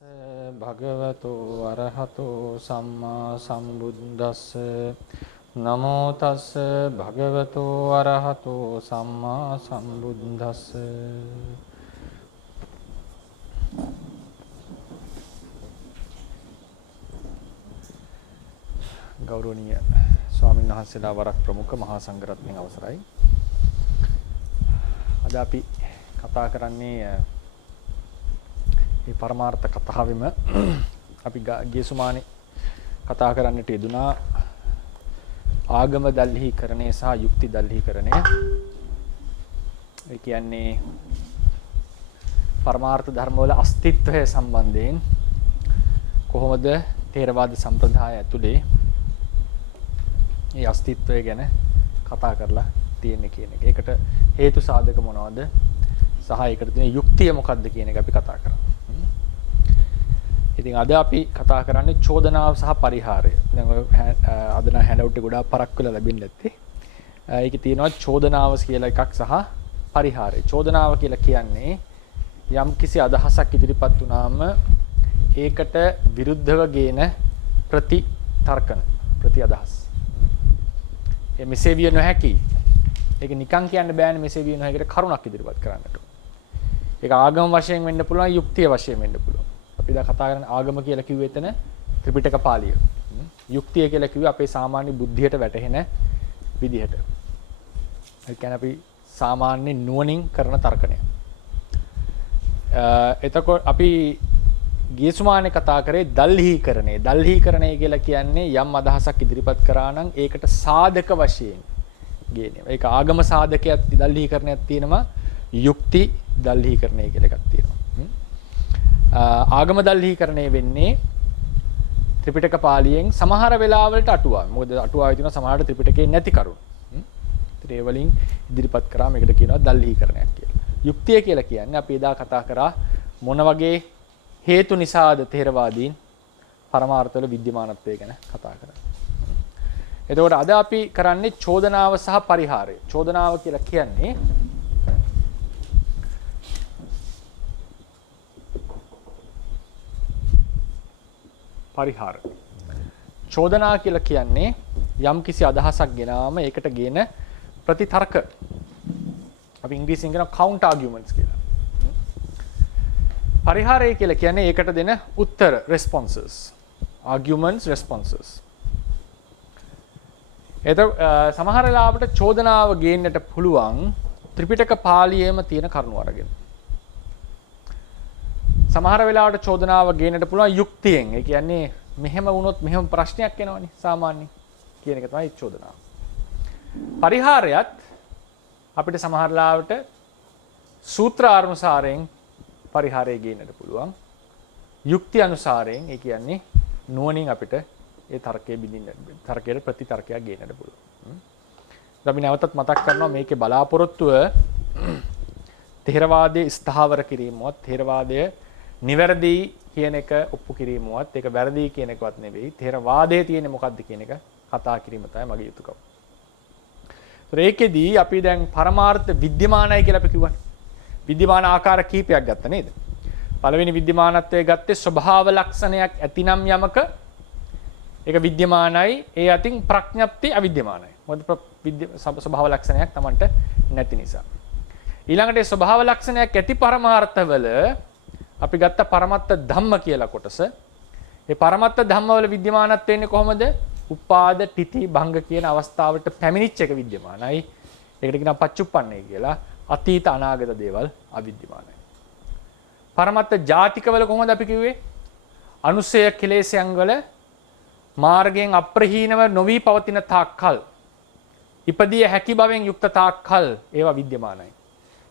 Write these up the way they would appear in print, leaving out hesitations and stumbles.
භගවතු අරහතෝ සම්මා සම්බුද්දස්ස නමෝ තස්ස භගවතු අරහතෝ සම්මා සම්බුද්දස්ස ගෞරවනීය ස්වාමීන් වහන්සේලා වරක් ප්‍රමුඛ මහා සංඝරත්නයේ අවසරයි. අද අපි කතා කරන්නේ මේ පරමාර්ථ කතාවෙම අපි ගිය සුමානේ කතා කරන්නට යෙදුනා ආගම දල්හීකරණය සහ යුක්ති දල්හීකරණය. ඒ කියන්නේ පරමාර්ථ ධර්මවල අස්තිත්වය සම්බන්ධයෙන් කොහොමද ථේරවාද සම්ප්‍රදාය ඇතුලේ මේ අස්තිත්වය ගැන කතා කරලා තියෙන්නේ කියන එක. ඒකට හේතු සාධක මොනවද? සහ ඒකට තියෙන යුක්තිය මොකක්ද කියන එක අපි කතා කරමු. ඉතින් අද අපි කතා කරන්නේ චෝදනාව සහ පරිහාරය. දැන් ඔය අද නම් හැන්ඩ් අවුට් එක ගොඩාක් පරක් වෙලා ලැබෙන්නේ නැත්තේ. ඒකේ තියෙනවා චෝදනාව කියලා එකක් සහ පරිහාරය. චෝදනාව කියලා කියන්නේ යම් කිසි අදහසක් ඉදිරිපත් වුණාම ඒකට විරුද්ධව ගේන ප්‍රතිතර්කන ප්‍රති අදහස්. ඒ මෙසේ විය නොහැකි. ඒක නිකන් කියන්න බෑනේ මෙසේ විය නොහැකිට කරුණක් ඉදිරිපත් කරන්නට. ඒක ආගම වශයෙන් වෙන්න පුළුවන්, යුක්තිය වශයෙන් වෙන්න පුළුවන්. අපි දැන් කතා කරන්නේ ආගම කියලා කිව්වේ එතන ත්‍රිපිටක පාළිය. යුක්තිය කියලා කිව්වේ අපේ සාමාන්‍ය බුද්ධියට වැටහෙන විදිහට. ඒ කියන්නේ අපි සාමාන්‍ය නුවණින් කරන තර්කණය. එතකොට අපි ගිය සුමානේ කතා කරේ දල්හීකරණය. දල්හීකරණය කියලා කියන්නේ යම් අදහසක් ඉදිරිපත් කරා නම් ඒකට සාධක වශයෙන් ගේනවා. ඒක ආගම සාධකයක් දල්හීකරණයක් තියෙනවා. යුක්ති දල්හීකරණය කියලා එකක් තියෙනවා. ආගම දල්හීකරණය වෙන්නේ ත්‍රිපිටක පාළියෙන් සමහර වෙලාවලට අටුවා. මොකද අටුවාවේ තියෙන සමහරට ත්‍රිපිටකේ නැති කරුණු. ඒ වලින් ඉදිරිපත් කරා මේකට කියනවා දල්හීකරණයක් කියලා. යුක්තිය කියලා කියන්නේ අපි එදා කතා කරා මොන වගේ හේතු නිසාද ථේරවාදීන් පරමාර්ථවල විද්‍යමානත්වය ගැන කතා කරන්නේ. එතකොට අද අපි කරන්නේ චෝදනාව සහ පරිහාරය. චෝදනාව කියලා කියන්නේ පරිහාර. චෝදනා කියලා කියන්නේ යම් කිසි අදහසක් ගෙනාම ඒකට ගේන ප්‍රතිතර්ක. අපි ඉංග්‍රීසියෙන් කියනවා counter arguments කියලා. පරිහාරය කියලා කියන්නේ ඒකට දෙන උත්තර responses. Arguments responses. සමහර වෙලාවට චෝදනාව ගේන්නට පුළුවන් ත්‍රිපිටක පාළියේම තියෙන කරුණු අරගෙන. සමහර වෙලාවට චෝදනාව ගේන්නට පුළුවන් යුක්තියෙන්. ඒ කියන්නේ මෙහෙම වුණොත් මෙහෙම ප්‍රශ්නයක් එනවනේ සාමාන්‍ය කියන එක තමයි චෝදනාව. පරිහාරයත් අපිට සමහර වෙලාවට සූත්‍ර අනුසාරයෙන් පරිහාරය ගේන්නට පුළුවන්. යුක්ති අනුසාරයෙන් ඒ කියන්නේ නුවණින් අපිට ඒ තර්කයේ බිඳින්න තර්කයට ප්‍රතිතර්කයක් ගේන්නට පුළුවන්. අපි නැවතත් මතක් කරනවා මේකේ බලාපොරොත්තුව ථේරවාදයේ ස්ථාවර කිරීමවත් ථේරවාදය නිවැරදි කියන එක ඔප්පු කිරීමවත් ඒක වැරදි කියන එකවත් නෙවෙයි. ථේරවාදයේ තියෙන්නේ මොකක්ද කියන එක කතා කිරීම තමයි මගේ යුතුයකම. ඒකෙදී අපි දැන් පරමාර්ථ විද්‍යමානයි කියලා අපි කිව්වනේ. විද්‍යමාන ආකාර කීපයක් ගත්ත නේද? පළවෙනි විද්‍යමානත්වයේ ගත්තේ ස්වභාව ලක්ෂණයක් ඇතිනම් යමක ඒක විද්‍යමානයි. ඒ අතින් ප්‍රඥප්ති අවිද්‍යමානයි. මොකද ස්වභාව ලක්ෂණයක් Tamanට නැති නිසා. ඊළඟට ස්වභාව ලක්ෂණයක් ඇති පරමාර්ථවල අපි ගත්ත පරමත්ත ධම්ම කියලා කොටස. ඒ පරමත්ත ධම්මවල විද්‍යමානත්වය වෙන්නේ කොහොමද? උපාද තිති භංග කියන අවස්ථාවට පැමිණිච්ච එක විද්‍යමානයි. ඒකට කියනවා පච්චුප්පන්නේ කියලා. අතීත අනාගත දේවල් අවිද්‍යමානයි. පරමත්ත ජාතිකවල කොහොමද අපි කිව්වේ? අනුසය කෙලෙසයන් වල මාර්ගයෙන් අප්‍රහීනව නොවි පවතින තාක්කල් ඉපදිය හැකි බවෙන් යුක්ත තාක්කල් ඒවා විද්‍යමානයි.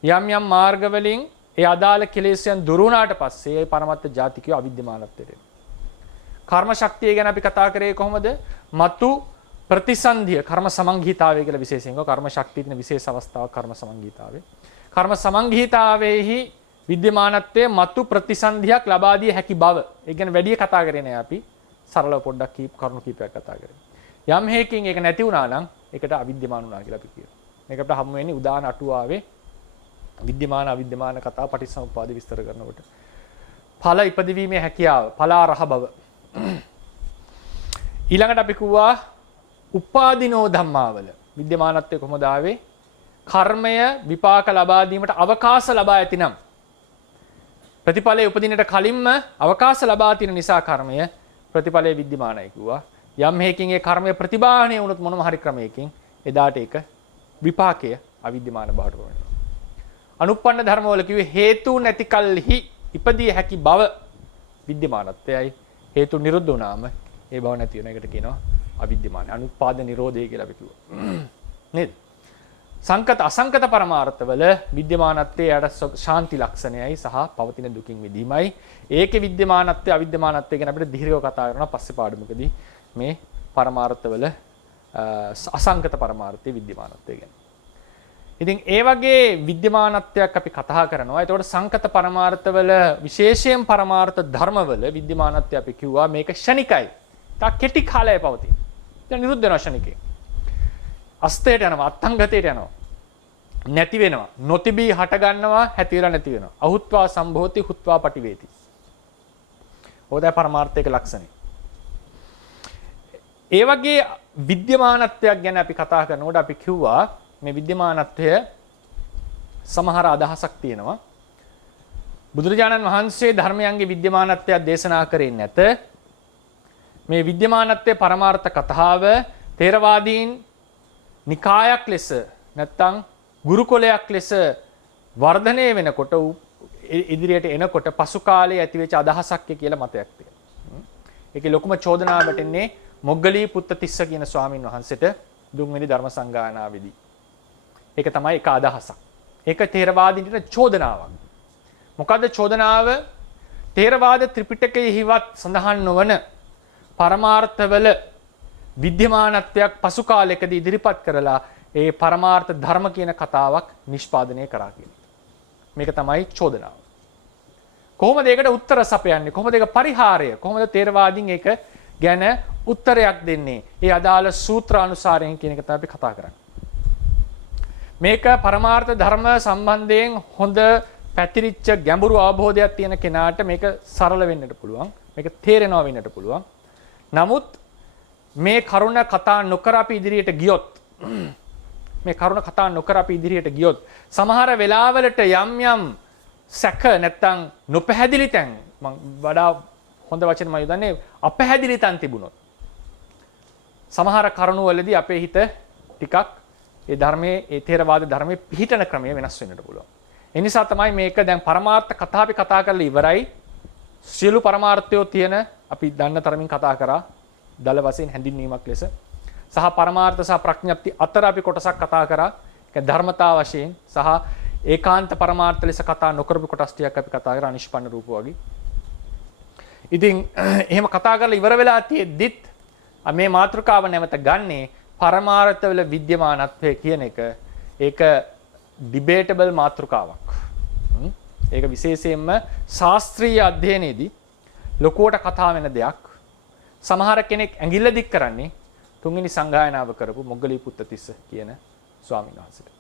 යම් යම් මාර්ග වලින් ඒ අදාළ කෙලෙසයන් දුරු වුණාට පස්සේ ඒ පරමත්ත ජාතිකය අවිද්‍යමානත්වයට එනවා. කර්ම ශක්තිය ගැන අපි කතා කරේ කොහොමද? මතු ප්‍රතිසන්ධිය කර්ම සමංගීතාවය කියලා විශේෂයෙන් කර්ම ශක්තිය තියෙන විශේෂ අවස්ථාවක් කර්ම සමංගීතාවය. කර්ම සමංගීතාවයේහි විද්‍යමානත්වයේ මතු ප්‍රතිසන්ධියක් ලබා දිය හැකි බව. ඒ කියන්නේ වැඩි කතා කරේ නෑ අපි. සරලව පොඩ්ඩක් කරුණු කීපයක් කතා කරමු. යම් හේකින් ඒක නැති වුණා නම් ඒකට අවිද්‍යමාන වුණා කියලා අපි කියනවා. මේක අපිට හමු වෙන්නේ උදාන අටුවාවේ විද්‍යමාන අවිද්‍යමාන කතා පටිච්චසමුප්පාද විස්තර කරනකොට. ඵල ඉපදවීමේ හැකියාව, ඵලාරහ බව. ඊළඟට අපි කිව්වා උපාදිනෝ ධම්මාවල විද්‍යමානත්වයේ කොහොමද ආවේ? කර්මය විපාක ලබා දීමට අවකාශ ලබා ඇතිනම් ප්‍රතිඵලයේ උපදින්නට කලින්ම අවකාශ ලබා තියෙන නිසා කර්මය ප්‍රතිඵලයේ විද්‍යමානයි කිව්වා. යම් හේකින් ඒ කර්මය ප්‍රතිබාහණය වුණොත් මොනම හරි ක්‍රමයකින් එදාට ඒක විපාකය අවිද්‍යමාන බවට වෙනවා. අනුප්පන්න ධර්මවල කිව්වේ හේතු නැති කල්හි ඉපදී හැකි බව විද්‍යමානත්වයයි. හේතු නිරුද්ධ වුණාම ඒ බව නැති වෙන එකට කියනවා අවිද්‍යමාන. අනුපාද නිරෝධය කියලා අපි කිව්වා. නේද? සංකත අසංකත පරමාර්ථවල විද්‍යමානත්වයේ යට ශාන්ති ලක්ෂණයයි සහ පවතින දුකින් මිදීමයි. ඒකේ විද්‍යමානත්වය අවිද්‍යමානත්වය ගැන අපිට දීර්ඝව කතා කරනවා පස්සේ පාඩමකදී මේ පරමාර්ථවල අසංකත පරමාර්ථයේ විද්‍යමානත්වය ගැන. ඉතින් ඒ වගේ විද්‍යමානත්වයක් අපි කතා කරනවා. ඒතකොට සංකත පරමාර්ථවල විශේෂයෙන් පරමාර්ථ ධර්මවල විද්‍යමානත්වය අපි කිව්වා මේක ක්ෂණිකයි. තා කෙටි කාලයක පවතින. දැන් නිරුද්ධ වෙනවා ක්ෂණිකේ. අස්තයට යනවා, අත්ංගතයට යනවා. නැති වෙනවා. නොතිබී හට ගන්නවා, ඇති වෙලා නැති වෙනවා. අහුත්වා සම්භෝති, හුත්වා පටිවේති. ඕකයි පරමාර්ථයක ලක්ෂණය. ඒ වගේ විද්‍යමානත්වයක් ගැන අපි කතා කරනකොට අපි කිව්වා මේ විද්‍යමානත්වය සමහර අදහසක් තියෙනවා. බුදුරජාණන් වහන්සේ ධර්මයන්ගේ විද්‍යමානත්වයක් දේශනා කරේ නැත. මේ විද්‍යමානත්වයේ පරමාර්ථ කතාව තේරවාදීන් නිකායක් ලෙස නැත්නම් ගුරුකුලයක් ලෙස වර්ධනය වෙනකොට ඉදිරියට එනකොට පසු කාලයේ ඇතිවෙච්ච අදහසක් කියලා මතයක් තියෙනවා. ඒකේ ලොකුම චෝදනාවට එන්නේ මොග්ගලී පුත්තතිස්ස කියන ස්වාමින් වහන්සේට දුන්වෙනි ධර්ම සංගායනාවේදී. ඒක තමයි එක අදහසක්. ඒක තේරවාදීන්ට චෝදනාවක්. මොකද්ද චෝදනාව? තේරවාද ත්‍රිපිටකයේහිවත් සඳහන් නොවන පරමාර්ථවල විද්‍යමානත්වයක් පසු කාලයකදී ඉදිරිපත් කරලා ඒ පරමාර්ථ ධර්ම කියන කතාවක් නිෂ්පාදනය කරා කියන එක. මේක තමයි චෝදනාව. කොහොමද ඒකට උත්තර සපයන්නේ? කොහොමද ඒක පරිහාරය? කොහොමද තේරවාදීන් ඒක ගැන උත්තරයක් දෙන්නේ? ඒ අදාළ සූත්‍ර අනුසාරයෙන් කියන එක තමයි අපි කතා කරන්නේ. මේක පරමාර්ථ ධර්ම සම්බන්ධයෙන් හොඳ පැතිරිච්ච ගැඹුරු අවබෝධයක් තියෙන කෙනාට මේක සරල වෙන්නට පුළුවන්. මේක තේරෙනවා වෙන්නට පුළුවන්. නමුත් මේ කරුණ කතා නොකර අපි ඉදිරියට ගියොත් සමහර වෙලාවලට යම් සැක නැත්තම් නොපැහැදිලි තැන් මම වඩා හොඳ වචන මම යොදන්නේ අපැහැදිලි තැන් තිබුණොත් සමහර කරුණු වලදී අපේ හිත ටිකක් ඒ ධර්මයේ ඒ ථේරවාද ධර්මයේ පිහිටන ක්‍රමය වෙනස් වෙන්නට පුළුවන්. ඒ නිසා තමයි මේක දැන් පරමාර්ථ කතා අපි කතා කරලා ඉවරයි. සියලු පරමාර්ථයෝ තියෙන අපි දන්න තරමින් කතා කරා දල වශයෙන් හැඳින්වීමක් ලෙස සහ පරමාර්ථ සහ ප්‍රඥප්ති අතර අපි කොටසක් කතා කරා. ඒක ධර්මතා වශයෙන් සහ ඒකාන්ත පරමාර්ථ ලෙස කතා නොකරපු කොටස් ටිකක් අපි කතා කරා අනිෂ්පන්න රූප වගේ. ඉතින් එහෙම කතා කරලා ඉවර වෙලා තියෙද්දිත් මේ මාතෘකාව නැවත ගන්නේ පරමාර්ථවල විද්‍යමානත්වය කියන එක. ඒක ඩිබේටබල් මාතෘකාවක්. ඒක විශේෂයෙන්ම ශාස්ත්‍රීය අධ්‍යයනයේදී ලොකුවට කතා වෙන දෙයක්. සමහර කෙනෙක් ඇඟිල්ල දික් කරන්නේ තුන්වෙනි සංගායනාව කරපු මොග්ගලී පුත්තතිස්ස කියන ස්වාමීන් වහන්සේට.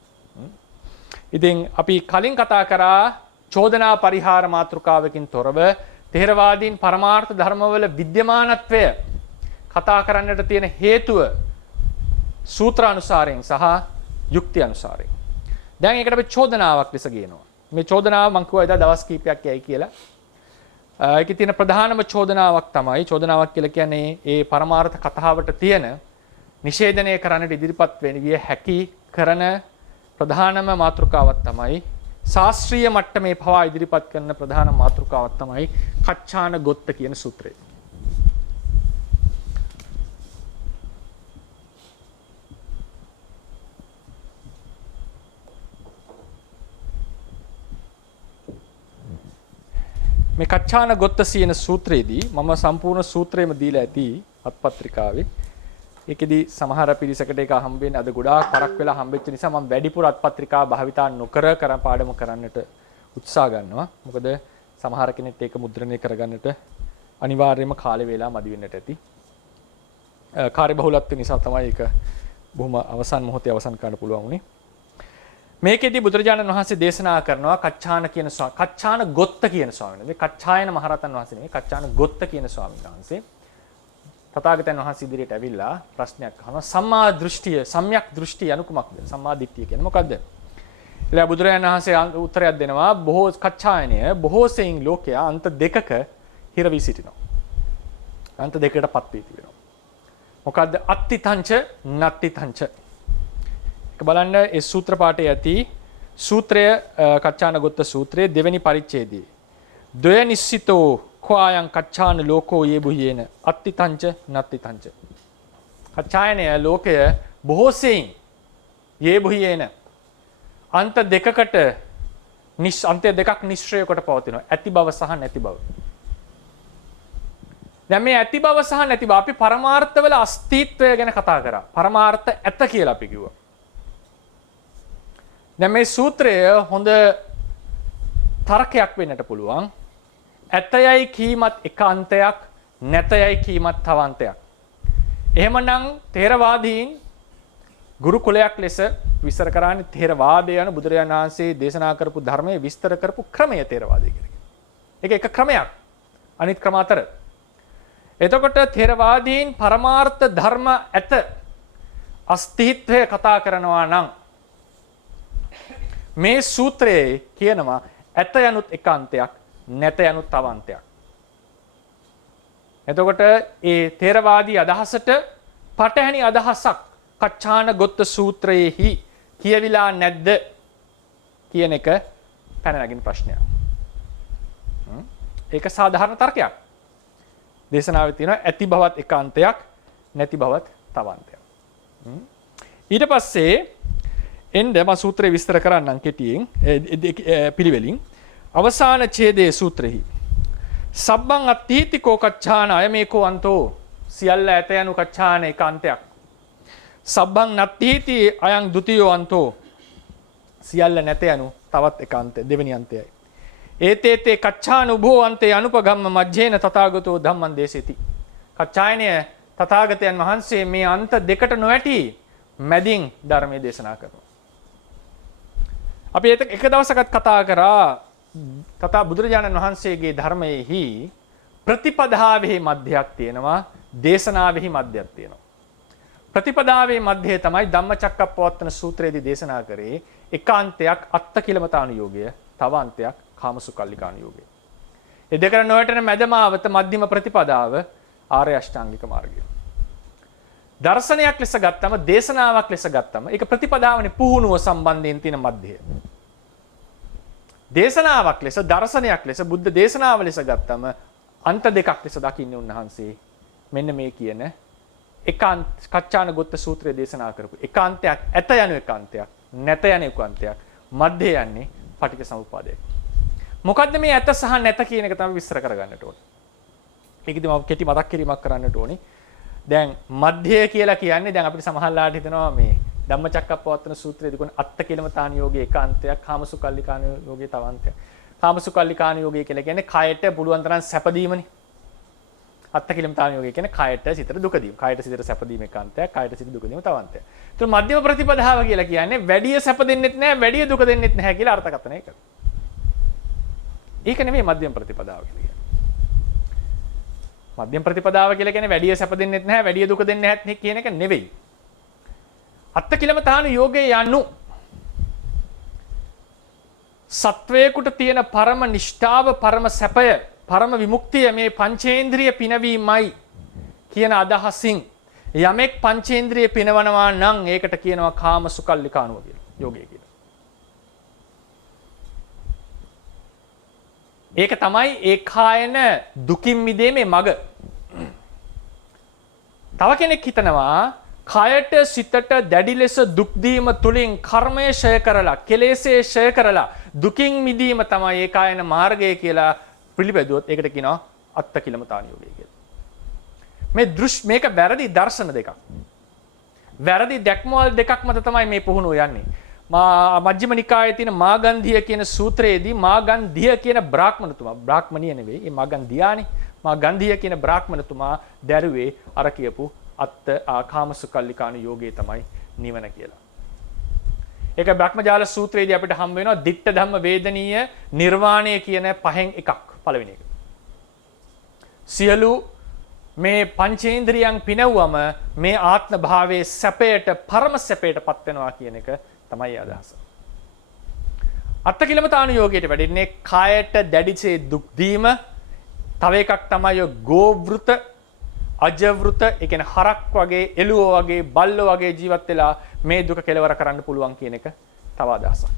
ඉතින් අපි කලින් කතා කරා චෝදනා පරිහාර මාතෘකාවකින් තොරව ථේරවාදීන් පරමාර්ථ ධර්මවල විද්‍යමානත්වය කතා කරන්නට තියෙන හේතුව සූත්‍ර අනුසාරයෙන් සහ යුක්ති අනුසාරයෙන්. දැන් ඒකට අපි චෝදනාවක් ලෙස ගේනවා. මේ චෝදනාව මම කිව්වා එදා දවස් කීපයක් යයි කියලා. ඒකේ තියෙන ප්‍රධානම චෝදනාවක් තමයි චෝදනාවක් කියලා කියන්නේ ඒ පරමාර්ථ කතාවට තියෙන නිෂේධනය කරන්නට ඉදිරිපත් වෙන්නේ හැකි කරන ප්‍රධානම මාතෘකාවක් තමයි ශාස්ත්‍රීය මට්ටමේ පවා ඉදිරිපත් කරන ප්‍රධාන මාතෘකාවක් තමයි කච්චාන ගොත්ත කියන සූත්‍රය. මේ කච්චාන ගොත්ත කියන සූත්‍රයේදී මම සම්පූර්ණ සූත්‍රයම දීලා ඇති අත්පත්‍රිකාවේ. ඒකෙදි සමහර පිරිසකට ඒක හම්බෙන්නේ අද ගොඩාක් පරක් වෙලා හම්බෙච්ච නිසා මම වැඩිපුර අත්පත්‍රිකා භාවිතා නොකර පාඩම කරන්නට උත්සාහ ගන්නවා. මොකද සමහර කෙනෙක් ඒක මුද්‍රණය කරගන්නට අනිවාර්යයෙන්ම කාලය වේලා මදි වෙන්නට ඇති. කාර්යබහුලත්වය නිසා තමයි ඒක බොහොම අවසන් මොහොතේ අවසන් කරන්න පුළුවන් උනේ. මේකෙදී බුදුරජාණන් වහන්සේ දේශනා කරනවා කච්චාන කියන කච්චාන ගොත්ත කියන ස්වාමීන් වහන්සේ. මහරහතන් වහන්සේ නෙමෙයි කච්චාන ගොත්ත කියන ස්වාමීන් වහන්සේ. තථාගතයන් වහන්සේ ඉදිරියට ඇවිල්ලා ප්‍රශ්නයක් අහනවා. සම්මා දෘෂ්ටිය, සම්‍යක් දෘෂ්ටිය anu කුමක්ද? සම්මා දිට්ඨිය කියන්නේ මොකද්ද? එලා බුදුරජාණන් වහන්සේ උත්තරයක් දෙනවා. බොහෝ කච්චායනය බොහෝ සෙයින් ලෝකයා අන්ත දෙකක හිර වී සිටිනවා. අන්ත දෙකකටපත් වී තිබෙනවා. මොකද්ද? අත්තිතංච නත්තිතංච. ඒක බලන්න ඒ සූත්‍ර පාඨයේ ඇති සූත්‍රය කච්චානගොත්ත සූත්‍රයේ දෙවෙනි පරිච්ඡේදයේ. ද්වය නිස්සිතෝ කෝයං කච්චාන ලෝකෝ යෙබුයේන අත්තිතංච නත්තිතංච. කච්චායනය ලෝකය බොහෝ සෙයින් යෙබුයේන අන්ත දෙකකට අන්තය දෙකක් නිශ්චය කොට පවතිනවා. ඇති බව සහ නැති බව. දැන් මේ ඇති බව සහ නැති බව අපි පරමාර්ථවල අස්තිත්වය ගැන කතා කරා. පරමාර්ථ ඇත කියලා අපි කිව්වා. දැන් මේ සූත්‍රය හොඳ තර්කයක් වෙන්නට පුළුවන්. ඇතයයි කීමත් එක අන්තයක්, නැතයයි කීමත් තව අන්තයක්. එහෙමනම් ථේරවාදීන් ගුරුකුලයක් ලෙස විස්තර කරන්නේ ථේරවාදය යන බුදුරජාණන් වහන්සේ දේශනා කරපු ධර්මයේ විස්තර කරපු ක්‍රමය ථේරවාදය කියන්නේ. ඒක එක ක්‍රමයක්. අනිත් ක්‍රම අතර. එතකොට ථේරවාදීන් පරමාර්ථ ධර්ම ඇත අස්තිත්වය කතා කරනවා නම් මේ සූත්‍රයේ කියනවා ඇත යනුත් එක අන්තයක්, නැත යනුත් තව අන්තයක්. එතකොට ඒ ථේරවාදී අදහසට පටහැනි අදහසක් කච්චාන ගොත්ත සූත්‍රයේහි කියවිලා නැද්ද කියන එක පැන නගින ප්‍රශ්නයක්. ඒක සාධාරණ තර්කයක්. දේශනාවේ තියෙනවා ඇති බවත් එක අන්තයක්, නැති බවත් තව අන්තයක්. ඊට පස්සේ එන්න මම සූත්‍රය විස්තර කරන්නම් කෙටියෙන් පිළිවෙලින්. අවසාන ඡේදයේ සූත්‍රෙහි සබ්බං අත්ථීතිකෝ කච්චාන අයමේකෝ අන්තෝ සියල්ල ඇත යනු කච්චාන එක අන්තයක්. සබ්බං නත්ථීති අයං ဒ ුතියෝ අන්තෝ සියල්ල නැත යනු තවත් එක අන්තය, දෙවෙනි අන්තයයි. ඒතේතේ කච්චාන උභෝ අන්තේ අනුපගම්ම මජ්ජේන තථාගතෝ ධම්මං දේශේති. කච්චායනය තථාගතයන් වහන්සේ මේ අන්ත දෙකට නොඇටි මැදින් ධර්මයේ දේශනා කරනවා. අපි එක දවසකට කතා කරා බුදුරජාණන් වහන්සේගේ ධර්මයේහි ප්‍රතිපදාවෙහි මධ්‍යයක් තියෙනවා, දේශනාවෙහි මධ්‍යයක් තියෙනවා. ප්‍රතිපදාවේ මධ්‍යය තමයි ධම්මචක්කප්පවත්තන සූත්‍රයේදී දේශනා කරේ එකාන්තයක් අත්තකිලමතානුයෝගය, තව අන්තයක් කාමසුකල්ලිකානුයෝගය. ඒ දෙක නොවැටෙන මැදමාවත මධ්‍යම ප්‍රතිපදාව ආර්ය අෂ්ටාංගික මාර්ගය. දර්ශනයක් ලෙස ගත්තම, දේශනාවක් ලෙස ගත්තම ඒක ප්‍රතිපදාවනේ පුහුණුව සම්බන්ධයෙන් තියෙන මධ්‍යය. දේශනාවක් ලෙස, දර්ශනයක් ලෙස, බුද්ධ දේශනාව ලෙස ගත්තම අන්ත දෙකක් ලෙස දකින්නේ උන්වහන්සේ මෙන්න මේ කියන කච්චාන ගොත්ත සූත්‍රය දේශනා කරපු එකාන්තයක් ඇත යන එකාන්තයක්, නැත යන එකාන්තයක්, මැදේ යන්නේ පටිච්ච සමුප්පාදය. මොකද්ද මේ ඇත සහ නැත කියන එක තමයි විස්තර කරගන්නට ඕනේ. ඒකදී මම කෙටි මතක් කිරීමක් කරන්නට ඕනේ. දැන් මධ්‍යය කියලා කියන්නේ දැන් අපිට සමහරලාට හිතනවා මේ ධම්මචක්කප්පවත්තන සූත්‍රයේදී කොන අත්තකිලමතානුයෝගයේ එකාන්තයක්, කාමසුකල්ලිකානුයෝගයේ තව අන්තයක්. කාමසුකල්ලිකානුයෝගය කියලා කියන්නේ කයට පුළුවන් තරම් සැප දීමනේ. අත්තකිලමතානුයෝගය කියන්නේ කයට සිතට දුක දීම. කයට සිතට සැප දීම එකාන්තයක්, කයට සිතට දුක දීම තව අන්තයක්. ඒතර මධ්‍යම ප්‍රතිපදාව කියලා කියන්නේ වැඩි සැප දෙන්නෙත් නැහැ, වැඩි දුක දෙන්නෙත් නැහැ කියලා අර්ථකථනය කරනවා. ඒක නෙමෙයි මධ්‍යම ප්‍රතිපදාව කියලා කියන්නේ. මධ්‍යම ප්‍රතිපදාව කියලා කියන්නේ වැඩි සැප දෙන්නෙත් නැහැ, වැඩි දුක දෙන්නේ නැහැ කියන එක නෙවෙයි. අත්තකිලමතානුයෝගයේ යනු සත්වයකට තියෙන පරම නිෂ්ඨාව, පරම සැපය, පරම විමුක්තිය මේ පංචේන්ද්‍රිය පිනවීමයි කියන අදහසින් යමෙක් පංචේන්ද්‍රිය පිනවනවා නම් ඒකට කියනවා කාමසුකල්ලිකානුව කියලා, යෝගය කියලා. ඒක තමයි ඒකායන දුකින් මිදීමේ මඟ. තව කෙනෙක් හිතනවා කයට සිතට දැඩි ලෙස දුක් දීම තුලින් කර්මය ඡය කරලා, කෙලෙසේ ඡය කරලා දුකින් මිදීම තමයි ඒකායන මාර්ගය කියලා පිළිබැදුවොත් ඒකට කියනවා අත්තකිලමතානුයෝගය කියලා. මේක වැරදි දර්ශන දෙකක්. වැරදි දැක්මවල දෙකක් මත තමයි මේ පුහුණුව යන්නේ. මජ්ක්‍ධිම නිකායේ තියෙන මාගන්ධිය කියන සූත්‍රයේදී මාගන්ධිය කියන බ්‍රාහ්මණතුමා, බ්‍රාහ්මණිය නෙවෙයි, මේ මාගන්ධියානේ. මාගන්ධිය කියන බ්‍රාහ්මණතුමා දැරුවේ අර කියපු කාමසුකල්ලිකානුයෝගය තමයි නිවන කියලා. ඒක බ්‍රහ්මජාල සූත්‍රයේදී අපිට හම්බ වෙනවා ditta ධම්ම වේදනීය නිර්වාණය කියන පහෙන් එකක් පළවෙනි එක. සියලු මේ පංචේන්ද්‍රියන් පිනවුවම මේ ආත්ම භාවයේ සැපයට පරම සැපයටපත් වෙනවා කියන එක තමයි අදහස. අත්තකිලමතානුയോഗයට වැඩෙන්නේ කායට දැඩිසේ දුක් දීම. තව එකක් තමයි ගෝවෘත අජවෘත, ඒ කියන්නේ හරක් වගේ, එළුව වගේ, බල්ලෝ වගේ ජීවත් වෙලා මේ දුක කෙලවර කරන්න පුළුවන් කියන එක තව අදහසක්.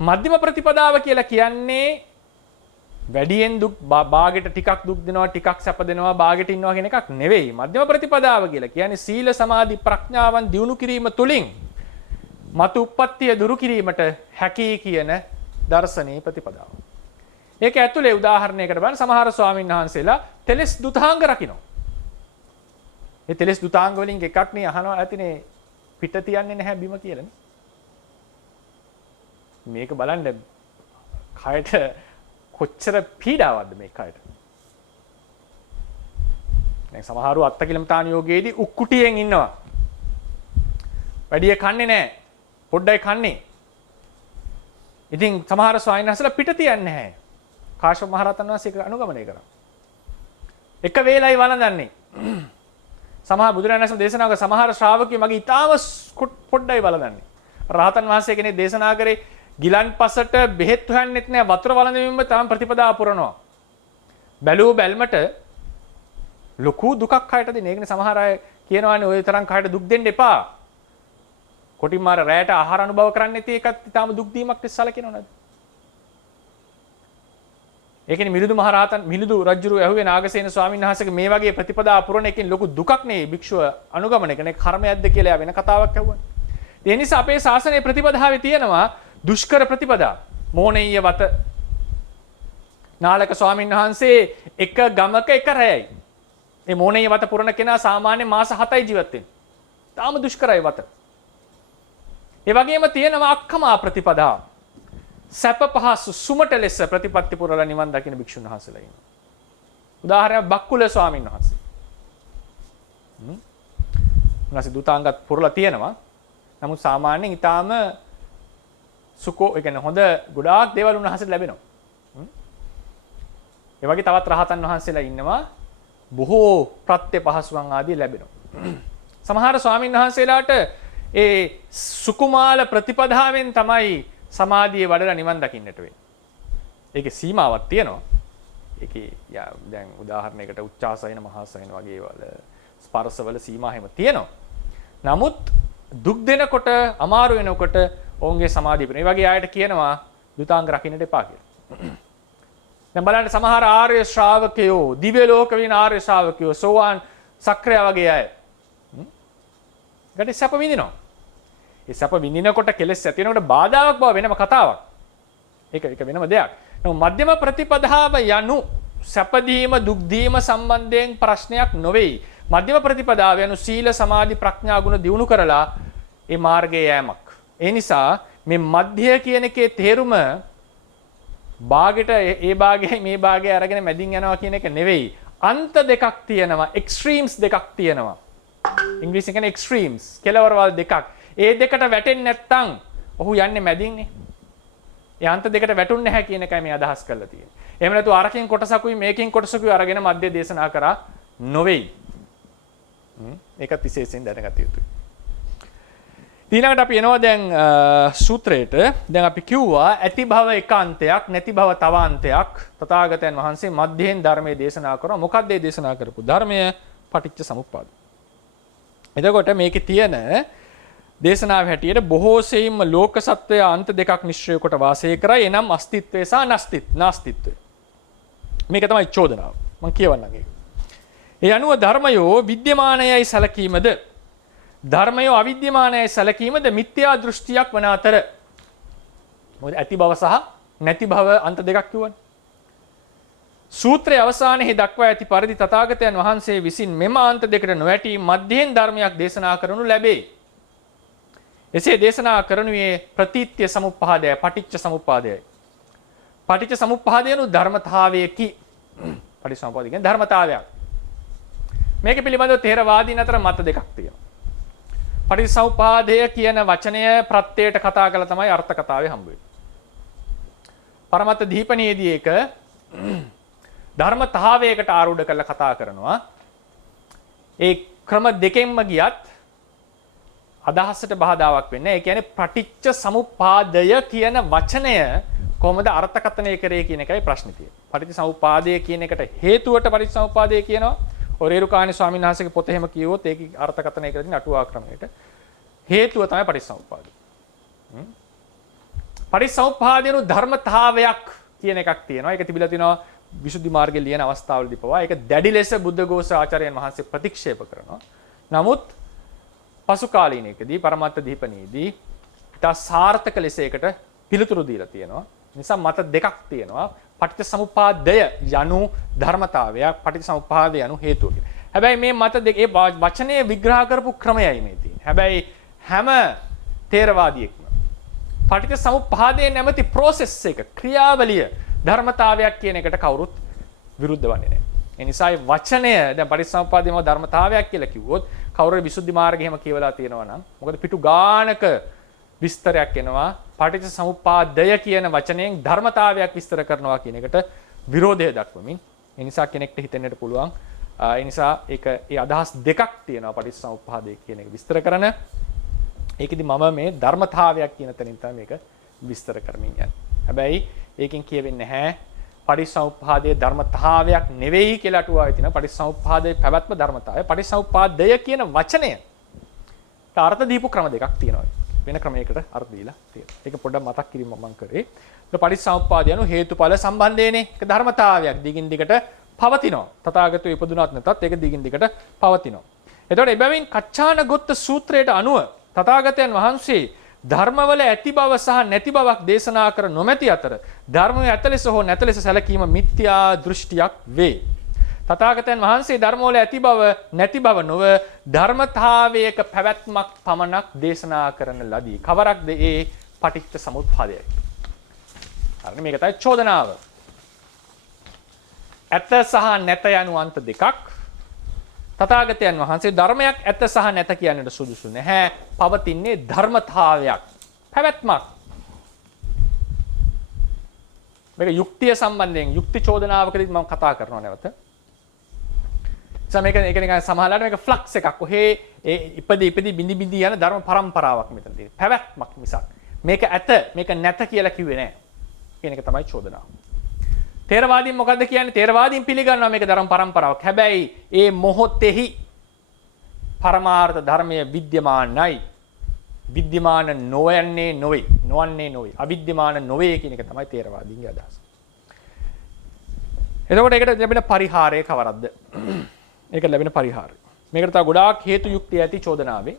මධ්‍යම ප්‍රතිපදාව කියලා කියන්නේ වැඩියෙන් දුක් භාගයට ටිකක් දුක් දෙනවා, ටිකක් සැප දෙනවා, භාගයට ඉන්නවා කියන එකක් නෙවෙයි. මධ්‍යම ප්‍රතිපදාව කියලා කියන්නේ සීල සමාධි ප්‍රඥාවන් දියුණු කිරීම තුළින් මතු උප්පත්තිය දුරු කිරීමට හැකි කියන දර්ශනීය ප්‍රතිපදාව. ඒක ඇතුලේ උදාහරණයකට බලන්න සමහර ස්වාමීන් වහන්සේලා තෙලස් දුතාංග රකින්න. ඒ තෙලස් දුතාංග වලින් එකක් නේ අහනවා ඇතිනේ පිට තියන්නේ නැහැ බිම කියලානේ. මේක බලන්න කයට කොච්චර පීඩාවක්ද මේ කයට. දැන් සමහරව අත්තකිලමතාන යෝගයේදී උක්කුටියෙන් ඉන්නවා. වැඩිය කන්නේ නැහැ. පොඩ්ඩයි කන්නේ. ඉතින් සමහර ස්වාමීන් වහන්සේලා පිට තියන්නේ නැහැ. කාශ්‍යප මහ රහතන් වහන්සේ ඒක අනුගමනය කරා. එක වේලයි වළඳන්නේ. සමහර බුදුරජාණන් වහන්සේ දේශනා කළ සමහර ශ්‍රාවකයෝ මගේ ඊටාම පොඩ්ඩයි වළඳන්නේ. රහතන් වහන්සේ කෙනෙක් දේශනා කරේ ගිලන්පසට බෙහෙත් හොයන්නෙත් නෑ, වතුර වළඳමින්ම තමයි ප්‍රතිපදාව පුරනවා. බැලුව බැල්මට ලොකු දුකක් කයට දෙන. ඒකනේ සමහර අය කියනවානේ ඔය තරම් කයට දුක් දෙන්න එපා. කොටින් මාර රැයට ආහාර අනුභව කරන්නේ නැති එකත් ඊටාම දුක් දීමක් සැලකෙනව නේද? ඒකනේ මිලිඳු මහරහතන් මිලිඳු රජුරු ඇහුවේ නාගසේන ස්වාමීන් වහන්සේගේ මේ වගේ ප්‍රතිපදා පුරණ එකකින් ලොකු දුකක් නේ භික්ෂුව අනුගමනය කරන කර්මයක්ද කියලා වෙන කතාවක් ඇහුවා. ඒ නිසා අපේ ශාසනයේ ප්‍රතිපදාවේ තියෙනවා දුෂ්කර ප්‍රතිපදා. මෝනෙය්‍ය වත නාලක ස්වාමීන් වහන්සේ එක ගමක එක රැයයි. මේ මෝනෙය්‍ය වත පුරණ කෙනා සාමාන්‍ය මාස 7යි ජීවත් වෙන්නේ. තාම දුෂ්කරයි වත. ඒ වගේම තියෙනවා අක්කමා ප්‍රතිපදා. සැප පහසු සුමට ලෙස ප්‍රතිපත්ති පුරලා නිවන් දකින භික්ෂුන් වහන්සේලා ඉන්නවා. උදාහරණයක් බක්කුල ස්වාමීන් වහන්සේ. උන්වහන්සේ දුතාංගත් පුරලා තියෙනවා. නමුත් සාමාන්‍යයෙන් ඊටාම සුකෝ ඒ කියන්නේ හොඳ ගොඩාක් දේවල් උන්වහන්සේට ලැබෙනවා. ඒ වගේ තවත් රහතන් වහන්සේලා ඉන්නවා. බොහෝ ප්‍රත්‍ය පහසුවන් ආදී ලැබෙනවා. සමහර ස්වාමීන් වහන්සේලාට ඒ සුකුමාල ප්‍රතිපදාවෙන් තමයි සමාධියේ වඩලා නිවන් දකින්නට වෙන්නේ. ඒකේ සීමාවක් තියෙනවා. ඒකේ දැන් උදාහරණයකට උච්චාසයන මහාසයන වගේ වල ස්පර්ශවල සීමා හැම තියෙනවා. නමුත් දුක් දෙනකොට අමාරු වෙනකොට ඔවුන්ගේ සමාධිය වෙන. ඒ වගේ අයට කියනවා දුතාංග රකින්නට එපා කියලා. දැන් බලන්න සමහර ආර්ය ශ්‍රාවකයෝ දිව්‍ය ලෝක වින ආර්ය ශ්‍රාවකයෝ සෝවාන් සක්‍රිය වගේ අය. ගැටි සැප විඳිනවා. ඒ සැප විඳිනකොට කෙලෙස් ඇති වෙනකොට බාධාවක් බව වෙනම කතාවක්. ඒක වෙනම දෙයක්. නමුත් මධ්‍යම ප්‍රතිපදාව යනු සැපදීම දුක් දීම සම්බන්ධයෙන් ප්‍රශ්නයක් නොවේයි. මධ්‍යම ප්‍රතිපදාව යනු සීල සමාධි ප්‍රඥා ගුණ දියුණු කරලා ඒ මාර්ගයේ යෑමක්. ඒ නිසා මේ මධ්‍ය කියන එකේ තේරුම භාගයට ඒ භාගයයි මේ භාගය අරගෙන මැදින් යනවා කියන එක නෙවෙයි. අන්ත දෙකක් තියෙනවා. එක්ස්ට්‍රීම්ස් දෙකක් තියෙනවා. ඉංග්‍රීසි කියන්නේ එක්ස්ට්‍රීම්ස් කෙලවරවල් දෙකක්. ඒ දෙකට වැටෙන්නේ නැත්නම් ඔහු යන්නේ මැදින්නේ. ඒ අන්ත දෙකට වැටුන්නේ නැහැ කියන එකයි මේ අදහස් කරලා තියෙන්නේ. එහෙම නැතු අරකින් කොටසකුයි මේකෙන් කොටසකුයි අරගෙන මධ්‍ය දේශනා කරා නොවේයි. ඒකත් විශේෂයෙන් දැනගත යුතුයි. ඊළඟට අපි එනවා දැන් සූත්‍රයට. දැන් අපි කිව්වා ඇති භව එකාන්තයක් නැති භව තව අන්තයක්. තථාගතයන් වහන්සේ මධ්‍යයෙන් ධර්මයේ දේශනා කරා. මොකක්ද මේ දේශනා කරපු ධර්මය? පටිච්ච සමුප්පාද. එතකොට මේකේ තියෙන දේශනාව හැටියට බොහෝ සෙයින්ම ලෝක සත්වය අන්ත දෙකක් නිශ්චය කොට වාසය කරයි. එනම් අස්තිත්වය සහ නාස්තිත්වය. මේක තමයි චෝදනාව. මම කියවන්නම් ඒක. ඒ අනුව ධර්මයෝ විද්‍යමානයයි සැලකීමද ධර්මයෝ අවිද්‍යමානයයි සැලකීමද මිත්‍යා දෘෂ්ටියක් වන අතර මොකද ඇති භව සහ නැති භව අන්ත දෙකක් කියවනේ. සූත්‍රයේ අවසානයේ දක්වා ඇති පරිදි තථාගතයන් වහන්සේ විසින් මෙම අන්ත දෙකට නොවැටි මධ්‍යයෙන් ධර්මයක් දේශනා කරනු ලැබේ. එසේ දේශනා කරනුයේ ප්‍රතිත්‍ය සමුප්පාදය පටිච්ච සමුප්පාදයයි. පටිච්ච සමුප්පාදයනු ධර්මතාවයකි. පටිච්ච සමුප්පාදය කියන්නේ ධර්මතාවයක්. මේක පිළිබඳව තේරවාදීන් අතර මත දෙකක් තියෙනවා. පටිච්චසමුපාදය කියන වචනය ප්‍රත්‍යයට කතා කළා තමයි අර්ථ කතාවේ හම්බ වෙන්නේ. පරමත්ත දීපණියේදී ඒක ධර්මතාවයකට ආරූඪ කරලා කතා කරනවා. ඒ ක්‍රම දෙකෙන්ම ගියත් අදහසට බාධාවක් වෙන්නේ. ඒ කියන්නේ පටිච්ච සමුප්පාදය කියන වචනය කොහොමද අර්ථකථනය කරේ කියන එකයි ප්‍රශ්නේ තියෙන්නේ. පටිච්ච සමුප්පාදය කියන එකට හේතුවට පටිච්ච සමුප්පාදය කියනවා. ඔරේරුකාණි ස්වාමීන් වහන්සේගේ පොත එහෙම කියවුවොත් ඒකේ අර්ථකථනය කරලා තියෙන අටුවා ක්‍රමයට හේතුව තමයි පටිච්ච සමුප්පාදය. පටිච්ච සමුප්පාදේනු ධර්මතාවයක් කියන එකක් තියෙනවා. ඒක තිබිලා තිනවා විසුද්ධි මාර්ගයේ ලියන අවස්ථාවලදී පවා ඒක දැඩි ලෙස බුද්ධඝෝෂ ආචාර්යයන් වහන්සේ ප්‍රතික්ෂේප කරනවා. නමුත් පසු කාලීනයකදී පරමත්ත දීපණියේදී ඉතා සාර්ථක ලෙස ඒකට පිළිතුරු දීලා තියෙනවා. නිසා මත දෙකක් තියෙනවා. පටිච්චසමුප්පාදය යනු ධර්මතාවයක්, පටිච්චසමුප්පාදය යනු හේතුව. හැබැයි මේ මත දෙකේ වචනේ විග්‍රහ කරපු ක්‍රමයයි මේ තියෙන්නේ. හැබැයි හැම තේරවාදියෙක්ම පටිච්චසමුප්පාදයේ නැමැති process එක, ක්‍රියාවලිය ධර්මතාවයක් කියන එකට කවුරුත් විරුද්ධ වන්නේ නැහැ. ඒ නිසා මේ වචනය දැන් පටිච්චසමුප්පාදයේම ධර්මතාවයක් කියලා කිව්වොත් කවුරු විසුද්ධි මාර්ගය එහෙම කියවලා තියෙනවා නම් මොකද පිටු ගානක විස්තරයක් එනවා පටිච්චසමුප්පාදය කියන වචනයෙන් ධර්මතාවයක් විස්තර කරනවා කියන එකට විරෝධය දක්වමින්. ඒ නිසා කෙනෙක්ට හිතෙන්නට පුළුවන් ඒ නිසා ඒ අදහස් දෙකක් තියෙනවා පටිච්චසමුප්පාදය කියන එක විස්තර කරන. ඒකෙදි මම මේ ධර්මතාවයක් කියන තැනින් තමයි මේක විස්තර කරමින් යන්නේ. හැබැයි ඒකෙන් කියවෙන්නේ නැහැ පටිච්චසමුප්පාදයේ ධර්මතාවයක් නෙවෙයි කියලා අටුවාවේ තියෙන පටිච්චසමුප්පාදයේ පැවැත්ම ධර්මතාවය. පටිච්චසමුප්පාදය කියන වචනය අර්ථ දීපු ක්‍රම දෙකක් තියෙනවා. වෙන ක්‍රමයකට අර්ථ දීලා තියෙනවා. ඒක පොඩ්ඩක් මතක් කිරීම මම කරේ. ඒක පටිච්චසමුප්පාදය යනු හේතුඵල සම්බන්ධයනේ. ඒක ධර්මතාවයක් දිගින් දිගට පවතිනවා. තථාගතෝ ඉපදුනාත් නැතත් ඒක දිගින් දිගට පවතිනවා. එතකොට එබැවින් කච්චානගොත්ත සූත්‍රයට අනුව තථාගතයන් වහන්සේ ධර්මවල ඇති බව සහ නැති බවක් දේශනා කර නොමැති අතර ධර්මයේ ඇත ලෙස හෝ නැත ලෙස සැලකීම මිත්‍යා දෘෂ්ටියක් වේ. තථාගතයන් වහන්සේ ධර්මවල ඇති බව නැති බව නොව ධර්මතාවයක පැවැත්මක් පමණක් දේශනා කරන ලදී. කවරක්ද ඒ පටිච්ච සමුප්පාදයයි. හරිනේ මේක තමයි චෝදනාව. ඇත සහ නැත යනු අන්ත දෙකක්. තථාගතයන් වහන්සේ ධර්මයක් ඇත සහ නැත කියන්නට සුදුසු නැහැ. පවතින්නේ ධර්මතාවයක්, පැවැත්මක්. මේක යුක්තිය සම්බන්ධයෙන් යුක්ති චෝදනාවකදී මම කතා කරනවා නැවත. මේක නිකන් සමහරවිට මේක ෆ්ලක්ස් එකක්. ඔහේ ඒ ඉපදී බිඳි යන ධර්ම පරම්පරාවක් මෙතන තියෙනවා. පැවැත්මක් මිසක් මේක ඇත මේක නැත කියලා කිව්වේ නැහැ. කියන එක තමයි චෝදනාව. තේරවාදීන් මොකද්ද කියන්නේ? තේරවාදීන් පිළිගන්නවා මේක ධර්ම පරම්පරාවක්. හැබැයි ඒ මොහොතෙහි පරමාර්ථ ධර්මයේ විද්‍යමානයි. විද්‍යමාන නොවන්නේ නොවේ. අවිද්‍යමාන නොවේ කියන එක තමයි තේරවාදීන්ගේ අදහස. එතකොට ඒකට ලැබෙන පරිහාරය කවරක්ද? ඒක ලැබෙන පරිහාරය. මේකට තව ගොඩාක් හේතු යුක්තිය ඇති චෝදනාවේ.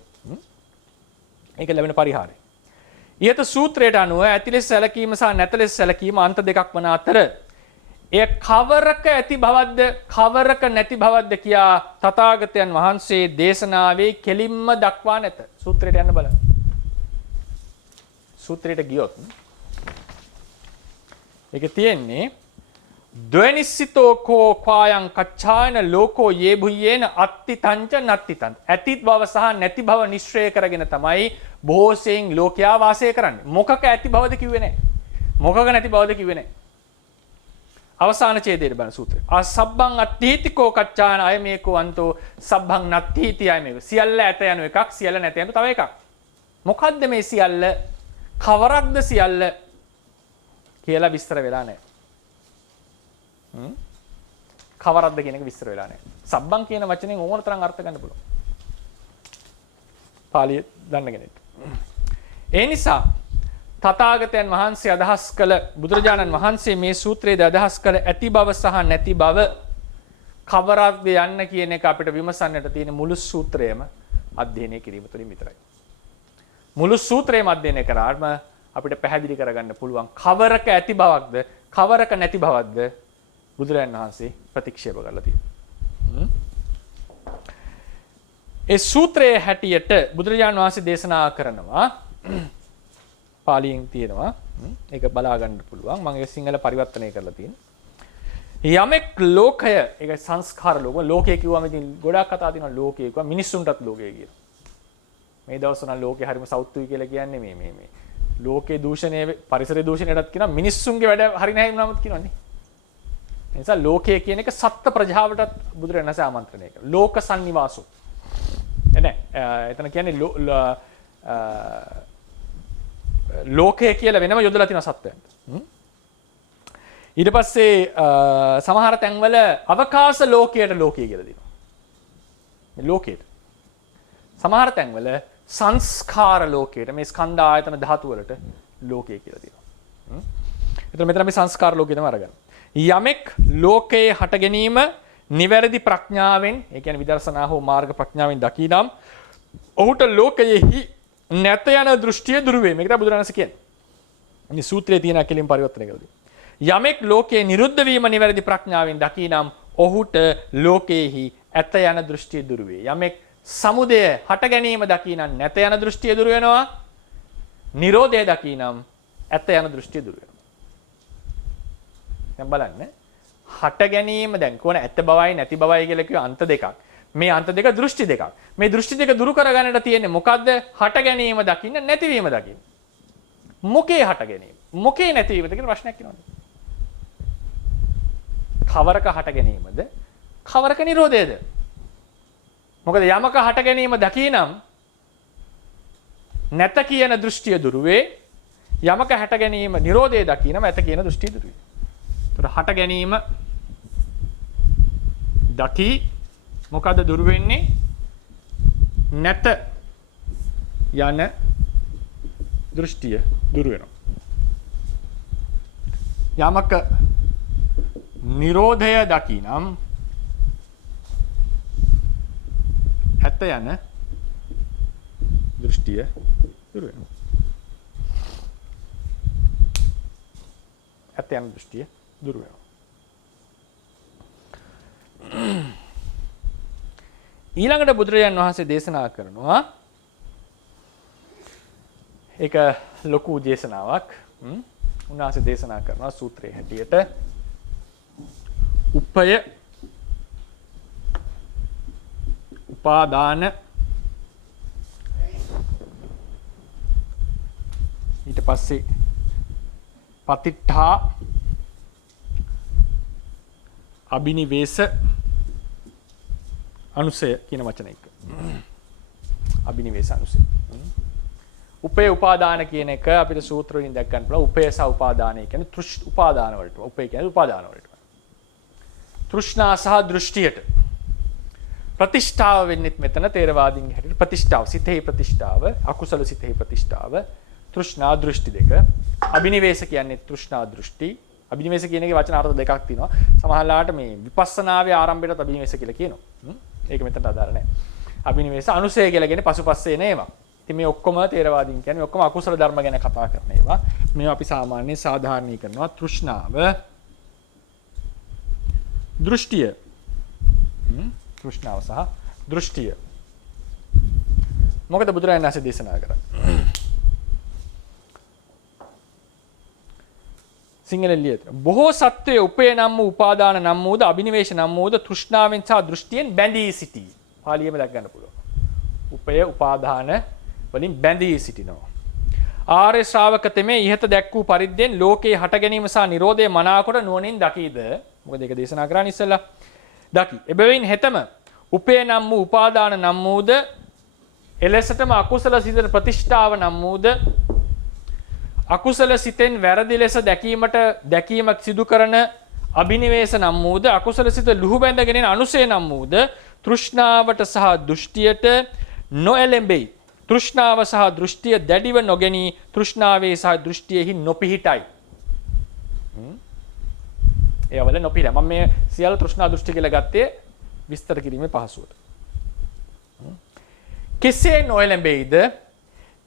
ඒක ලැබෙන පරිහාරය. ඊට සූත්‍රයට අනුව ඇති ලෙස සැලකීම සහ නැත ලෙස සැලකීම අන්ත දෙකක් වන අතර එය කවරක ඇති බවද්ද කවරක නැති බවද්ද කියා තථාගතයන් වහන්සේ දේශනාවේ කෙලින්ම දක්වා නැත. සූත්‍රයට යන්න බලන්න. සූත්‍රයට ගියොත් ඒක තියෙන්නේ ද්වේනිසිතෝ කෝ ක්වායං කච්ඡායන ලෝකෝ යේ භුයේන අත්ති තංච නත්ති තං. ඇති බව සහ නැති බව නිශ්චය කරගෙන තමයි බොහෝසෙයින් ලෝකයා වාසය කරන්නේ. මොකක ඇති බවද කිව්වේ නැහැ. මොකක නැති බවද කිව්වේ නැහැ. අවසාන ඡේදයේ බලන සූත්‍රය. අසබ්බං අත්ථීතිකෝ කච්ඡායන අයමේකෝ අන්තෝ සබ්බං නත්ථීති අයමේක. සියල්ල ඇත යන එකක්, සියල්ල නැත යන තව එකක්. මොකද්ද මේ සියල්ල? කවරක්ද සියල්ල කියලා විස්තර වෙලා නැහැ. කවරක්ද කියන එක විස්තර වෙලා නැහැ. සබ්බං කියන වචනෙන් ඕන තරම් අර්ථ ගන්න පුළුවන්. පාලිය දන්න කෙනෙක්. ඒ නිසා තථාගතයන් වහන්සේ අදහස් කළ බුදුරජාණන් වහන්සේ මේ සූත්‍රයේදී අදහස් කළ ඇති බව සහ නැති බව කවරක්ද යන්න කියන එක අපිට විමසන්නට තියෙන මුළු සූත්‍රයම අධ්‍යයනය කිරීම තුළින් විතරයි. මුළු සූත්‍රයම අධ්‍යයනය කරාම අපිට පැහැදිලි කරගන්න පුළුවන් කවරක ඇති බවක්ද කවරක නැති බවක්ද බුදුරජාණන් වහන්සේ ප්‍රතික්ෂේප කරලා තියෙනවා. ඒ සූත්‍රයේ හැටියට බුදුරජාණන් වහන්සේ දේශනා කරනවා පාලියෙන් තියෙනවා. ඒක බලා ගන්න පුළුවන්. මම ඒක සිංහල පරිවර්තනය කරලා තියෙනවා. යමෙක් ලෝකය ඒක සංස්කාර ලෝකය කිව්වම ඉතින් ගොඩාක් කතා තියෙනවා ලෝකය කිව්වා මිනිස්සුන්ටත් ලෝකය කියලා. මේ දවස්වල නම් ලෝකේ හරිම සෞත්තුයි කියලා කියන්නේ මේ ලෝකේ දූෂණය පරිසර දූෂණයටත් කියනවා මිනිස්සුන්ගේ වැඩ හරි නැහැ වුණාමත් කියනවානේ. ඒ නිසා ලෝකය කියන එක සත්ත්ව ප්‍රජාවටත් බුදුරජාණන් වහන්සේ ආමන්ත්‍රණය කරා. ලෝක සංනිවාසෝ. එතන කියන්නේ ලෝකය කියලා වෙනම යොදලා තියෙන සත්වයන්ට. ඊට පස්සේ සමහර තැන්වල අවකාශ ලෝකයට ලෝකය කියලා දෙනවා. මේ ලෝකයට. සමහර තැන්වල සංස්කාර ලෝකයට මේ ස්කන්ධ ආයතන ධාතු වලට ලෝකය කියලා දෙනවා. එතන මෙතන මේ සංස්කාර ලෝකය තමයි අරගන්නේ. යමෙක් ලෝකයේ හට ගැනීම නිවැරදි ප්‍රඥාවෙන්, ඒ කියන්නේ විදර්ශනා හෝ මාර්ග ප්‍රඥාවෙන් දකිනම් ඔහුට ලෝකයෙහි නැත යන දෘෂ්ටිය දුරු වේ. මේක තමයි බුදුරණස් කියන්නේ. මේ සූත්‍රයේ තියෙන කෙලින් පරිවර්තනය කරලා දෙනවා. යමෙක් ලෝකයේ නිරුද්ධ වීම නිවැරදි ප්‍රඥාවෙන් දකිනම් ඔහුට ලෝකයෙහි ඇත යන දෘෂ්ටිය දුරු වේ. යමෙක් සමුදය හට ගැනීම දකිනම් නැත යන දෘෂ්ටිය දුරු වෙනවා. නිරෝධය දකිනම් ඇත යන දෘෂ්ටිය දුරු වෙනවා. දැන් බලන්න. හට ගැනීම දැන් කොහොන ඇත බවයි නැති බවයි කියලා කිව්ව අන්ත දෙකක්. මේ අන්ත දෙක දෘෂ්ටි දෙකක්. මේ දෘෂ්ටි දෙක දුරු කරගන්නට තියෙන්නේ මොකද්ද? හට ගැනීම දකින්න නැතිවීම දකින්න. මොකේ හට ගැනීම? මොකේ නැතිවීමද කියන ප්‍රශ්නයක් එනවා. කවරක හට ගැනීමද? කවරක නිරෝධයද? මොකද යමක හට ගැනීම දකිනම් නැත කියන දෘෂ්ටිය දුරු වේ. යමක හට ගැනීම නිරෝධය දකිනම් ඇත කියන දෘෂ්ටිය දුරු වේ. ඒතර හට ගැනීම දකි මොකද දුරු වෙන්නේ? නැත යන දෘෂ්ටිය දුරු වෙනවා. යමක නිරෝධය දකිනම් ඇත යන දෘෂ්ටිය දුරු වෙනවා. ඇත යන දෘෂ්ටිය දුරු වෙනවා. ඊළඟට බුදුරජාන් වහන්සේ දේශනා කරනවා ඒක ලොකු දේශනාවක්. උන්වහන්සේ දේශනා කරනවා සූත්‍රයේ හැටියට උපය උපාදාන ඊට පස්සේ පතිට්ඨා අබිනිවේෂ අනුසය කියන වචන එක. අබිනිවේෂ අනුසය. උපේ උපාදාන කියන එක අපිට සූත්‍ර වලින් දැක් ගන්න පුළුවන්. උපේ සහ උපාදානය කියන්නේ උපාදාන වලට. උපේ කියන්නේ උපාදාන වලට. තෘෂ්ණා සහ දෘෂ්ටියට ප්‍රතිෂ්ඨාව වෙන්නෙත් මෙතන තේරවාදීන් හැටියට ප්‍රතිෂ්ඨාව සිතේ ප්‍රතිෂ්ඨාව අකුසල සිතේ ප්‍රතිෂ්ඨාව තෘෂ්ණා දෘෂ්ටි දෙක. අබිනිවේෂ කියන්නේ තෘෂ්ණා දෘෂ්ටි. අබිනිවේෂ කියන එකේ වචන අර්ථ දෙකක් තියෙනවා. සමහරලාට මේ විපස්සනාවේ ආරම්භයටත් අබිනිවේෂ කියලා කියනවා. ඒක මෙතනට අදාළ නැහැ. අබිනිවේෂ අනුසය කියලා කියන්නේ පසුපස්සේ නේවා. ඉතින් මේ ඔක්කොම තේරවාදීන් කියන්නේ ඔක්කොම අකුසල ධර්ම ගැන කතා කරන ඒවා. මේවා අපි සාමාන්‍යයෙන් සාධාරණී කරනවා තෘෂ්ණාව දෘෂ්ටිය. තෘෂ්ණාව සහ දෘෂ්ටිය. මොකද බුදුරජාණන් වහන්සේ දේශනා කරන්නේ? සිංහලෙන් ලියත. බොහෝ සත්වයේ උපේ නම් වූ උපාදාන නම් වූද අබිනිවේෂ නම් වූද තෘෂ්ණාවෙන් සහ දෘෂ්ටියෙන් බැඳී සිටී. පාලියෙම දක් ගන්න පුළුවන්. උපය උපාදාන වලින් බැඳී සිටිනවා. ආර්ය ශ්‍රාවක තෙමේ ඉහත දැක් වූ පරිද්දෙන් ලෝකේ හට ගැනීම සහ නිරෝධය මනාකොට නුවණින් දකීද? මොකද ඒක දේශනා කරන්නේ ඉස්සෙල්ලා. දකි. එබැවින් හෙතම උපේ නම් වූ උපාදාන නම් වූද එලෙසටම අකුසල සිතේ ප්‍රතිෂ්ඨාව නම් වූද අකුසල සිතෙන් වැරදි ලෙස දැකීමක් සිදු කරන අබිනිවේෂ නම් වූද අකුසල සිත ලුහු බැඳගෙන අනුසය නම් වූද තෘෂ්ණාවට සහ දෘෂ්ටියට නොඑළඹෙයි. තෘෂ්ණාව සහ දෘෂ්ටිය දැඩිව නොගැනී තෘෂ්ණාවේ සහ දෘෂ්ටියෙහි නොපිහිටයි. ඒවල නොපිහිට. මම මේ සියලු තෘෂ්ණා දෘෂ්ටි කියලා ගත්තේ විස්තර කිරීමේ පහසුවට. කෙසේ නොඑළඹෙයිද?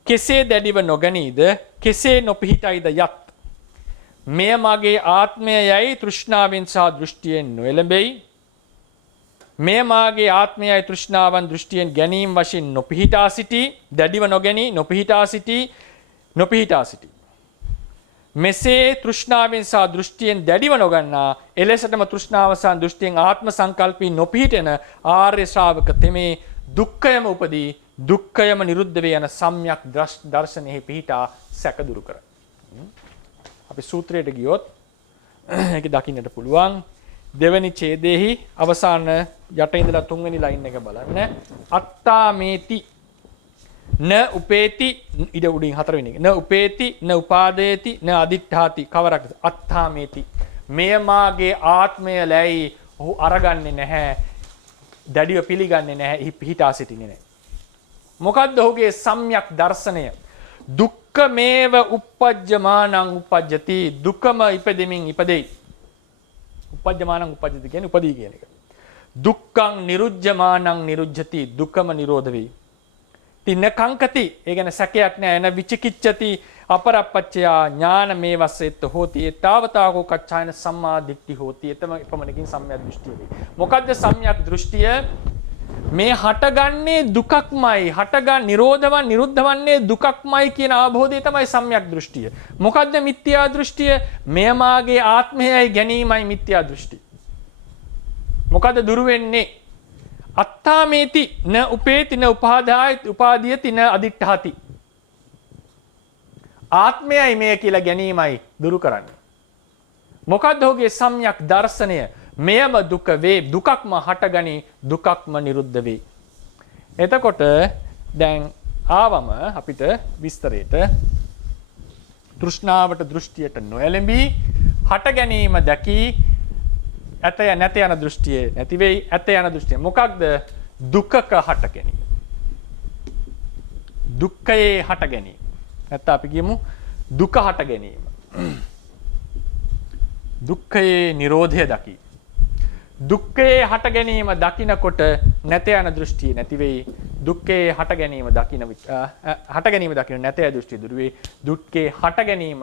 කෙසේ දැඩිව නොගනීද? කෙසේ නොපිහිටයිද යත්? මෙය මගේ ආත්මය යයි තෘෂ්ණාවෙන් සහ දෘෂ්ටියෙන් නොඑළඹෙයි. මෙය මාගේ ආත්මයයි තෘෂ්ණාවන් දෘෂ්ටියෙන් ගැනීම වශයෙන් නොපිහිටා සිටී. දැඩිව නොගැනී නොපිහිටා සිටී. මෙසේ තෘෂ්ණාවෙන් සහ දෘෂ්ටියෙන් දැඩිව නොගන්නා එලෙසටම තෘෂ්ණාව සහ දෘෂ්ටියෙන් ආත්ම සංකල්පී නොපිහිටෙන ආර්ය ශ්‍රාවක තෙමේ දුක්ඛයම උපදී දුක්ඛයම නිරුද්ධ වේ යන සම්‍යක් දර්ශනයෙහි පිහිටා සැක දුරු කර. අපි සූත්‍රයට ගියොත් ඒක දකින්නට පුළුවන්. දෙවැනි ඡේදයේහි අවසාන යට ඉඳලා තුන්වෙනි ලයින් එක බලන්න. අත්තා මේති න උපේති ඉද උඩින් හතරවෙනි එක. න උපේති න උපාදේති න අදිඨාති කවරක්ද? අත්තා මේති. මෙය මාගේ ආත්මය ලැයි ඔහු අරගන්නේ නැහැ. දැඩිව පිළිගන්නේ නැහැ. එහි පිහිටා සිටින්නේ නැහැ. මොකද්ද ඔහුගේ සම්‍යක් දර්ශනය? දුක්ඛමේව uppajjamaනං uppajjati. දුකම ඉපදෙමින් ඉපදෙයි. uppajjamaනං uppajjati කියන්නේ උපදී කියන එක. දුක්ඛං නිරුජ්ජමානං නිරුජ්ජති. දුකම නිරෝධ වෙයි. තින කංකති. ඒ කියන්නේ සැකයක් නෑ. එන විචිකිච්ඡති අපරප්පච්චයා ඥාන මේ වස්සෙත් හෝති. ඊතාවතාවකෝ කච්චායන සම්මා දිට්ඨි හෝති. එතම එපමණකින් සම්‍යක් දෘෂ්ටිය වෙයි. මොකද්ද සම්‍යක් දෘෂ්ටිය? මේ හටගන්නේ දුකක්මයි. හටගන් නිරෝධවන් නිරුද්ධ වන්නේ දුකක්මයි කියන අවබෝධය තමයි සම්‍යක් දෘෂ්ටිය. මොකද්ද මිත්‍යා දෘෂ්ටිය? මෙය මාගේ ආත්මයයි ගැනීමයි මිත්‍යා දෘෂ්ටි. මොකද්ද දුරු වෙන්නේ? අත්තාමේති න උපේති න උපාදායති උපාදීයති න අදිඨාති. ආත්මයයි මේ කියලා ගැනීමයි දුරු කරන්නේ. මොකද්ද ඔහුගේ සම්‍යක් දර්ශනය? මෙයම දුක වේ. දුකක්ම හටගනි. දුකක්ම නිරුද්ධ වේ. එතකොට දැන් ආවම අපිට විස්තරයට තෘෂ්ණාවට දෘෂ්ටියට නොයැලෙඹී හට ගැනීම දැකී ඇත නැත යන දෘෂ්ටිය නැති වෙයි. ඇත යන දෘෂ්ටිය මොකක්ද? දුකක හට ගැනීම. දුක්ඛයේ හට ගැනීම. නැත්නම් අපි කියමු දුක හට ගැනීම. දුක්ඛයේ නිරෝධය දකි. දුක්ඛයේ හට ගැනීම දකිනකොට නැත යන දෘෂ්ටිය නැති වෙයි. දුක්ඛයේ හට ගැනීම දකින හට ගැනීම දකින නැත යන දෘෂ්ටිය දුරු වෙයි. දුක්ඛයේ හට ගැනීම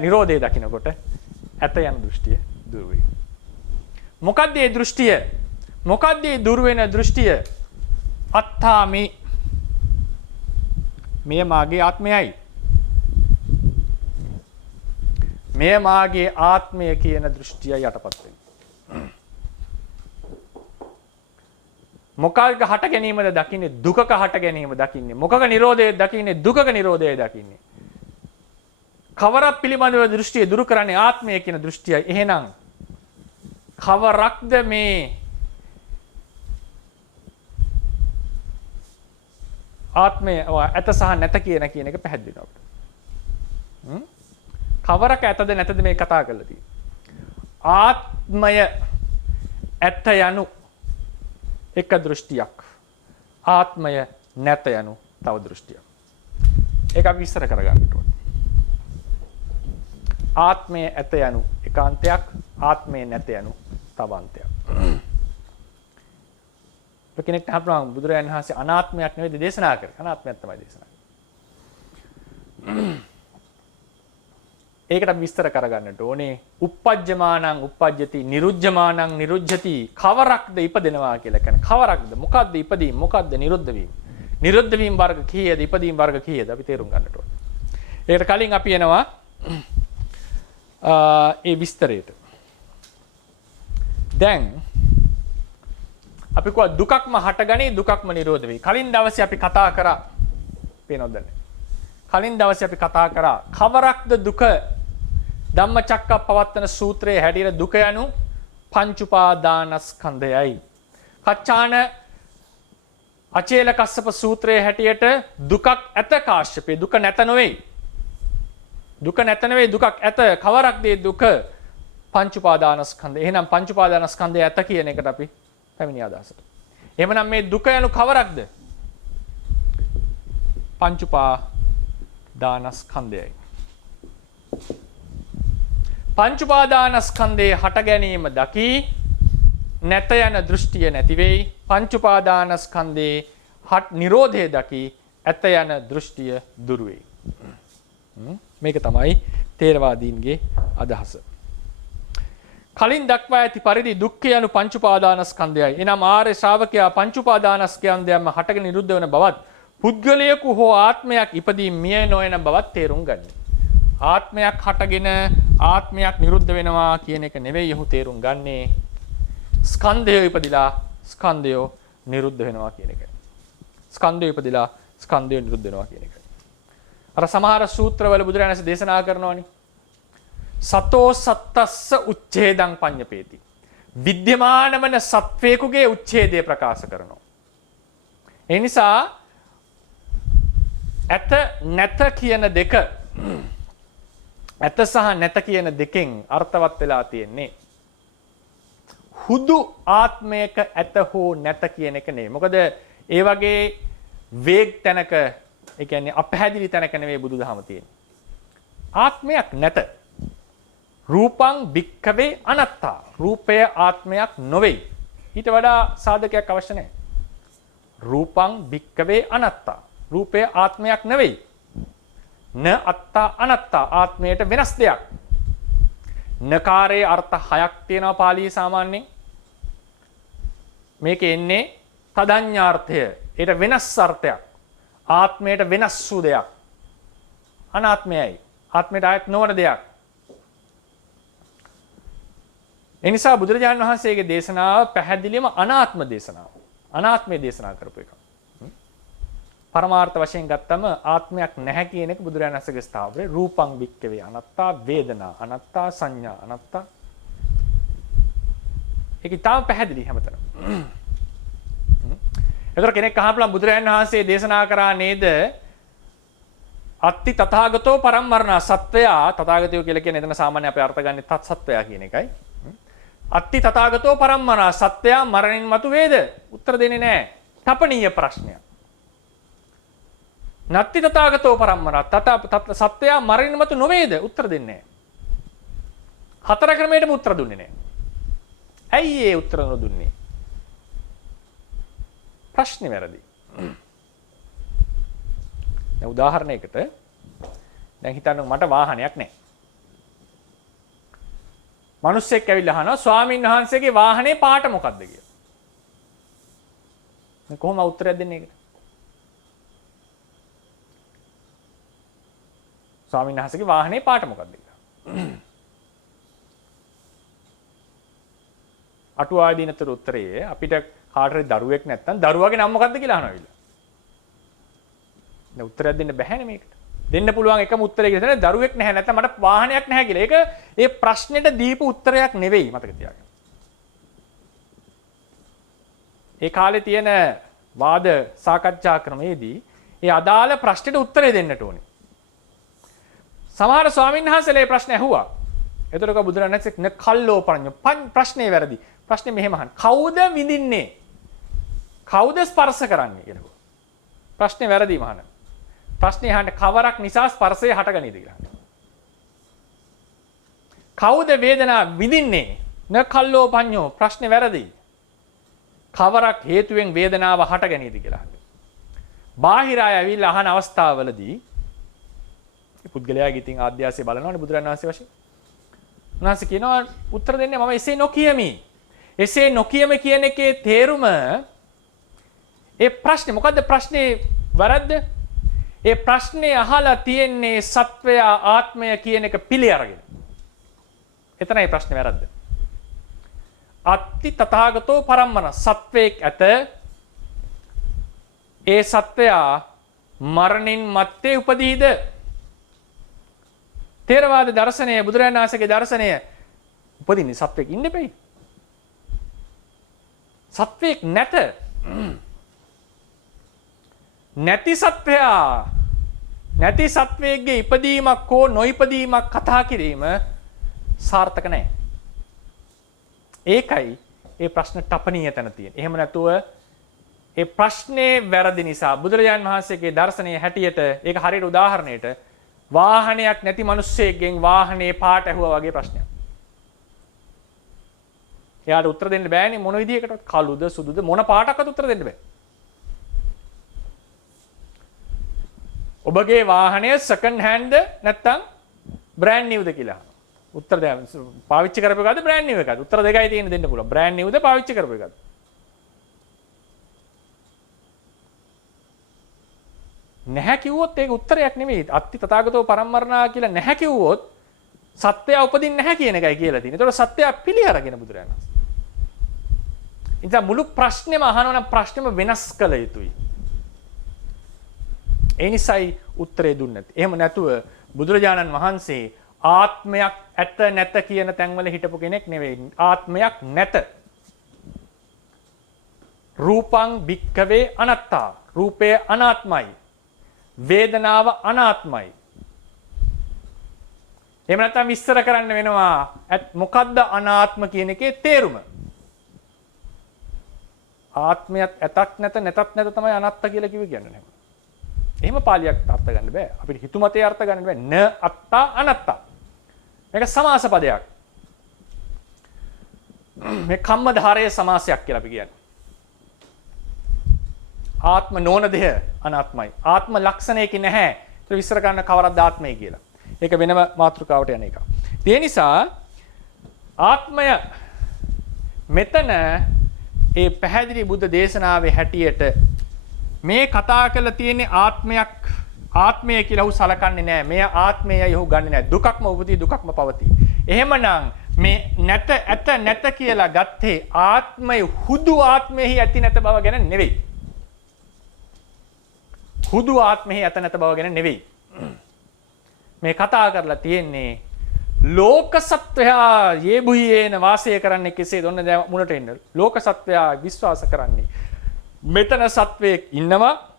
නිරෝධය දකිනකොට ඇත යන දෘෂ්ටිය දුරු වෙයි. මොකද්ද මේ දෘෂ්ටිය? මොකද්ද මේ දුරු වෙන දෘෂ්ටිය? අත්තාමි. මෙය මාගේ ආත්මයයි. මෙය මාගේ ආත්මය කියන දෘෂ්ටිය යටපත් වෙනවා. මොකක හට ගැනීමද දකින්නේ? දුකක හට ගැනීම දකින්නේ. මොකක නිරෝධය දකින්නේ? දුකක නිරෝධය දකින්නේ. කවරක් පිළිබඳව දෘෂ්ටිය දුරු කරන්නේ? ආත්මය කියන දෘෂ්ටියයි. එහෙනම් කවරක්ද මේ ආත්මය ඇත සහ නැත කියන එක පැහැදිලි වෙනවා. කවරක ඇතද නැතද මේ කතා කරලා තියෙන්නේ? ආත්මය ඇත යනු එක දෘෂ්ටියක්. ආත්මය නැත යනු තව දෘෂ්ටියක්. ඒක අපි විස්තර කරගන්න ඕනේ. ආත්මය ඇත යනු එකාන්තයක්. ආත්මය නැත යනු තව අන්තයක්. කෙනෙක් අහනවා බුදුරජාණන් වහන්සේ අනාත්මයක් නෙවෙයි දේශනා කරේ. අනාත්මයක් තමයි දේශනා කරේ. ඒකට අපි විස්තර කරගන්නට ඕනේ. uppajjamaනං uppajjati niruජ්ජමානං niruජ්ජති. කවරක්ද ඉපදෙනවා කියලා කියන කවරක්ද? මොකද්ද ඉපදීම? මොකද්ද නිරුද්ධ වීම? නිරුද්ධ වීම වර්ග කීයද? ඉපදීම වර්ග කීයද? අපි තේරුම් ගන්නට ඕනේ. ඒකට කලින් අපි එනවා ඒ විස්තරයට. දැන් අපි කො දුකක්ම හටගනී දුකක්ම නිරෝධ වෙයි. කලින් දවසේ අපි කතා කරා පේනවද? කලින් දවසේ අපි කතා කරා කවරක්ද දුක? ධම්මචක්කප්පවත්තන සූත්‍රයේ හැටියට දුක යනු පංච උපාදානස්කන්ධයයි. කච්චාන අචේල කස්සප සූත්‍රයේ හැටියට දුකක් ඇත කාශ්‍යපේ. දුක නැත නොවේ. දුක නැත නෙවෙයි දුකක් ඇත. කවරක්ද ඒ දුක? පංච උපාදානස්කන්ධය. එහෙනම් පංච උපාදානස්කන්ධය ඇත කියන එකට අපි පැමිණි අදහසට. එහෙමනම් මේ දුක යනු කවරක්ද? පංච උපාදානස්කන්ධයයි. පංච උපාදානස්කන්ධයේ හට ගැනීම දකි නැත යන දෘෂ්ටිය නැති වෙයි. පංච උපාදානස්කන්ධයේ හට නිරෝධය දකි ඇත යන දෘෂ්ටිය දුරු වෙයි. මේක තමයි තේරවාදීන්ගේ අදහස. කලින් දක්වා ඇති පරිදි දුක්ඛ යනු පංච උපාදානස්කන්ධයයි. එනම් ආර්ය ශ්‍රාවකයා පංච උපාදානස්කන්ධයන්ම හටගෙන නිරුද්ධ වන බවත් පුද්ගලයෙකු හෝ ආත්මයක් ඉපදී මිය නොයන බවත් තේරුම් ගන්න. ආත්මයක් හටගෙන ආත්මයක් නිරුද්ධ වෙනවා කියන එක නෙවෙයි ඔහු තේරුම් ගන්නේ. ස්කන්ධය ඉපදිලා ස්කන්ධය නිරුද්ධ වෙනවා කියන එකයි. ස්කන්ධය ඉපදිලා ස්කන්ධය නිරුද්ධ වෙනවා කියන එකයි. අර සමහර සූත්‍රවල බුදුරජාණන් වහන්සේ දේශනා කරනවානේ. සතෝ සත්තස්ස උච්ඡේදං පඤ්ඤපේති. විද්‍යමාන වන සත්වේකුගේ උච්ඡේදය ප්‍රකාශ කරනවා. ඒ නිසා ඇත නැත කියන දෙක ඇත සහ නැත කියන දෙකෙන් අර්ථවත් වෙලා තියෙන්නේ හුදු ආත්මයක ඇත හෝ නැත කියන එක නෙවෙයි. මොකද ඒ වගේ වේග තැනක ඒ කියන්නේ අපහැදිලි තැනක නෙවෙයි බුදුදහම තියෙන්නේ. ආත්මයක් නැත. රූපං භික්ඛවේ අනත්තා. රූපය ආත්මයක් නොවේ. ඊට වඩා සාධකයක් අවශ්‍ය නැහැ. රූපං භික්ඛවේ අනත්තා. රූපය ආත්මයක් නෙවෙයි. න අත්තා අනත්තා. ආත්මයට වෙනස් දෙයක්. නකාරයේ අර්ථ හයක් තියෙනවා පාලියේ සාමාන්‍යයෙන්. මේකේ එන්නේ තදඤ්ඤාර්ථය. ඒට වෙනස් අර්ථයක්. ආත්මයට වෙනස් වූ දෙයක්. අනාත්මයයි. ආත්මයට ආයත් නොවන දෙයක්. එනිසා බුදුරජාණන් වහන්සේගේ දේශනාව පැහැදිලිවම අනාත්ම දේශනාව. අනාත්මය දේශනා කරපු එක. පරමාර්ථ වශයෙන් ගත්තම ආත්මයක් නැහැ කියන එක බුදුරජාණන් වහන්සේගේ ස්ථාවරේ රූපං වික්කවේ අනත්තා වේදනා අනත්තා සංඥා අනත්තා. ඒක ඉතාම පැහැදිලි හැමතැනම. එතකොට කෙනෙක් අහපුවා බුදුරජාණන් වහන්සේ දේශනා කරා නේද අත්ති තථාගතෝ පරම්මරණ සත්වයා තථාගතයෝ කියලා කියන්නේ එතන සාමාන්‍ය අපේ අර්ථ ගන්න තත් සත්වයා කියන එකයි. අත්ති තථාගතෝ පරම්මරණ සත්වයා මරණින් මතු වේද? උත්තර දෙන්නේ නැහැ. තපනීය ප්‍රශ්නයක්. නත්ති තථාගතෝ පරම්මරණ සත්වයා මරණින් මතු නොවේද? උත්තර දෙන්නේ නැහැ. හතර ක්‍රමයකටම උත්තර දුන්නේ නැහැ. ඇයි ඒ උත්තර නොදුන්නේ? ප්‍රශ්නේ වැරදි. දැන් උදාහරණයකට දැන් හිතන්න මට වාහනයක් නැහැ. මිනිස්සෙක් ඇවිල්ලා අහනවා ස්වාමීන් වහන්සේගේ වාහනේ පාට මොකක්ද කියලා. මම කොහොම උත්තරයක් දෙන්නේ ඒකට? ස්වාමීන් වහන්සේගේ වාහනේ පාට මොකක්ද කියලා. අටුවාදී නතර උත්තරයේ අපිට කාටරි දරුවෙක් නැත්තම් දරුවාගේ නම මොකක්ද කියලා අහනවා. දැන් උත්තරයක් දෙන්න බැහැනේ මේකට. දෙන්න පුළුවන් එකම උත්තරය කියලා තමයි දරුවෙක් නැහැ නැත්නම් මට වාහනයක් නැහැ කියලා. ඒක ඒ ප්‍රශ්නෙට දීපු උත්තරයක් නෙවෙයි මතක තියාගන්න. ඒ කාලේ තියෙන වාද සාකච්ඡා ක්‍රමයේදී ඒ අදාළ ප්‍රශ්නෙට උත්තරය දෙන්නට ඕනේ. සමහර ස්වාමීන් වහන්සේලා මේ ප්‍රශ්න ඇහුවා. එතකොට බුදුරණැසෙක් න කල්ලෝ ප්‍රශ්නේ වැරදි. ප්‍රශ්නේ මෙහෙම අහන්න. කවුද විඳින්නේ? කවුද ස්පර්ශ කරන්නේ කියලා. ප්‍රශ්නේ වැරදි මහාන. ප්‍රශ්නේ අහන්න කවරක් නිසා ස්පර්ශය හටගනීද කියලා. කවුද වේදනාව විඳින්නේ? න කල්ලෝ පඤ්ඤෝ ප්‍රශ්නේ වැරදි. කවරක් හේතුවෙන් වේදනාව හටගනීද කියලා. බාහිර අය ඇවිල්ලා අහන අවස්ථාවවලදී පුද්ගලයාගේ ඉතින් ආද්‍යාසය බලනවානේ බුදුරජාණන් වහන්සේ වශයෙන්. උන්වහන්සේ කියනවා උත්තර දෙන්නේ මම එසේ නොකියමි. එසේ නොකියම කියන එකේ තේරුම ඒ ප්‍රශ්නේ මොකද්ද ප්‍රශ්නේ වැරද්ද? ඒ ප්‍රශ්නේ අහලා තියෙන්නේ සත්වයා ආත්මය කියන එක පිළි අරගෙන. එතනයි ප්‍රශ්නේ වැරද්ද. අත්ති තථාගතෝ පරම්මන සත්වයක් ඇත. ඒ සත්වයා මරණින් මත්තේ උපදීද? තේරවාද දර්ශනය බුදුරජාණන් වහන්සේගේ දර්ශනය උපදින්නේ සත්වයක් ඉන්න බෑ. සත්වයක් නැත. නැති සත්වයා නැති සත්වයේගේ ඉපදීමක් හෝ නොඉපදීමක් කතා කිරීම සාර්ථක නැහැ. ඒකයි ඒ ප්‍රශ්න තපණීය තැන තියෙන්නේ. එහෙම නැතුව ඒ ප්‍රශ්නේ වැරදි නිසා බුදුරජාණන් වහන්සේගේ දර්ශනයේ හැටියට ඒක හරියට උදාහරණයට වාහනයක් නැති මිනිස්සෙක්ගෙන් වාහනේ පාට ඇහුවා වගේ ප්‍රශ්නයක්. එයාට උත්තර දෙන්න බෑනේ මොන විදියකටවත් කළුද සුදුද මොන පාටක්වත් උත්තර දෙන්න බෑ. ඔබගේ වාහනය සෙකන්ඩ් හෑන්ඩ්ද නැත්නම් බ්‍රෑන්ඩ් නිව්ද කියලා. උත්තර දෙන්න පාවිච්චි කරපු එකද බ්‍රෑන්ඩ් නිව් එකද? උත්තර දෙකයි තියෙන දෙන්න පුළුවන්. බ්‍රෑන්ඩ් නිව්ද පාවිච්චි කරපු එකද? නැහැ කිව්වොත් ඒක උත්තරයක් නෙමෙයි. අත්ති තථාගතෝ පරම්මරණා කියලා නැහැ කිව්වොත් සත්‍යය උපදින්නේ නැහැ කියන එකයි කියලා තියෙන්නේ. ඒතකොට සත්‍යය පිළි අරගෙන බුදුරජාණන් වහන්සේ. ඉතින් මුළු ප්‍රශ්නේම අහනවා නම් ප්‍රශ්නේම වෙනස් කළ යුතුයි. ඒ නිසායි උත්තරේ දුන්නේ නැති. එහෙම නැතුව බුදුරජාණන් වහන්සේ ආත්මයක් ඇත නැත කියන තැන්වල හිටපු කෙනෙක් නෙවෙයි. ආත්මයක් නැත. රූපං භික්ඛවේ අනත්තා. රූපය අනාත්මයි. වේදනාව අනාත්මයි. එහෙම නැත්නම් විස්තර කරන්න වෙනවා මොකද්ද අනාත්ම කියන එකේ තේරුම. ආත්මයක් ඇතක් නැත නැතත් තමයි අනාත්ත කියලා කියන්නේ නැහැ. එහෙම පාලියක් අර්ථ ගන්න බෑ. අපිට හිතුමතේ අර්ථ ගන්න බෑ. න අත්තා අනත්තා. මේක සමාස පදයක්. මේ කම්මධාරයේ සමාසයක් කියලා අපි කියන්නේ. ආත්ම නොවන දෙය අනාත්මයි. ආත්ම ලක්ෂණයක නැහැ. ඒක විස්තර කරන්න කවරක්ද ආත්මය කියලා. ඒක වෙනම මාතෘකාවට යන එක. ඒ නිසා ආත්මය මෙතන ඒ පැහැදිලි බුද්ධ දේශනාවේ හැටියට මේ කතා කරලා තියෙන ආත්මය කියලා ඔහු සලකන්නේ නැහැ. මේ ආත්මයයි ඔහු ගන්නෙ නැහැ. දුකක්ම උපදී දුකක්ම පවතී. එහෙමනම් මේ නැත ඇත නැත කියලා ගත්තේ ආත්මය හුදු ආත්මෙහි ඇති නැත බව ගැන නෙවෙයි. හුදු ආත්මෙහි ඇත නැත බව ගැන නෙවෙයි. මේ කතා කරලා තියෙන්නේ ලෝක සත්වයා යෙබුයේන වාසය කරන්නේ කෙසේද? ඔන්න දැන් මුලට එන්න. ලෝක සත්වයා විශ්වාස කරන්නේ මෙතන සත්වයෙක් ඉන්නවා.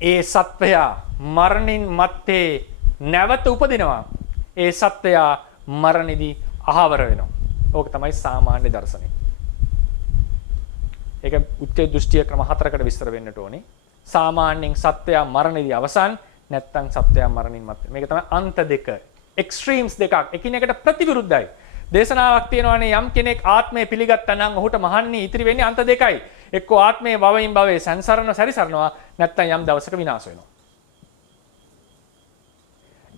ඒ සත්වයා මරණින් මත්තේ නැවත උපදිනවා. ඒ සත්වයා මරණෙදී අහවර වෙනවා. ඕක තමයි සාමාන්‍ය දර්ශනය. ඒක උච්චේ දෘෂ්ටිය ක්‍රම 4කට විස්තර වෙන්නට ඕනේ. සාමාන්‍යයෙන් සත්වයා මරණෙදී අවසන්, නැත්තම් සත්වයා මරණින් මත්තේ. මේක තමයි අන්ත දෙක. එක්ස්ට්‍රීම්ස් දෙකක්. එකිනෙකට ප්‍රතිවිරුද්ධයි. දේශනාවක් තියෙනවානේ යම් කෙනෙක් ආත්මය පිළිගත්තා නම් ඔහුට මහන්නේ ඉතිරි වෙන්නේ අන්ත දෙකයි. එක්කෝ ආත්මයේ භවයෙන් භවයේ සැරිසරනවා, නැත්තම් යම් දවසක විනාශ වෙනවා.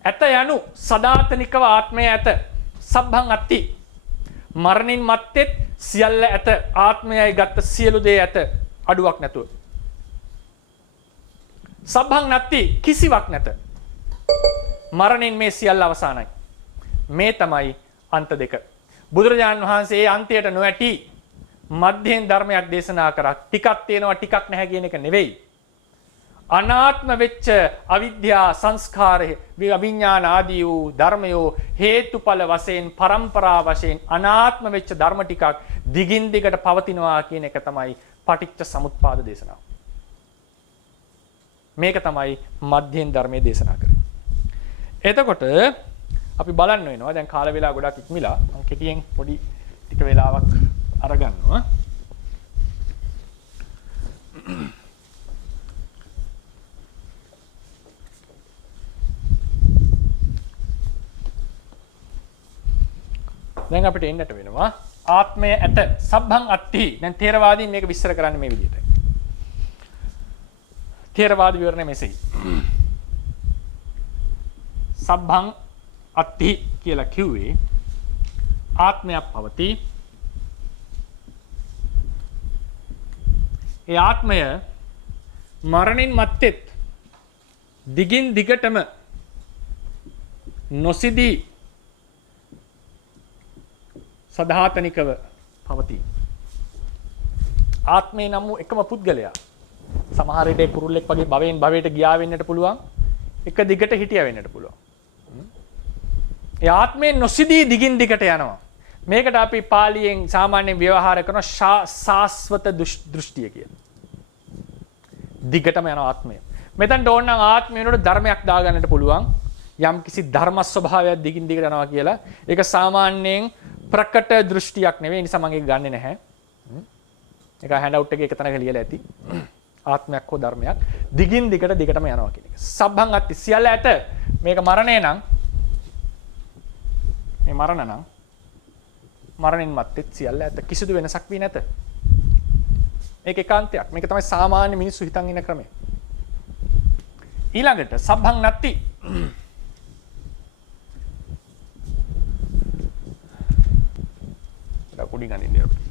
ඇත යනු සදාතනිකව ආත්මය ඇත. සබ්බං අත්ති. මරණින් මත්තේත් සියල්ල ඇත. ආත්මයයි ගත්ත සියලු දේ ඇත. අඩුවක් නැතුව. සබ්බං නැත්ති කිසිවක් නැත. මරණින් මේ සියල්ල අවසానයි. මේ තමයි අන්ත දෙක. බුදුරජාණන් වහන්සේ ඒ අන්තයට නොඇටි මධ්‍යයෙන් ධර්මයක් දේශනා කරා. ටිකක් තියෙනවා ටිකක් නැහැ කියන එක නෙවෙයි. අනාත්ම වෙච්ච අවිද්‍යා සංස්කාරය විඥාන ආදී වූ ධර්මයෝ හේතුඵල වශයෙන් පරම්පරා වශයෙන් අනාත්ම වෙච්ච ධර්ම ටිකක් දිගින් දිගට පවතිනවා කියන එක තමයි පටිච්ච සමුප්පාද දේශනාව. මේක තමයි මධ්‍යයෙන් ධර්මයේ දේශනා කරන්නේ. එතකොට අපි බලන්න වෙනවා දැන් කාල වේලා ගොඩක් ඉක්මලා මම කෙටියෙන් පොඩි ටික වෙලාවක් අරගන්නවා. දැන් අපිට එන්නට වෙනවා ආත්මය ඇත සබ්බං අත්ති. දැන් ථේරවාදීන් මේක විස්තර කරන්නේ මේ විදිහට. ථේරවාද විවරණය මෙසේයි. සබ්බං අත්ති කියලා කිව්වේ ආත්මයක් පවතී. ඒ ආත්මය මරණින් මත්තේත් දිගින් දිගටම නොසිදී සදාතනිකව පවතී. ආත්මේ නම් එකම පුද්ගලයා. සමහර විට කුරුල්ලෙක් වගේ භවයෙන් භවයට ගියා වෙන්නට පුළුවන්. එක දිගට හිටියා වෙන්නට පුළුවන්. ඒ ආත්මේ නොසිදී දිගින් දිගට යනවා. මේකට අපි පාලියෙන් සාමාන්‍යයෙන් ව්‍යවහාර කරන සාස්වත දෘෂ්ටිය කියලා. දිගටම යන ආත්මය. මෙතනට ඕන නම් ආත්මය වෙනුවට ධර්මයක් දාගන්නට පුළුවන්. යම් කිසි ධර්ම ස්වභාවයක් දිගින් දිගට යනවා කියලා. ඒක සාමාන්‍යයෙන් ප්‍රකට දෘෂ්ටියක් නෙවෙයි. නිසා මම ඒක ගන්නෙ නැහැ. ඒක හෑන්ඩ් අවුට් එකේ එක තැනක ලියලා ඇති. ආත්මයක් හෝ ධර්මයක් දිගින් දිගට දිගටම යනවා කියන එක. සබ්බං අත්ති සියල්ල ඇත. මේක මරණය නම් මේ මරණ නම් මරණින් මත්තේත් සියල්ල ඇත. කිසිදු වෙනසක් වී නැත. මේක ඒකාන්තයක්. මේක තමයි සාමාන්‍ය මිනිස්සු හිතන් ඉන්න ක්‍රමය. ඊළඟට සබ්බං නැත්ති කුඩි ගනින්නේ අපි.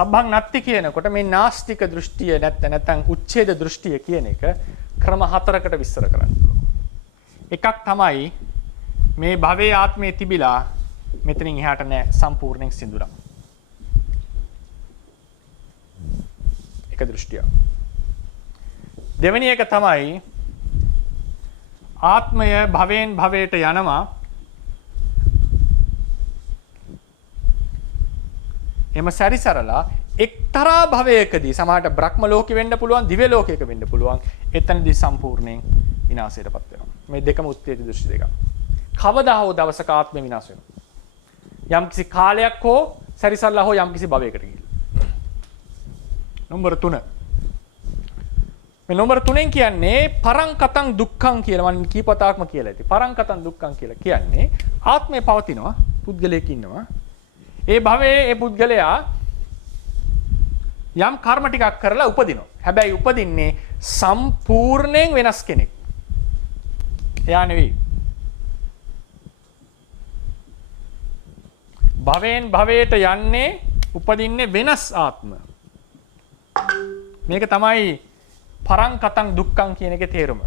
සබ්බං නත්ති කියනකොට මේ නාස්තික දෘෂ්ටිය නැත්නම් උච්ඡේද දෘෂ්ටිය කියන එක ක්‍රම 4කට විස්තර කරන්න පුළුවන්. එකක් තමයි මේ භවයේ ආත්මයේ තිබිලා මෙතනින් එහාට නෑ සම්පූර්ණයෙන් සිඳුරා. එක දෘෂ්ටියක්. දෙවෙනි එක තමයි ආත්මය භවයෙන් භවයට යනවා. එම සැරිසරලා එක්තරා භවයකදී සමහරට බ්‍රහ්ම ලෝකෙ වෙන්න පුළුවන්, දිව්‍ය ලෝකයක වෙන්න පුළුවන්. එතනදී සම්පූර්ණයෙන් විනාශයටපත් වෙනවා. මේ දෙකම උත්තේජ දෘෂ්ටි දෙක. කවදා හෝ දවසක ආත්මය විනාශ වෙනවා. යම්කිසි කාලයක් හෝ සැරිසරලා හෝ යම්කිසි භවයකට ගිහිල්ලා. නම්බර 3. මේ නම්බර 3න් කියන්නේ පරංකතං දුක්ඛං කියලා මම කීපතාවක්ම කියලා ඇති. පරංකතං දුක්ඛං කියලා කියන්නේ ආත්මය පවතිනවා, පුද්ගලයෙක් ඉන්නවා. ඒ භවයේ ඒ පුද්ගලයා යම් කර්ම ටිකක් කරලා උපදිනවා. හැබැයි උපදින්නේ සම්පූර්ණයෙන් වෙනස් කෙනෙක්. එයා නෙවෙයි. භවයෙන් භවයට යන්නේ උපදින්නේ වෙනස් ආත්ම. මේක තමයි පරංකතං දුක්ඛං කියන එකේ තේරුම.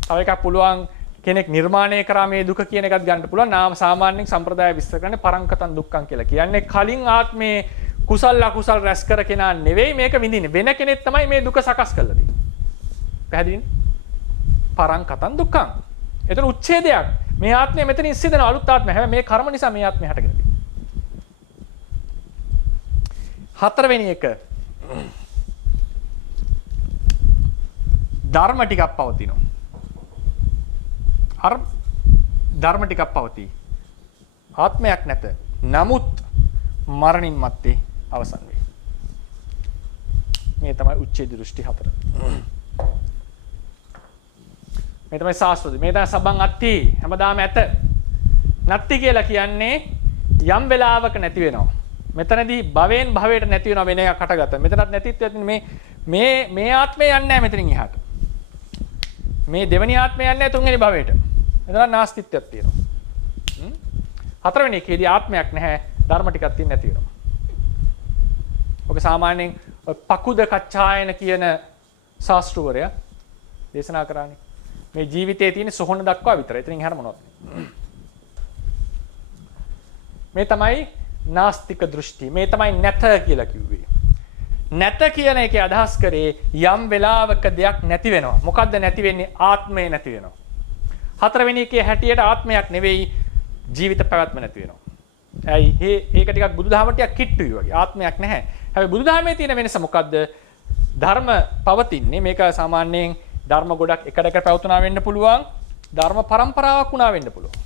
තව එකක් පුළුවන් කෙනෙක් නිර්මාණය කරා මේ දුක කියන එකත් ගන්න පුළුවන්. නාම සාමාන්‍යයෙන් සම්ප්‍රදාය විස්තර කරන්නේ පරංකතං දුක්ඛං කියලා. කියන්නේ කලින් ආත්මේ කුසල අකුසල රැස් කර කෙනා නෙවෙයි මේක විඳින්නේ. වෙන කෙනෙක් තමයි මේ දුක සකස් කරලා දෙන්නේ. පැහැදිලිද? පරංකතං දුක්ඛං. එතන උච්ඡේදයක්. මේ ආත්මය මෙතන ඉස්සෙදෙන අලුත් ආත්මය. හැබැයි මේ කර්ම නිසා මේ ආත්මය හටගෙන තියෙනවා. හතරවෙනි එක ධර්ම ටිකක් පවතිනවා. අර ධර්ම ටිකක් පවතී. ආත්මයක් නැත. නමුත් මරණින් මත්තේ අවසන් වේ. මේ තමයි උච්ඡේද දෘෂ්ටි 4. මේ තමයි සාස්වද. මේ තමයි සබ්බං අත්ති. හැමදාම ඇත. නැත්ති කියලා කියන්නේ යම් වෙලාවක නැති වෙනවා. මෙතනදී භවයෙන් භවයට නැති වෙනවා වෙන එකක් හටගත්තා. මෙතනත් නැතිත් මේ ආත්මය යන්නේ නැහැ මෙතනින් එහාට. මේ දෙවෙනි ආත්මය යන්නේ නැහැ තුන්වෙනි භවයට. මෙතන නාස්තිත්වයක් තියෙනවා. හතරවෙනි එකේදී ආත්මයක් නැහැ. ධර්ම ටිකක් තියෙන නැති වෙනවා. ඔක සාමාන්‍යයෙන් පකුද කච්චායන කියන ශාස්ත්‍රවරයා දේශනා කරන්නේ. මේ ජීවිතයේ තියෙන සොහොන දක්වා විතරයි. එතනින් එහාට මොනවද? මේ තමයි නාස්තික දෘෂ්ටි. මේ තමයි නැත කියලා කිව්වේ. නැත කියන එකේ අදහස් කරේ යම් වෙලාවක දෙයක් නැති වෙනවා. මොකද්ද නැති වෙන්නේ? ආත්මය නැති වෙනවා. හතරවෙනි එකේ හැටියට ආත්මයක් නෙවෙයි ජීවිත පැවැත්ම නැති වෙනවා. ඇයි ඒක ටිකක් බුදුදහමට ටිකක් කිට්ටුයි වගේ. ආත්මයක් නැහැ. හැබැයි බුදුදහමේ තියෙන වෙනස මොකද්ද? ධර්ම පවතින්නේ. මේක සාමාන්‍යයෙන් ධර්ම ගොඩක් එකඩක පැවතුනා වෙන්න පුළුවන්. ධර්ම પરම්පරාවක් වුණා වෙන්න පුළුවන්.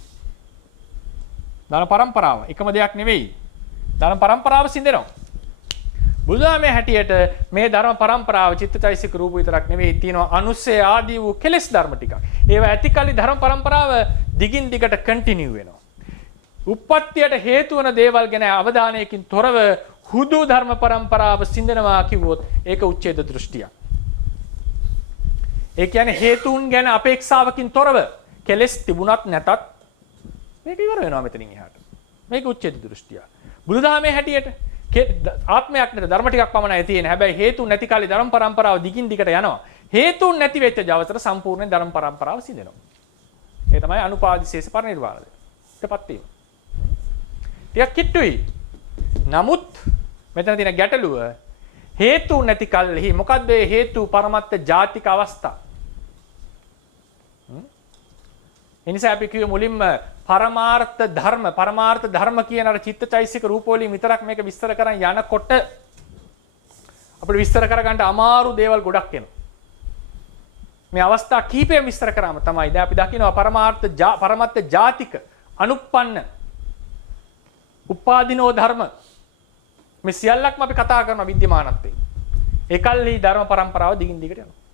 ධර්ම પરම්පරාව එකම දෙයක් නෙවෙයි. ධර්ම પરම්පරාව සිඳෙනවා. බුදුදහමේ හැටියට මේ ධර්ම પરම්පරාව චිත්තචෛසික රූප විතරක් නෙවෙයි තියෙනවා අනුස්සය ආදී වූ කෙලෙස් ධර්ම ටිකක්. ඒවා ඇතිකල්ලි ධර්ම પરම්පරාව දිගින් දිගට කන්ටිනියු වෙනවා. උප්පත්තියට හේතු වන දේවල් ගැන අවධානයකින් තොරව හුදු ධර්ම પરම්පරාව සිඳනවා කිව්වොත් ඒක උච්ඡේද දෘෂ්ටියක්. ඒ කියන්නේ හේතුන් ගැන අපේක්ෂාවකින් තොරව කෙලෙස් තිබුණත් නැතත් මේක ඉවර වෙනවා මෙතනින් එහාට. මේක උච්ඡේද දෘෂ්ටිය. බුදුදහමේ හැටියට ආත්මයක් නැත ධර්ම ටිකක් පමණයි තියෙන්නේ. හැබැයි හේතුන් නැති කාලේ ධර්ම પરම්පරාව දිගින් දිගට යනවා. හේතුන් නැති වෙච්ච ජවතර සම්පූර්ණ ධර්ම પરම්පරාව සිදෙනවා. ඒ තමයි අනුපාදිශේෂ පරිනිර්වාණය. ඊටපත් වීම. ටිකක් කිට්ටුයි. නමුත් මෙතන තියෙන ගැටලුව හේතු නැති කල්හි මොකද්ද මේ හේතු පරමත්ත ජාතික අවස්ථා. එනිසා අපි කිව්වේ මුලින්ම පරමාර්ථ ධර්ම කියන අර චිත්තචෛසික රූප වලින් විතරක් මේක විස්තර කරන් යනකොට අපිට විස්තර කරගන්න අමාරු දේවල් ගොඩක් එනවා. මේ අවස්ථා කීපයෙන් විස්තර කරාම තමයි දැන් අපි දකිනවා පරමත්ත ජාතික අනුප්පන්න උපාදිනෝ ධර්ම මේ සියල්ලක්ම අපි කතා කරන විද්‍යමානත්වයෙන්. ඒකල්හි ධර්ම પરම්පරාව දිගින් දිගට යනවා.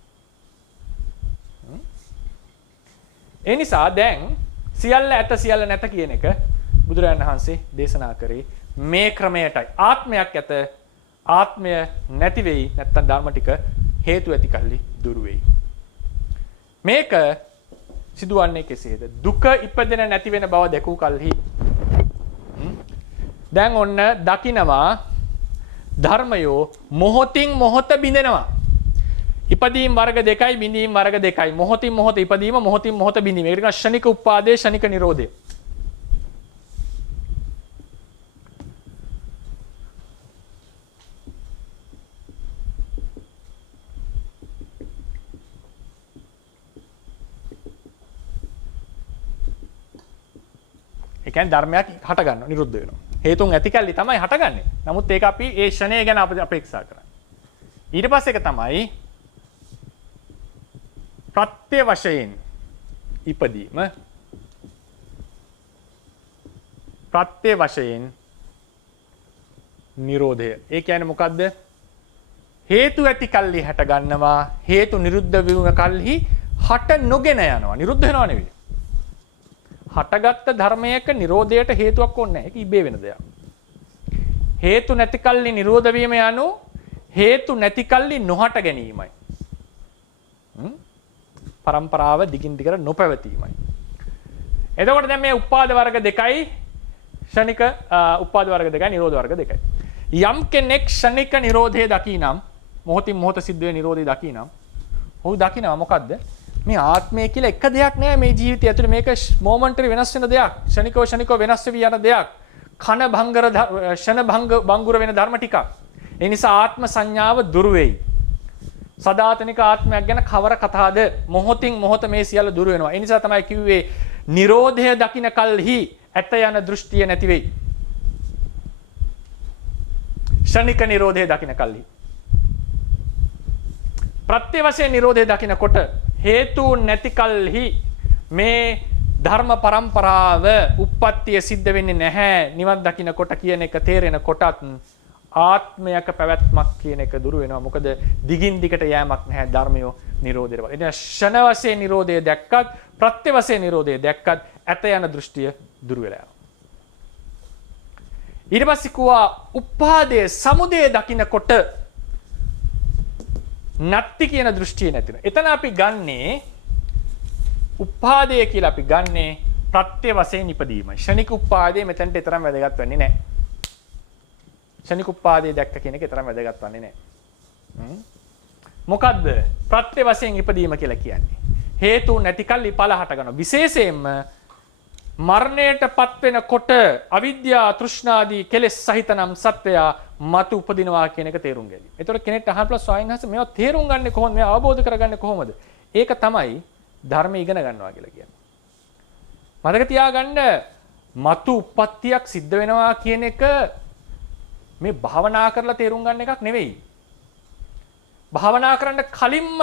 ඒ නිසා දැන් සියල්ල ඇත සියල්ල නැත කියන එක බුදුරජාණන් වහන්සේ දේශනා කරේ මේ ක්‍රමයටයි. ආත්මයක් ඇත ආත්මය නැති වෙයි නැත්තම් ධර්ම ටික හේතු ඇති කල්ලි දුරු වෙයි. මේක සිදුවන්නේ කෙසේද? දුක ඉපදෙන නැති වෙන බව දැකූ කල්හි දැන් ඔන්න දකිනවා ධර්මයෝ මොහොතින් මොහොත බිඳෙනවා. ඉපදීම් වර්ග දෙකයි බිඳීම් වර්ග දෙකයි. මොහොතින් මොහොත ඉපදීම මොහොතින් මොහොත බිඳීම. ඒක නිකන් ෂණික උපාදේ ෂණික නිරෝධය. ඒ කියන්නේ ධර්මයක් හට ගන්නවා නිරුද්ධ වෙනවා. හේතුන් ඇති කැල්ලි තමයි හටගන්නේ. නමුත් ඒක අපි ඒ ෂණය ගැන අපේක්ෂා කරන්නේ. ඊට පස්සේ එක තමයි ප්‍රත්‍ය වශයෙන් ඉපදීම. ප්‍රත්‍ය වශයෙන් නිරෝධය. ඒ කියන්නේ මොකද්ද? හේතු ඇති කල්හි හට ගන්නවා. හේතු නිරුද්ධ වුණ කල්හි හට නොගෙන යනවා. නිරුද්ධ වෙනව නෙවෙයි. හටගත්ත ධර්මයක නිරෝධයට හේතුවක් ඕනේ නැහැ. ඒක ඉබේ වෙන දෙයක්. හේතු නැති කල්හි නිරෝධ වීම යනු හේතු නැති කල්හි නොහට ගැනීමයි. පරම්පරාව දිගින් දිගට නොපැවතීමයි. එතකොට දැන් මේ උපාද වර්ග දෙකයි ෂණික උපාද වර්ග දෙකයි නිරෝධ වර්ග දෙකයි. යම් කෙනෙක් ෂණික නිරෝධය දකිනම් මොහොතින් මොහොත සිද්ධ වෙන නිරෝධය දකිනම් ඔහු දකිනවා මොකද්ද? මේ ආත්මය කියලා එක දෙයක් නෑ මේ ජීවිතය ඇතුලේ. මේක මොමන්ටරි වෙනස් වෙන දෙයක්. ෂණිකව වෙනස් වෙවි යන දෙයක්. කන භංගර ෂණ භංගුර වෙන ධර්ම ටිකක්. ඒ නිසා ආත්ම සංඥාව දුරු වෙයි. සදාතනික ආත්මයක් ගැන කවර කතාවද? මොහොතින් මොහොත මේ සියල්ල දුරු වෙනවා. ඒ නිසා තමයි කිව්වේ නිරෝධය දකින්න කල්හි ඇත යන දෘෂ්ටිය නැති වෙයි. ෂණික නිරෝධය දකින්න කල්හි. ප්‍රත්‍ය වශයෙන් නිරෝධය දකින්නකොට හේතු නැති කල්හි මේ ධර්ම පරම්පරාව උප්පත්තිය සිද්ධ වෙන්නේ නැහැ. නිවන් දකින්නකොට කියන එක තේරෙන කොටත් ආත්මයක පැවැත්මක් කියන එක දුරු වෙනවා. මොකද දිගින් දිගට යෑමක් නැහැ ධර්මය නිරෝධයට. එතන ෂණ වශයෙන් නිරෝධය දැක්කත් ප්‍රත්‍ය වශයෙන් නිරෝධය දැක්කත් ඇත යන දෘෂ්ටිය දුරු වෙලා යනවා. ඊට පස්සේ කිව්වා උපාදයේ සමුදය දකින්නකොට නැත්ති කියන දෘෂ්ටිය නැතින. එතන අපි ගන්නේ උපාදය කියලා අපි ගන්නේ ප්‍රත්‍ය වශයෙන් ඉපදීමයි. ෂණික උපාදේ මෙතනට තරම් වැදගත් වෙන්නේ නැහැ. ෂණික උපාදේ දැක්ක කියන එක තරම් වැදගත් වෙන්නේ නැහැ. මොකද්ද ප්‍රත්‍ය වශයෙන් ඉපදීම කියලා කියන්නේ? හේතු නැති කල්ලි ඵල හට ගන්නවා. විශේෂයෙන්ම මරණයටපත් වෙනකොට අවිද්‍යාව තෘෂ්ණාදී කෙලෙස් සහිතනම් සත්වයා මතු උපදිනවා කියන එක තේරුම් ගැනීම. ඒතකොට කෙනෙක්ට අහන්න ස්වයංහස මේවා තේරුම් ගන්නේ කොහොමද? මේවා අවබෝධ කරගන්නේ කොහොමද? ඒක තමයි ධර්ම ඉගෙන ගන්නවා කියලා කියන්නේ. මතක තියාගන්න මතු උප්පත්තියක් සිද්ධ වෙනවා කියන එක මේ භාවනා කරලා තේරුම් ගන්න එකක් නෙවෙයි. භාවනා කරන්න කලින්ම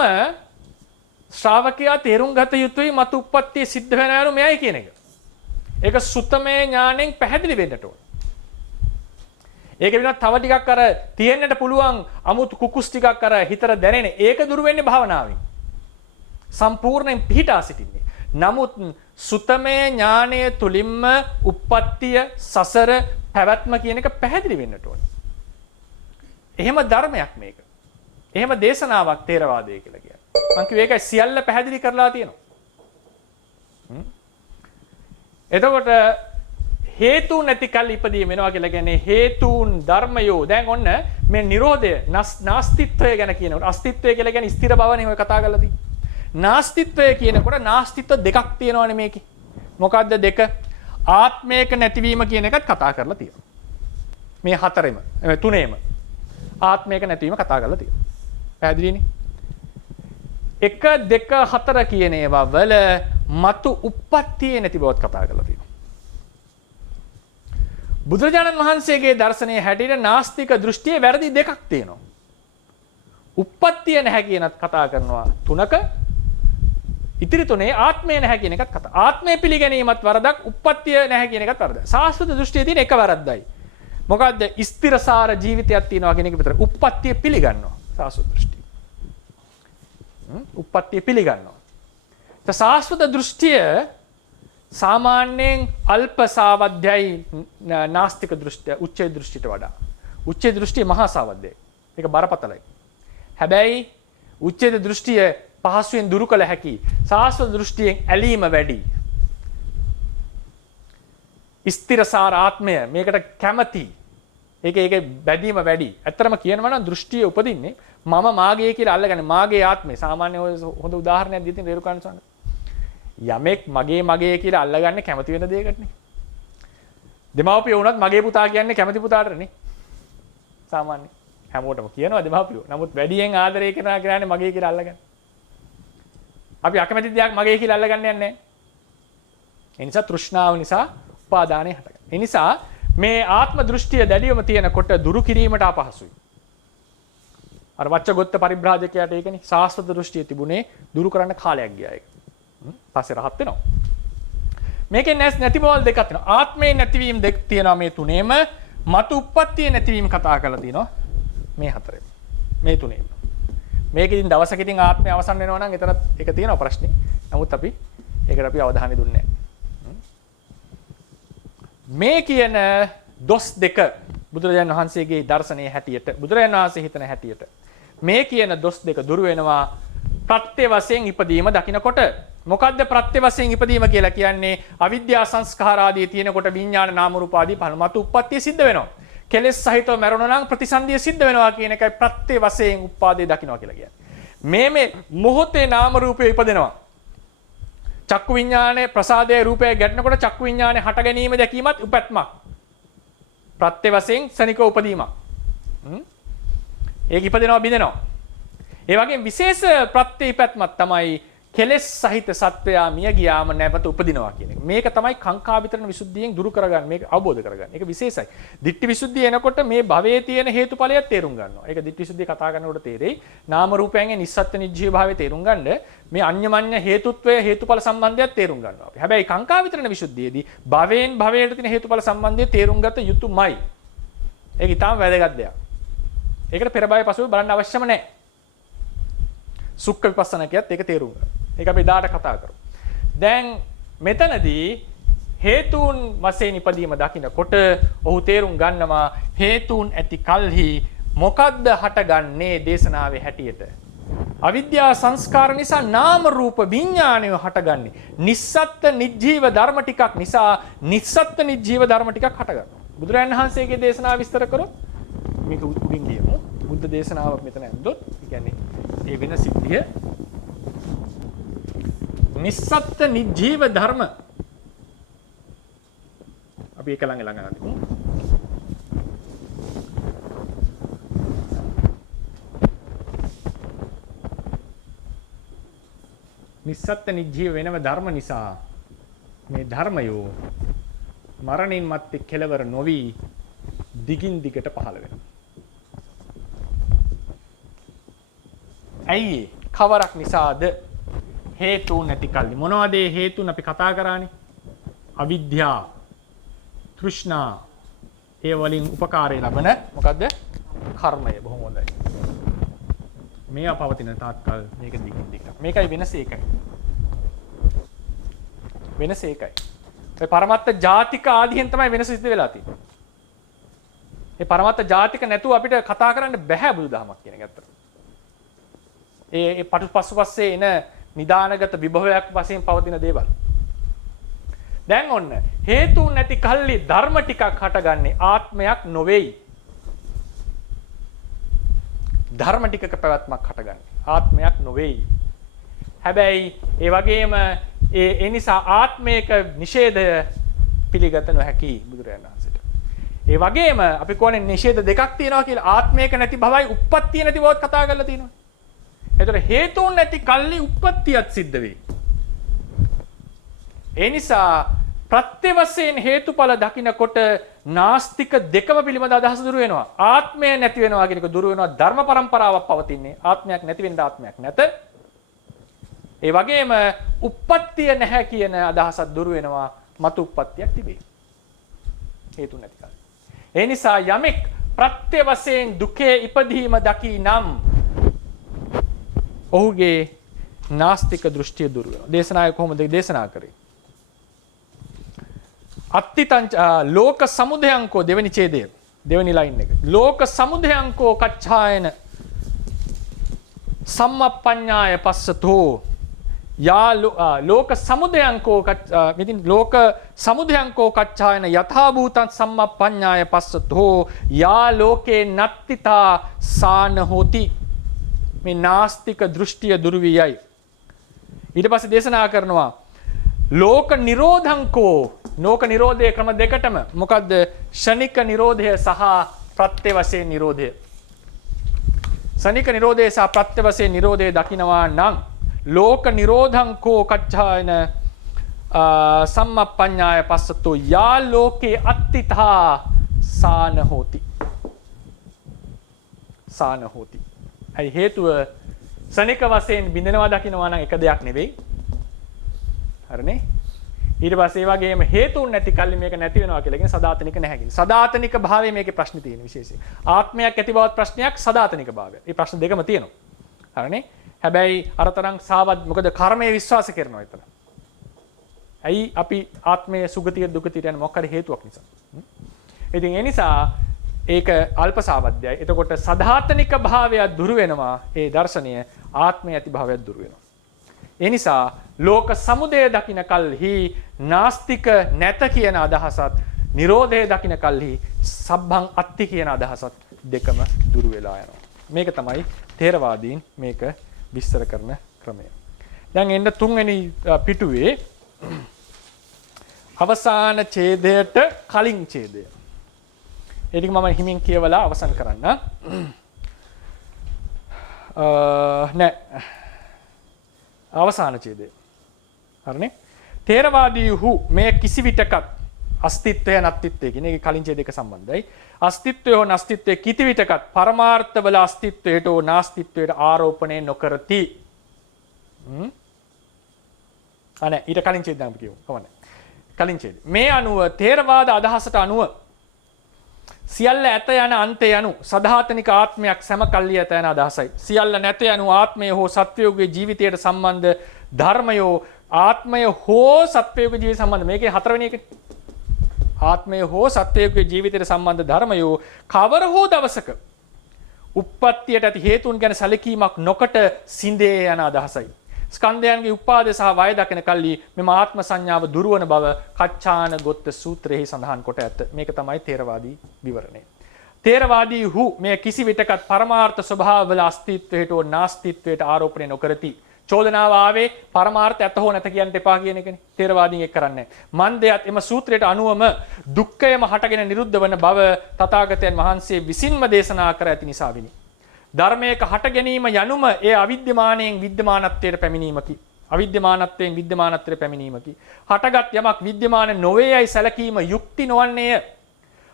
ශ්‍රාවකයා තේරුම් ගත යුතුයි මතු උප්පත්තිය සිද්ධ වෙන යනු මෙයයි කියන එක. ඒක සුත්තමේ ඥාණයෙන් පැහැදිලි වෙන්නට ඕන. ඒක වෙනත් තව ටිකක් අර තියෙන්නට පුළුවන් අමුතු කුකුස් ටිකක් අර හිතට දැනෙන ඒක දුරු වෙන්නේ භාවනාවෙන්. සම්පූර්ණයෙන් පිහිටා සිටින්නේ. නමුත් සුත්තමේ ඥාණය තුලින්ම උප්පත්තිය සසර පැවැත්ම කියන එක පැහැදිලි වෙන්නට ඕන. එහෙම ධර්මයක් මේක. එහෙම දේශනාවක් තේරවාදය කියලා කියන්නේ. මම කිව්වේ ඒකයි සියල්ල පැහැදිලි කරලා තියෙනවා. එතකොට හේතු නැති කල් ඉපදීම වෙනවා කියලා කියන්නේ හේතුන් ධර්මයෝ. දැන් ඔන්න මේ Nirodha නාස්තිත්වය ගැන කියනකොට අස්තිත්වය කියලා කියන්නේ ස්ථිර බවනේ ඔය කතා කරලා තියෙන්නේ. නාස්තිත්වය කියනකොට නාස්තිත්ව දෙකක් තියෙනවානේ මේකේ. මොකද්ද දෙක? ආත්මයක නැතිවීම කියන එකත් කතා කරලා තියෙනවා. මේ හතරෙම තුනේම ආත්මයක නැතිවීම කතා කරලා තියෙනවා. පැහැදිලිනේ? 1 2 4 කියන ඒවා වල මතු උප්පත්තිය නැති බවත් කතා කරලා තියෙනවා. බුදුරජාණන් වහන්සේගේ දර්ශනයේ හැටියට නාස්තික දෘෂ්ටියේ වැරදි දෙකක් තියෙනවා. උප්පත්තිය නැහැ කියනත් කතා කරනවා 3ක. ඉතිරි 3 ආත්මය නැහැ කියන එකත් කතා. ආත්මය පිළිගැනීමත් වරදක්, උප්පත්තිය නැහැ කියන එකත් වරදක්. සාස්වත දෘෂ්ටියේ තියෙන එක වරද්දයි. මොකද්ද? ස්ථිරසාර ජීවිතයක් තියෙනවා කියන එක විතර. උප්පත්තිය පිළිගන්නවා සාස්වත දෘෂ්ටිය. උප්පත්තිය පිළිගන්නවා. සාස්වත දෘෂ්ටිය සාමාන්‍යයෙන් අල්ප සාවද්‍යයි නාස්තික දෘෂ්ටිය උච්චේ දෘෂ්ටියට වඩා. උච්චේ දෘෂ්ටිය මහා සාවද්‍යයි. ඒක බරපතලයි. හැබැයි උච්චේ දෘෂ්ටිය පහසුවෙන් දුරු කළ හැකි. සාස්වත දෘෂ්ටියෙන් ඇලීම වැඩි. ස්ථිරසාර ආත්මය මේකට කැමති. ඒක බැඳීම වැඩි. ඇත්තටම කියනවා නම් දෘෂ්ටිය උපදින්නේ මම මාගේ කියලා අල්ලගන්නේ මාගේ ආත්මය. සාමාන්‍ය හොඳ උදාහරණයක් දෙන්න රේරුකාණ සඳ. යමෙක් මගේ කියලා අල්ලගන්නේ කැමති වෙන දෙයකටනේ. දෙමාපියෝ වුණත් මගේ පුතා කියන්නේ කැමති පුතාටනේ. සාමාන්‍ය හැමෝටම කියනවා දෙමාපියෝ. නමුත් වැඩියෙන් ආදරය කරනවා කියන්නේ මගේ කියලා අල්ලගන්නේ. අපි අකමැති දෙයක් මගේ කියලා අල්ලගන්නේ නැහැ. ඒ නිසා තෘෂ්ණාව නිසා උපාදානය හටගන්නවා. ඒ නිසා මේ ආත්ම දෘෂ්ටිය දැඩිවම තියෙනකොට දුරු කිරීමට අපහසුයි. අර වච්චගොත්ත පරිබ්‍රාජකයාට ඒකනේ සාස්වත දෘෂ්ටිය තිබුණේ දුරු කරන්න කාලයක් ගියා ඒක. පස්සේ රහත් වෙනවා. මේකේ නැති බවල් දෙකක් තියෙනවා. ආත්මේ නැතිවීම දෙක තියෙනවා මේ තුනේම. මතු උප්පත්තිය නැතිවීම කතා කරලා තියෙනවා මේ හතරෙම. මේ තුනේම. මේකෙන් දවසකින් ආත්මය අවසන් වෙනවා නම් එතනත් ඒක තියෙනවා ප්‍රශ්නේ. නමුත් අපි ඒකට අපි අවධානය දුන්නේ නැහැ. මේ කියන දොස් දෙක බුදුරජාණන් වහන්සේගේ දර්ශනයේ හැටියට බුදුරජාණන් වහන්සේ හිතන හැටියට මේ කියන දොස් දෙක දුරු වෙනවා ප්‍රත්‍ය වශයෙන් ඉපදීම දකින්නකොට. මොකද්ද ප්‍රත්‍ය වශයෙන් ඉපදීම කියලා කියන්නේ? අවිද්‍යා සංස්කාර ආදී තියෙනකොට විඥාන නාම රූප ආදී පරමතු උප්පත්තිය සිද්ධ වෙනවා. කෙලෙස් සහිතව මරණා නම් ප්‍රතිසන්දිය සිද්ධ වෙනවා කියන එකයි ප්‍රත්‍ය වශයෙන් උපාදේ දකින්නවා කියලා කියන්නේ. මේ මොහොතේ නාම රූපය ඉපදෙනවා. චක්කු විඥානයේ ප්‍රසාදයේ රූපය ගැටෙනකොට චක්කු විඥානයේ හට ගැනීම දැකීමත් උපත්මක්. ප්‍රත්‍ය වශයෙන් සනික උපදීමක්. ඒක ඉපදෙනවා බිඳෙනවා. ඒ වගේම විශේෂ ප්‍රත්‍ය ඉපත්මක් තමයි කෙලෙස් සහිත සත්වයා මිය ගියාම නැවත උපදිනවා කියන එක. මේක තමයි කාංකා විතරන විසුද්ධියෙන් දුරු කරගන්න මේක අවබෝධ කරගන්න. ඒක විශේෂයි. ditthi visuddhiය එනකොට මේ භවයේ තියෙන හේතුඵලයක් තේරුම් ගන්නවා. ඒක ditthi visuddhiය කතා කරනකොට තේරෙයි. නාම රූපයන්ගේ නිස්සත්ත්‍ය නිජ්ජීව භාවය තේරුම් ගන්න මේ අඤ්ඤමඤ්ඤ හේතුත්වය හේතුඵල සම්බන්ධයක් තේරුම් ගන්නවා අපි. හැබැයි කාංකා විතරන විසුද්ධියේදී භවයෙන් භවයට තියෙන හේතුඵල සම්බන්ධය තේරුම් ගත යුතුමයි. ඒක ඊටාම වැදගත් දෙයක්. ඒකට පෙර භවය පසුව බලන්න අවශ්‍යම නැහැ. සුක්ඛ විපස්සනාකියත් ඒක තේරුම් ගන්න. ඒක අපි එදාට කතා කරමු. දැන් මෙතනදී හේතුන් වශයෙන් ඉපදීම දකින්නකොට ඔහු තේරුම් ගන්නවා හේතුන් ඇති කල්හි මොකද්ද හටගන්නේ දේශනාවේ හැටියට. අවිද්‍යා සංස්කාර නිසා නාම රූප විඥානය හටගන්නේ. නිස්සත්ත්‍ය නිජ්ජීව ධර්ම ටිකක් නිසා නිස්සත්ත්‍ය නිජ්ජීව ධර්ම ටිකක් හටගන්නවා. බුදුරජාණන් වහන්සේගේ දේශනාව විස්තර කරොත් මේක උඩින් ගියමු. බුද්ධ දේශනාවක් මෙතන ඇද්දොත් ඒ කියන්නේ ඒ වෙන සිද්ධිය නිස්සත්ත්‍ය නිජ්ජීව ධර්ම අපි ඒක ළඟ ගනිමු. නිස්සත්ත්‍ය නිජ්ජීව වෙනම ධර්ම නිසා මේ ධර්මයෝ මරණින් මත්තේ කෙලවර නොවි දිගින් දිගට පහළ වෙනවා. ඇයි කවරක් නිසාද? හේතු නැති කල්ලි. මොනවද ඒ හේතුන් අපි කතා කරානේ? අවිද්‍යාව, තෘෂ්ණා, ඒ වලින් උපකාරය ලබන මොකද්ද? කර්මය. බොහොම හොඳයි. මේවා පවතින තාත්කල් මේක දිගින් දිගට. මේකයි වෙනස ඒකයි. වෙනස ඒකයි. ඒ පරමත්ත ජාතික ආදීන් තමයි වෙනස සිද්ධ වෙලා තියෙන්නේ. ඒ පරමත්ත ජාතික නැතුව අපිට කතා කරන්න බෑ බුදුදහමක් කියන එක ඇත්තට. ඒ පසුපස්සේ එන නිදානගත විභවයක් වශයෙන් පවතින දේවල්. දැන් ඔන්න හේතුන් නැති කල්ලි ධර්ම ටිකක් හටගන්නේ ආත්මයක් නොවේයි. ධර්ම ටිකක පැවැත්මක් හටගන්නේ ආත්මයක් නොවේයි. හැබැයි ඒ වගේම ඒ නිසා ආත්මයක නිෂේධය පිළිගත නොහැකි බුදුරජාණන් වහන්සේට. ඒ වගේම අපි කියන්නේ නිෂේධ දෙකක් තියෙනවා කියලා. ආත්මයක නැති භවයි උප්පත්තිය නැති බවත් කතා කරලා තියෙනවා. එතකොට හේතුන් නැති කල්ලි උප්පත්තියත් සිද්ධ වෙයි. ඒ නිසා ප්‍රත්‍ය වශයෙන් හේතුඵල දකින්නකොට නාස්තික දෙකම පිළිබඳ අදහස දුර වෙනවා. ආත්මය නැති වෙනවා කියන එක දුර වෙනවා. ධර්ම પરම්පරාවක් පවතින්නේ. ආත්මයක් නැති වෙන්න ආත්මයක් නැත. ඒ වගේම උප්පත්තිය නැහැ කියන අදහසත් දුර වෙනවා. මතු උප්පත්තියක් තිබේ. හේතුන් නැති කල්ලි. ඒ නිසා යමෙක් ප්‍රත්‍ය වශයෙන් දුකේ ඉපදීම දකි නම් ඔහුගේ නාස්තික දෘෂ්ටිය දුර වෙනවා. දේශනාවේ කොහොමද දේශනා කරේ? අත්තිතං ලෝක සමුදයංකෝ දෙවෙනි ඡේදය. දෙවෙනි ලයින් එක. ලෝක සමුදයංකෝ කච්ඡායන සම්මප්පඤ්ඤාය පස්සතෝ ලෝක සමුදයංකෝ මිතින් ලෝක සමුදයංකෝ කච්ඡායන යථා භූතං සම්මප්පඤ්ඤාය පස්සතෝ යා ලෝකේ නත්තිතා සාන හෝති. මේ නාස්තික දෘෂ්ටිය දුරු වියයි. ඊට පස්සේ දේශනා කරනවා ලෝක නිරෝධංකෝ ලෝක නිරෝධයේ ක්‍රම දෙකටම මොකද්ද? ෂණික නිරෝධය සහ ප්‍රත්‍ය වශයෙන් නිරෝධය. ෂණික නිරෝධය සහ ප්‍රත්‍ය වශයෙන් නිරෝධය දකිනවා නම් ලෝක නිරෝධංකෝ කච්ඡායන සම්මප්පඤ්ඤාය පස්සතෝ යා ලෝකේ අත්තිතා සාන හෝති. සාන හෝති. ඇයි හේතුව? ෂණික වශයෙන් බිඳෙනවා දකිනවා නම් එක දෙයක් නෙවෙයි. හරිනේ? ඊට පස්සේ ඒ වගේම හේතුන් නැති කල්ලි මේක නැති වෙනවා කියලා කියන සදාතනික නැහැ කියන. සදාතනික භාවයේ මේකේ ප්‍රශ්නේ තියෙන විශේෂයෙන්. ආත්මයක් ඇති බවත් ප්‍රශ්නයක් සදාතනික භාවය. මේ ප්‍රශ්න දෙකම තියෙනවා. හරිනේ? හැබැයි අරතරන් සාවත් මොකද කර්මයේ විශ්වාස කරනවා එතන. ඇයි අපි ආත්මයේ සුගතිය දුගතියට යන මොකක් හරි හේතුවක් නිසා. ඉතින් ඒ නිසා ඒක අල්ප සාවද්‍යයි. එතකොට සදාතනික භාවය දුරු වෙනවා. ඒ දර්ශනය ආත්මයේ ඇති භාවය දුරු වෙනවා. ඒ නිසා ලෝක සමුදය දකින්න කල්හි නාස්තික නැත කියන අදහසත් නිරෝධය දකින්න කල්හි සබ්බං අත්ති කියන අදහසත් දෙකම දුරු වෙලා යනවා. මේක තමයි ථේරවාදීන් මේක විස්තර කරන ක්‍රමය. දැන් එන්න තුන්වෙනි පිටුවේ අවසාන ඡේදයට කලින් ඡේදය. ඒක මම හිමින් කියවලා අවසන් කරන්න. නෑ අවසාන ඡේදය. හරිනේ? ථේරවාදීහු මේ කිසි විටකත් අස්තිත්වය නැත්තිත්වය කියන එක කලින් ඡේදයක සම්බන්ධයි. අස්තිත්වය හෝ නැස්තිත්වය කිති විටකත් පරමාර්ථවල අස්තිත්වයට හෝ නාස්තිත්වයට ආරෝපණය නොකරති. අනේ ඊට කලින් ඡේදයක් අපි කියමු. කොහොමද? කලින් ඡේදය. මේ අනුව ථේරවාද අදහසට අනුව සියල්ල ඇත යන අන්තය යනු සදාතනික ආත්මයක් සමකල්ලි ඇත යන අදහසයි. සියල්ල නැත යනු ආත්මය හෝ සත්වයෝගේ ජීවිතයට සම්බන්ධ ධර්මයෝ ආත්මය හෝ සත්වයෝගේ ජීවිත සම්බන්ධ මේකේ හතරවෙනි එක. ආත්මය හෝ සත්වයෝගේ ජීවිතයට සම්බන්ධ ධර්මයෝ කවර හෝ දවසක උප්පත්තියට ඇති හේතුන් ගැන සැලකීමක් නොකොට සිඳේ යන අදහසයි. ස්කන්ධයන්ගේ උපාදේ සහ වය දකින කල්ලි මෙම ආත්ම සංඥාව දුරවන බව කච්චාන ගොත්ත සූත්‍රයේ සඳහන් කොට ඇත. මේක තමයි ථේරවාදී විවරණය. ථේරවාදීහු මේ කිසි විටකත් පරමාර්ථ ස්වභාවවල අස්තිත්වයට හෝ නාස්තිත්වයට ආරෝපණය නොකරති. චෝදනාව ආවේ පරමාර්ථ ඇත හෝ නැත කියන්න එපා කියන එකනේ. ථේරවාදීන් ඒක කරන්නේ. මන්දයත් එම සූත්‍රයට අනුවම දුක්ඛයම හටගෙන නිරුද්ධ වන බව තථාගතයන් වහන්සේ විසින්ම දේශනා කර ඇති නිසා විනි. ධර්මයක හට ගැනීම යනුම ඒ අවිද්‍යමානයෙන් විද්‍යමානත්වයට පැමිණීමකි. අවිද්‍යමානත්වයෙන් විද්‍යමානත්වයට පැමිණීමකි. හටගත් යමක් විද්‍යමාන නොවේයයි සැලකීම යුක්ති නොවන්නේය.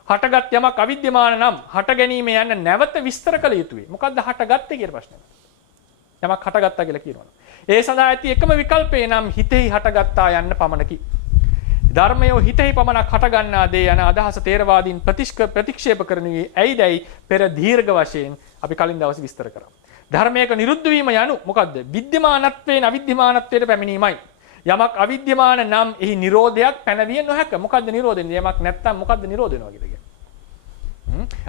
හටගත් යමක් අවිද්‍යමාන නම් හට ගැනීම යන්න නැවත විස්තර කළ යුතුයි. මොකද්ද හටගත්තේ කියන ප්‍රශ්නේ. යමක් හටගත්තා කියලා කියනවා. ඒ සඳහා ඇති එකම විකල්පේ නම් හිතෙහි හටගත්තා යන්න පමණකි. ධර්මයෝ හිතෙහි පමණක් හටගන්නා දේ යන අදහස ථේරවාදීන් ප්‍රතික්ෂේප කරනුයේ ඇයිදයි පෙර දීර්ඝ වශයෙන් අපි කලින් දවසේ විස්තර කරා. ධර්මයක නිරුද්ධ වීම යනු මොකද්ද? විද්‍යමානත්වයෙන් අවිද්‍යමානත්වයට පැමිණීමයි. යමක් අවිද්‍යමාන නම් එහි නිරෝධයක් පැනවිය නොහැක. මොකද්ද නිරෝධය? යමක් නැත්තම් මොකද්ද නිරෝධ වෙනවා කියලා කියන්නේ?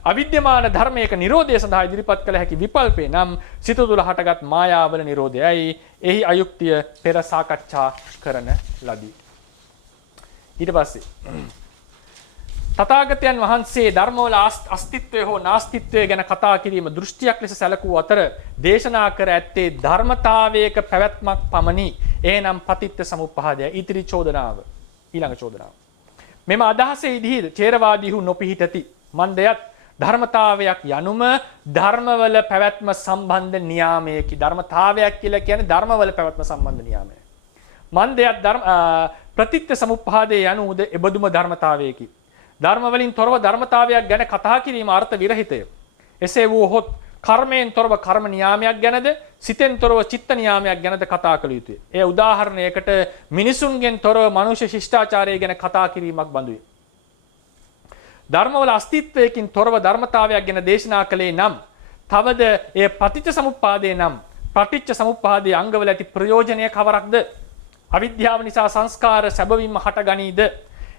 අවිද්‍යමාන ධර්මයක නිරෝධය සඳහා ඉදිරිපත් කළ හැකි විපල්පේ නම් සිත තුළ හටගත් මායාවල නිරෝධයයි. එහි අයුක්තිය පෙර සාකච්ඡා කරන ලදී. ඊට පස්සේ තථාගතයන් වහන්සේ ධර්මවල අස්තිත්වය හෝ නාස්තිත්වය ගැන කතා කිරීම දෘෂ්ටියක් ලෙස සැලකූ අතර දේශනා කර ඇත්තේ ධර්මතාවයක පැවැත්මක් පමණි. එනම් පතිත්ත සමුප්පාදය. ඉතිරි චෝදනාව ඊළඟ චෝදනාව. මෙම අදහසේදී ථේරවාදීහු නොපිහිටති. මන්දයත් ධර්මතාවයක් යනුම ධර්මවල පැවැත්ම සම්බන්ධ නියාමයකි. ධර්මතාවයක් කියලා කියන්නේ ධර්මවල පැවැත්ම සම්බන්ධ නියාමයයි. මන්දයත් ප්‍රතිත්ත සමුප්පාදය යනුද එබඳුම ධර්මතාවයකි. ධර්ම වලින් තොරව ධර්මතාවයක් ගැන කතා කිරීම අර්ථ විරහිතය. එසේ වූහොත් කර්මයෙන් තොරව කර්ම නියාමයක් ගැනද සිතෙන් තොරව චිත්ත නියාමයක් ගැනද කතා කළ යුතුය. ඒ උදාහරණයකට මිනිසුන්ගෙන් තොරව මනුෂ්‍ය ශිෂ්ටාචාරය ගැන කතා කිරීමක් බඳුය. ධර්මවල අස්තිත්වයකින් තොරව ධර්මතාවයක් ගැන දේශනා කළේ නම් තවද එය පටිච්ච සමුප්පාදේ නම් පටිච්ච සමුප්පාදයේ අංගවල ඇති ප්‍රයෝජනය කවරක්ද? අවිද්‍යාව නිසා සංස්කාර සැබවින්ම හටගනීද?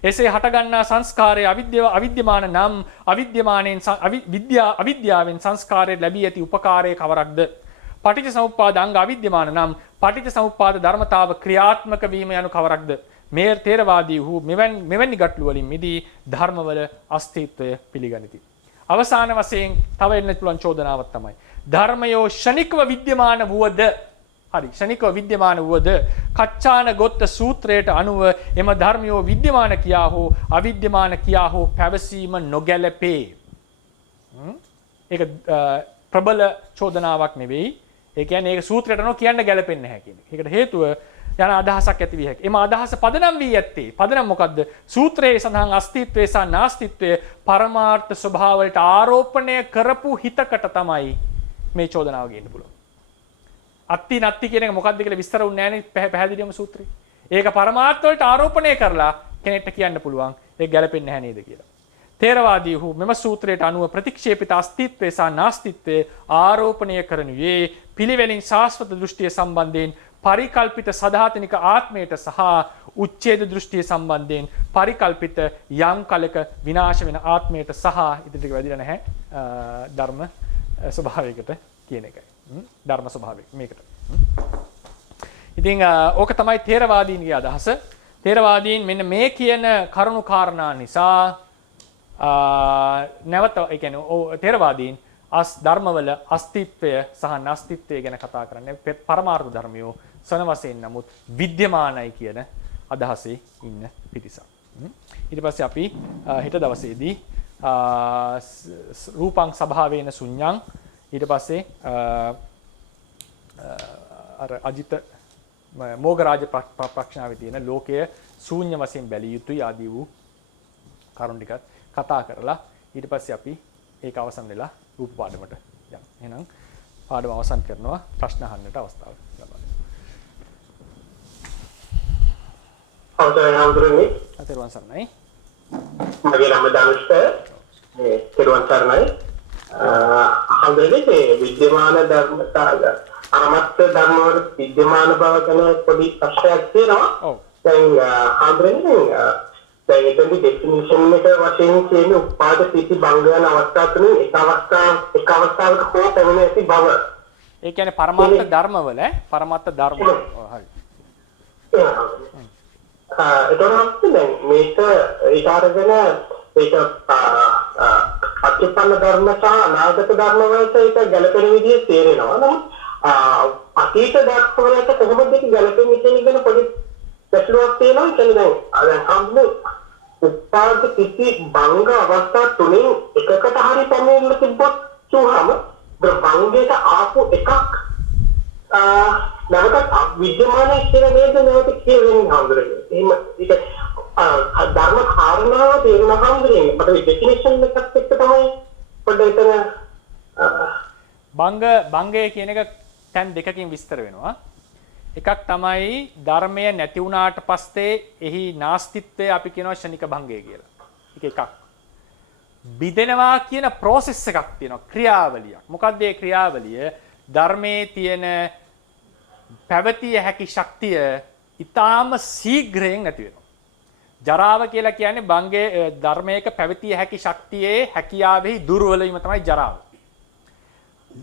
එසේ හටගන්නා සංස්කාරය අවිද්‍යමාන නම් අවිද්‍යාවෙන් සංස්කාරය ලැබී ඇති උපකාරය කවරක්ද? පටිච්ච සමුප්පාද අංග අවිද්‍යමාන නම් පටිච්ච සමුප්පාද ධර්මතාව ක්‍රියාත්මක වීම යනු කවරක්ද? මේ තේරවාදී වූ මෙවැනි ගැටලු වලින් මිදී ධර්මවල අස්තිත්වය පිළිගනිති. අවසාන වශයෙන් තව එන්න පුළුවන් චෝදනාවක් තමයි ධර්මයෝ ෂණිකව විද්‍යමාන වුවද හරි ෂණිකව විද්‍යමාන වුවද කච්චාන ගොත්ත සූත්‍රයට අනුව එම ධර්මයෝ විද්‍යමාන කියා හෝ අවිද්‍යමාන කියා හෝ පැවසීම නොගැලපේ. ඒක ප්‍රබල චෝදනාවක් නෙවෙයි. ඒ කියන්නේ ඒක සූත්‍රයට අනුව කියන්න ගැලපෙන්නේ නැහැ කියන එක. ඒකට හේතුව යන අදහසක් ඇති විය හැකියි. එම අදහස පදනම් වී ඇත්තේ. පදනම් මොකද්ද? සූත්‍රයේ සඳහන් අස්තිත්වය සහ නාස්තිත්වය පරමාර්ථ ස්වභාවයට ආරෝපණය කරපු හිතකට තමයි මේ චෝදනාව ගේන්න පුළුවන්. අත්ති නැත්ති කියන එක මොකක්ද කියලා විස්තර වුන්නේ නැහැ නේ පැහැදිලිවම සූත්‍රේ. ඒක පරමාර්ථ වලට ආරෝපණය කරලා කෙනෙක්ට කියන්න පුළුවන් ඒක ගැලපෙන්නේ නැහැ නේද කියලා. තේරවාදීහු මෙම සූත්‍රයට අනුව ප්‍රතික්ෂේපිත අස්තිත්වය සහ නාස්තිත්වය ආරෝපණය කරනුයේ පිළිවෙලින් ශාස්ත්‍ර දෘෂ්ටිය සම්බන්ධයෙන් පරිකල්පිත සදාතනික ආත්මයට සහ උච්ඡේද දෘෂ්ටිය සම්බන්ධයෙන් පරිකල්පිත යම් කලක විනාශ වෙන ආත්මයට සහ ඉදිරියට වැඩිලා නැහැ ධර්ම ස්වභාවයකට කියන එකයි. ධර්ම ස්වභාවය මේකට. ඉතින් ඕක තමයි තේරවාදීන්ගේ අදහස. තේරවාදීන් මෙන්න මේ කියන කරුණු කාරණා නිසා නැවත ඒ කියන්නේ තේරවාදීන් ධර්මවල අස්තිත්වය සහ නැස්තිත්වය ගැන කතා කරන්නේ පරමාර්ථ ධර්මියෝ සන වශයෙන් නමුත් විද්‍යමානයි කියන අදහසේ ඉන්න පිරිසක්. ඊට පස්සේ අපි හෙට දවසේදී රූපං සභාවේන ශුඤ්ඤං ඊට පස්සේ අර අජිත මෝගරාජ ප්‍රඥාවේ තියෙන ලෝකය ශූන්‍ය වශයෙන් බැලිය යුතුයි ආදී වූ කරුණු ටිකත් කතා කරලා ඊට පස්සේ අපි ඒක අවසන් වෙලා රූප පාඩමට යමු. එහෙනම් පාඩම අවසන් කරනවා ප්‍රශ්න අහන්නට අවස්ථාව ලබා දෙන්න. අවසරයි හඳුරන්නේ. අතරුවන් සරණයි. මගේ නම ධනුෂ්ක. තෙරුවන් සරණයි. හඳුරන්නේ විද්‍යමාන ධර්මතාවය අරමත් ධර්ම වල විද්‍යමාන බව ගැන පොඩි ප්‍රශ්නයක් තියෙනවා. ඔව්. දැන් හඳුරන්නේ දැන් එතනදි ඩෙෆිනිෂන් එක වශයෙන් කියන උපාද පිටි බංග යන අවස්ථා තුනේ එක අවස්ථාවක හෝ පැමිණ ඇති බව. ඒ කියන්නේ පරමාර්ථ ධර්මවල පරමාර්ථ ධර්ම. ඔව් හරි. එතකොට දැන් මේක ඒක අරගෙන ඒක අත්‍යපන්න ධර්ම සහ අනාගත ධර්ම වලට ඒක ගැලපෙන විදිහේ තේරෙනවා. නමුත් අතීත ධර්ම වලට කොහොමද ඒක ගැලපෙන්නේ කියන එක ගැන පොඩි පැටලුවක් තියෙනවා. කියන්නේ දැන් අම්මෝ උපාද කිසි බංග අවස්ථා තුනෙන් එකකට හරි පැමිණෙන්න තිබ්බොත් සුහම බංගයට ආපු එකක් නැවත විද්‍යමාන කියලා නේද නැවත කියවෙන්නේ හඳුරන්නේ. එහෙම ඒක ධර්ම කාරණාව තේරුම් හඳුරන්නේ. අපේ ඩෙෆිනිෂන් එකත් එක්ක තමයි පොඩ්ඩක් එතන බංගය කියන එක තැන් දෙකකින් විස්තර වෙනවා. එකක් තමයි ධර්මය නැති වුණාට පස්සේ එහි නාස්තිත්වය අපි කියනවා ෂණික භංගය කියලා. ඒක එකක්. බිදෙනවා කියන process එකක් තියෙනවා ක්‍රියාවලියක්. මොකක්ද ඒ ක්‍රියාවලිය? ධර්මයේ තියෙන පැවතිය හැකි ශක්තිය ඊටාම ශීඝ්‍රයෙන් නැති වෙනවා. ජරාව කියලා කියන්නේ භංගයේ ධර්මයක පැවතිය හැකි ශක්තියේ හැකියාවෙහි දුර්වල වීම තමයි ජරාව.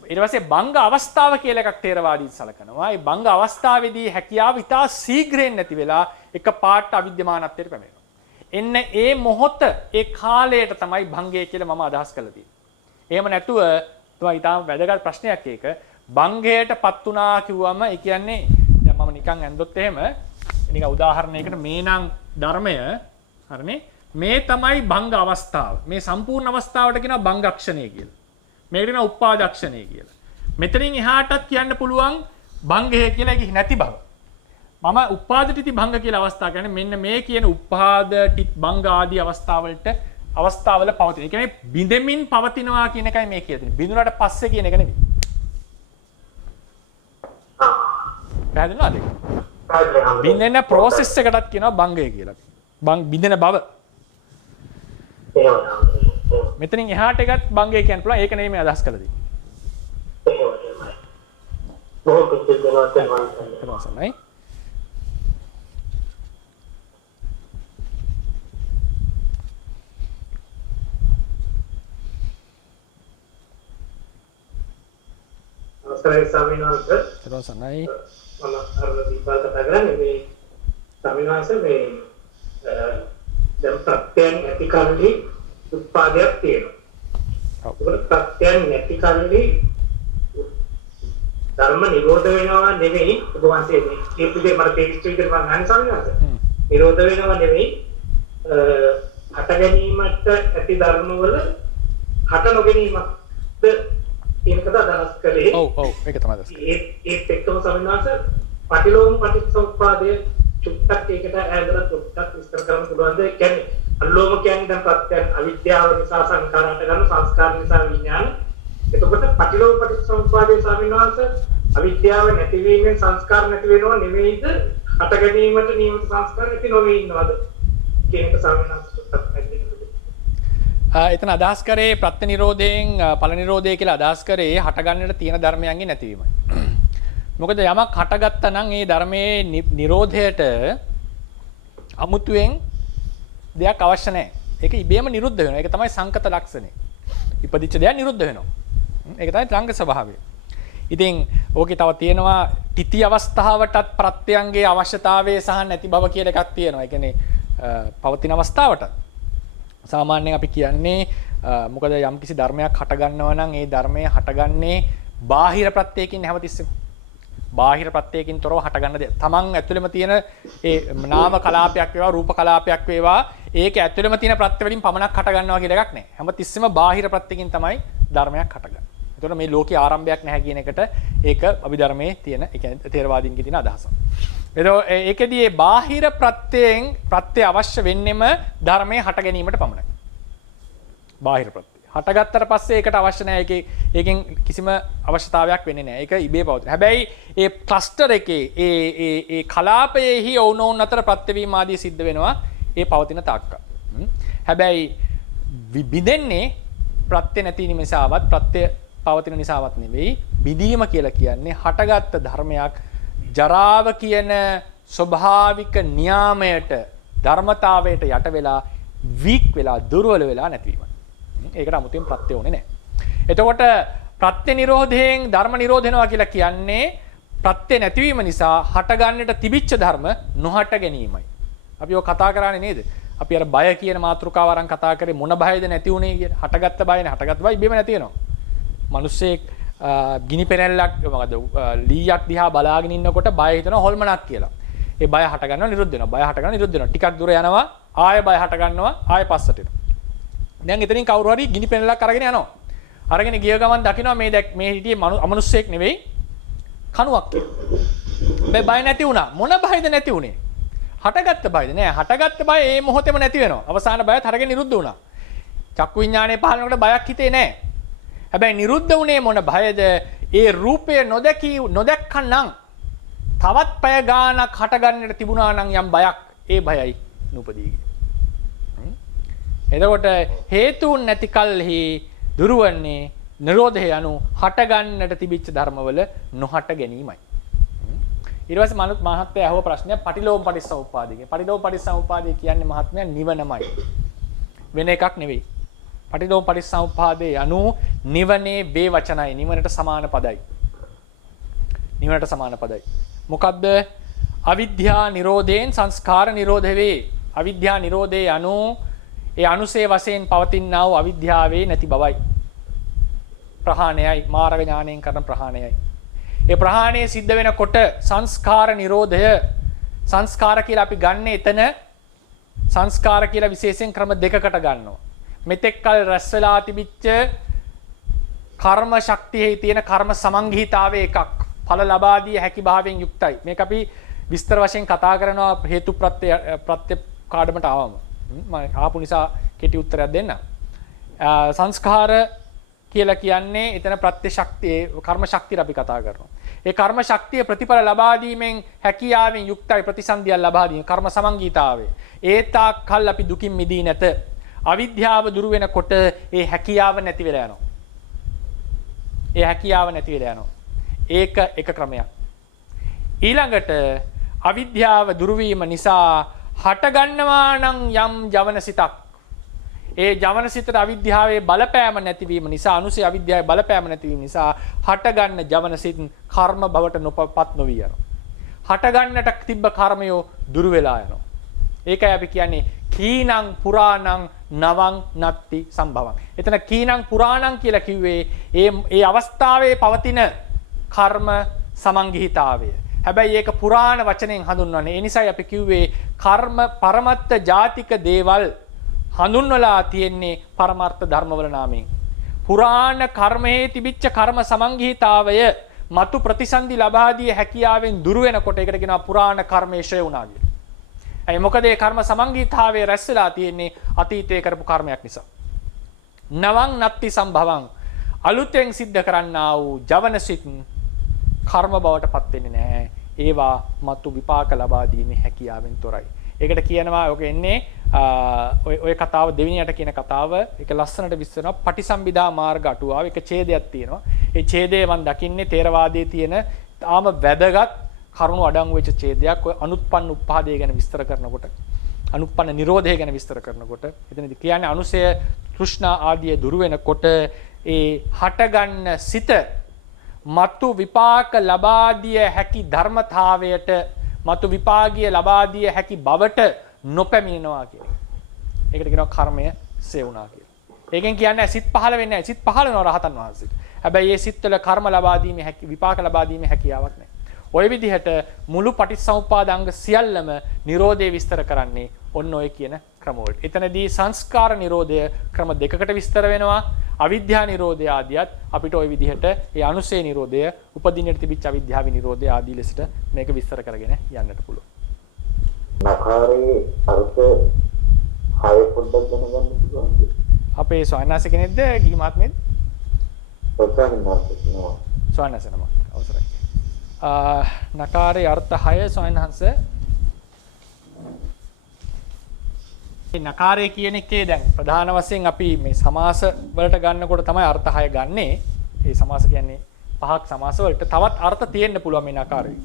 ඊට පස්සේ බංග අවස්ථාව කියලා එකක් තේරවාදී සලකනවා. ඒ බංග අවස්ථාවේදී හැකියාව ඉතා ශීඝ්‍රයෙන් නැති වෙලා එක පාට අවිද්‍යමානත්වයට පැමිණෙනවා. එන්න ඒ මොහොත ඒ කාලයට තමයි භංගය කියලා මම අදහස් කරලා තියෙන්නේ. එහෙම නැතුව තමයි ඉතාම වැදගත් ප්‍රශ්නයක් ඒක. භංගයටපත් වුණා කිව්වම ඒ කියන්නේ දැන් මම නිකන් ඇන්දොත් එහෙම නිකන් උදාහරණයකට මේනම් ධර්මය හරිනේ මේ තමයි භංග අවස්ථාව. මේ සම්පූර්ණ අවස්ථාවට කියනවා භංගක්ෂණය කියලා. මේකට කියනවා උපාදක්ෂණය කියලා. මෙතනින් එහාටත් කියන්න පුළුවන් භංගය කියලා ඒක නැති බව. මම උපාදිතී භංග කියලා අවස්ථාව කියන්නේ මෙන්න මේ කියන උපාදිතී භංග ආදී අවස්ථාවල පවතින. ඒ කියන්නේ බිඳෙමින් පවතිනවා කියන එකයි මේ කියන්නේ. බිඳුනට පස්සේ කියන එක නෙවෙයි. පැහැදිලිද? බිඳෙන process එකටත් කියනවා භංගය කියලා. බිඳෙන බව. මෙතනින් එහාට එකත් භංගය කියන්න පුළුවන්. ඒක නෙමෙයි මේ අදහස් කළා තියෙන්නේ. බොහොම පිළිගන්නවා. අවසරයි ස්වාමීන් වහන්සේ. මම අර දීපල් කතා කරන්නේ මේ සමිනාස මේ දැන් ප්‍රත්‍යයන් ඇති කල්ලි උත්පාදයක් තියෙනවා. ඒක ප්‍රත්‍යයන් නැති කල්ලි ධර්ම නිරෝධ වෙනවා නෙවෙයි ඔබ වහන්සේ මේ කීපදේ මට තේරිච්ච විදිහට මම අහන්නේ සමිනාස. නිරෝධ වෙනවා නෙවෙයි හට ගැනීමට ඇති ධර්ම වල හට නොගැනීමක්ද කියනකට අදහස් කළේ. ඔව් ඒක තමයි අදහස්. ඒත් එක්කම සමිනාස පටිලෝම පටිච්චසමුප්පාදයේ චුට්ටක් ඒකට ඈදලා චුට්ටක් විස්තර කරන්න පුළුවන්ද? ඒ කියන්නේ අල්ලෝම කියන්නේ දැන් ප්‍රත්‍යයන් අවිද්‍යාව නිසා සංකාරයට ගන්න සංස්කාර නිසා විඥාන. එතකොට පටිලෝම පටිච්චසමුප්පාදයේ සමිනාස අවිද්‍යාව නැතිවීමෙන් සංස්කාර නැති වෙනවා නෙවෙයිද? හට ගැනීමට නියමිත සංස්කාර නැති නොවේ ඉන්නවද? කියන එක සමිනාස චුට්ටක් පැහැදිලි එතන අදහස් කරේ ප්‍රත්‍ය නිරෝධයෙන් ඵල නිරෝධය කියලා අදහස් කරේ හටගන්නට තියෙන ධර්මයන්ගේ නැතිවීමයි. මොකද යමක් හටගත්තා නම් ඒ ධර්මයේ නිරෝධයට අමුතුවෙන් දෙයක් අවශ්‍ය නැහැ. ඒක ඉබේම නිරුද්ධ වෙනවා. ඒක තමයි සංකත ලක්ෂණය. ඉපදිච්ච දෙයක් නිරුද්ධ වෙනවා. ඒක තමයි ත්‍රංග ස්වභාවය. ඉතින් ඕකේ තව තියෙනවා තිති අවස්ථාවටත් ප්‍රත්‍යයන්ගේ අවශ්‍යතාවය සහ නැති බව කියලා එකක් තියෙනවා. ඒ කියන්නේ පවතින අවස්ථාවටත් සාමාන්‍යයෙන් අපි කියන්නේ මොකද යම්කිසි ධර්මයක් හටගන්නවා නම් ඒ ධර්මය හටගන්නේ බාහිර ප්‍රත්‍යයකින් හැමතිස්සෙම. බාහිර ප්‍රත්‍යයකින් තොරව හටගන්න දෙයක්. තමන් ඇතුළෙම තියෙන ඒ නාම කලාපයක් වේවා රූප කලාපයක් වේවා ඒක ඇතුළෙම තියෙන ප්‍රත්‍ය වලින් පමණක් හටගන්නවා කියලා එකක් නැහැ. හැමතිස්සෙම බාහිර ප්‍රත්‍යකින් තමයි ධර්මයක් හටගන්නේ. ඒතකොට මේ ලෝකේ ආරම්භයක් නැහැ කියන එකට ඒක අභිධර්මයේ තියෙන ඒ කියන්නේ ථේරවාදීන්ගේ තියෙන අදහස. ඒකෙදී මේ බාහිර ප්‍රත්‍යයෙන් ප්‍රත්‍ය අවශ්‍ය වෙන්නෙම ධර්මයේ හට ගැනීමට පමණයි. බාහිර ප්‍රත්‍ය. හටගත්තට පස්සේ ඒකට අවශ්‍ය නැහැ ඒකෙන් කිසිම අවශ්‍යතාවයක් වෙන්නේ නැහැ. ඒක ඉබේ පවතින. හැබැයි ඒ ක්ලස්ටර් එකේ ඒ කලාපයේහි ඔවුනොවුන් අතර ප්‍රත්‍යවීම ආදී සිද්ධ වෙනවා ඒ පවතින තාක්කල්. හැබැයි බිඳෙන්නේ ප්‍රත්‍ය නැති නිසාවත් ප්‍රත්‍ය පවතින නිසාවත් නෙවෙයි. බිඳීම කියලා කියන්නේ හටගත්ත ධර්මයක් ජරාව කියන ස්වභාවික නියාමයට ධර්මතාවයට යට වෙලා වීක් වෙලා දුර්වල වෙලා නැතිවීම. ඒකට 아무තෙන් ප්‍රත්‍ය ඕනේ නැහැ. එතකොට ප්‍රත්‍ය නිරෝධයෙන් ධර්ම නිරෝධ වෙනවා කියලා කියන්නේ ප්‍රත්‍ය නැතිවීම නිසා හටගන්නට තිබිච්ච ධර්ම නොහට ගැනීමයි. අපි ඔය කතා කරන්නේ නේද? අපි අර බය කියන මාතෘකාව අරන් කතා කරේ මොන බයද නැති උනේ කියලා. හටගත්ත බයනේ හටගත්ත බය ඉබේම නැති වෙනවා. මිනිස්සෙක් ගිනි පෙරැල්ලක් මොකද ලීයක් දිහා බලාගෙන ඉන්නකොට බය හිතනවා හොල්මනක් කියලා. ඒ බය හට ගන්නවා නිරුද්ධ වෙනවා. බය හට ගන්නවා නිරුද්ධ වෙනවා. ටිකක් දුර යනවා ආයෙ බය හට ගන්නවා ආයෙ පස්සට එනවා. දැන් එතනින් කවුරු හරි ගිනි පෙරැල්ලක් අරගෙන යනවා. අරගෙන ගිය ගමන් දකිනවා මේ හිටියේ අමනුස්සයෙක් නෙවෙයි කණුවක් කියලා. මේ බය නැති වුණා. මොන බයද නැති උනේ? හටගත්ත බයද නෑ. හටගත්ත බය ඒ මොහොතේම නැති වෙනවා. අවසාන බයත් හරගෙන නිරුද්ධ වුණා. චක්කු විඥානයේ පහළනකොට බයක් හිතේ නෑ. හැබැයි නිරුද්ධ වුණේ මොන බයද? ඒ රූපය නොදැක්කනම් තවත් පැය ගානක් හටගන්නට තිබුණා නම් යම් බයක් ඒ බයයි නූපදී. එතකොට හේතුන් නැති කල්හි දුරවන්නේ නිරෝධය anu හටගන්නට තිබිච්ච ධර්මවල නොහට ගැනීමයි. ඊට පස්සේ මහත්මයා අහුව ප්‍රශ්නය පටිලෝම පටිච්චසමුප්පාදය. පටිලෝම පටිච්චසමුප්පාදය කියන්නේ මහත්මයා නිවනමයි. වෙන එකක් නෙවෙයි. පටිලෝම පටිච්චසමුප්පාදේ anu නිවනේ වේ වචනයි. නිවනට සමාන පදයි. නිවනට සමාන පදයි. මොකද්ද? අවිද්‍යා නිරෝධයෙන් සංස්කාර නිරෝධ වේ. අවිද්‍යා නිරෝධේ anu ඒ අනුසේ වශයෙන් පවතිනා වූ අවිද්‍යාවේ නැති බවයි. ප්‍රහාණයයි මාර්ග ඥාණයෙන් කරන ප්‍රහාණයයි. ඒ ප්‍රහාණය සිද්ධ වෙනකොට සංස්කාර නිරෝධය සංස්කාර කියලා අපි ගන්න එතන සංස්කාර කියලා විශේෂයෙන් ක්‍රම දෙකකට ගන්නවා. මෙතෙක් කල රැස් වෙලා තිබිච්ච කර්ම ශක්තියේ තියෙන කර්ම සමංගීතාවේ එකක් ඵල ලබා දී හැකි භාවයෙන් යුක්තයි. මේක අපි විස්තර වශයෙන් කතා කරනවා හේතු ප්‍රත්‍ය කාඩමට ආවම. මම ආපු නිසා කෙටි උත්තරයක් දෙන්න. සංස්කාර කියලා කියන්නේ එතන ප්‍රත්‍ය ශක්තිය කර්ම ශක්තිය අපි කතා කරනවා. ඒ කර්ම ශක්තිය ප්‍රතිඵල ලබා දීමෙන් හැකියාවෙන් යුක්තයි ප්‍රතිසන්දියක් ලබා දීම කර්ම සමංගීතාවේ. ඒ තාක් කල් අපි දුකින් මිදී නැත. අවිද්‍යාව දුරු වෙනකොට ඒ හැකියාව නැති වෙලා යනවා. ඒ හැකියාව නැති වෙලා යනවා. ඒක එක ක්‍රමයක්. ඊළඟට අවිද්‍යාව දුරු වීම නිසා හට ගන්නවා නම් යම් ජවනසිතක් ඒ ජවනසිතට අවිද්‍යාවේ බලපෑම නැතිවීම නිසා අනුසය අවිද්‍යාවේ බලපෑම නැතිවීම නිසා හට ගන්න ජවනසිත කර්ම බවට නොපත් නොවී යනවා. හටගන්නට තිබ්බ කර්මයෝ දුරු වෙලා යනවා. ඒකයි අපි කියන්නේ කීනං පුරාණං නවං නත්ති සම්භවං. එතන කීනං පුරාණං කියලා කිව්වේ ඒ අවස්ථාවේ පවතින කර්ම සමංගිහිතාවය. හැබැයි ඒක පුරාණ වචනයෙන් හඳුන්වන්නේ. ඒ නිසායි අපි කිව්වේ කර්ම පරමත්ත ජාතික දේවල් හඳුන්වලා තියෙන්නේ පරමාර්ථ ධර්මවල නාමයෙන්. පුරාණ කර්මයේ තිබිච්ච කර්ම සමංගිහිතාවය මතු ප්‍රතිසන්දි ලබා දී හැකියාවෙන් දුර වෙනකොට ඒකට කියනවා පුරාණ කර්මයේ ෂය වුණා කියලා. ඒ මොකද ඒ කර්ම සමංගිතාවයේ රැස් වෙලා තියෙන්නේ අතීතයේ කරපු කර්මයක් නිසා. නවං නත්ති සම්භවං අලුතෙන් සිද්ධ කරන්නා වූ ජවනසිත කර්ම බවට පත් වෙන්නේ නැහැ. ඒවා මතු විපාක ලබා දීමේ හැකියාවෙන් තොරයි. ඒකට කියනවා ඔක එන්නේ ඔය කතාව දෙවෙනියට කියන කතාව ඒක ලස්සනට විස්තර කරනවා පටිසම්භිදා මාර්ග අටුවාව. ඒක ඡේදයක් තියෙනවා. ඒ ඡේදය මම දකින්නේ තේරවාදයේ තියෙන තාම වැදගත් කරුණු අඩංගු වෙච්ච ඡේදයක්. ඔය අනුත්පන්න උපාදේ ගැන විස්තර කරනකොට අනුත්පන්න නිරෝධය ගැන විස්තර කරනකොට එතනදී කියන්නේ අනුසය තෘෂ්ණා ආදිය දුරු වෙනකොට ඒ හටගන්න සිත මතු විපාක ලබා දිය හැකි ධර්මතාවයට මතු විපාගිය ලබා දිය හැකි බවට නොපැමිණෙනවා කියන එක. ඒකට කියනවා කර්මය සෙවුණා කියලා. ඒකෙන් කියන්නේ සිත් පහළ වෙන්නේ නැහැ. සිත් පහළ වෙනවා රහතන් වහන්සේට. හැබැයි මේ සිත්වල කර්ම ලබා දීමේ හැකි විපාක ලබා දීමේ හැකියාවක් නැහැ. ඔය විදිහට මුළු පටිච්චසමුප්පාදාංග සියල්ලම Nirodhe විස්තර කරන්නේ ඔන්න ඔය කියන ක්‍රම වලට. එතනදී සංස්කාර Nirodha ක්‍රම දෙකකට විස්තර වෙනවා. අවිද්‍යා නිරෝධය ආදියත් අපිට ওই විදිහට ඒ අනුසේ නිරෝධය උපදින්නට තිබිච්ච අවිද්‍යාවේ නිරෝධය ආදී ලෙසට මේක විස්තර කරගෙන යන්නට පුළුවන්. නකාරේ අර්ථ හය පොඩ්ඩක් දැනගන්න පුළුවන්ද? අපේ ස්වාමීනාස කෙනෙක්ද ගිහි මාත්මෙද? ස්වාමීනාස නම අවසරයි. නකාරේ අර්ථ හය ස්වාමීනාස නකාරය කියන එකේ දැන් ප්‍රධාන වශයෙන් අපි මේ සමාස වලට ගන්නකොට තමයි අර්ථ 6 ගන්නෙ. ඒ සමාස කියන්නේ පහක් සමාස වලට තවත් අර්ථ තියෙන්න පුළුවන් මේ නකාරේ.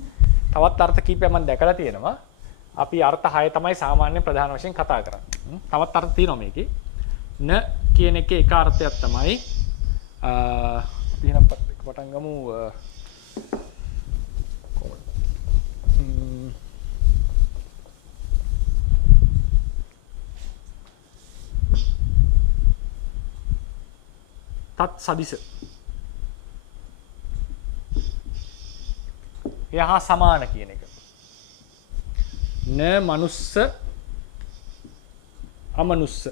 තවත් අර්ථ කීපයක් මම දැකලා තියෙනවා. අපි අර්ථ 6 තමයි සාමාන්‍ය ප්‍රධාන වශයෙන් කතා කරන්නේ. තවත් අර්ථ තියෙනවා මේකේ. න කියන එකේ එක අර්ථයක් තමයි අපි එහෙනම් පටන් ගමු තත් සදිස යහ සමාන කියන එක. න මනුස්ස අමනුස්ස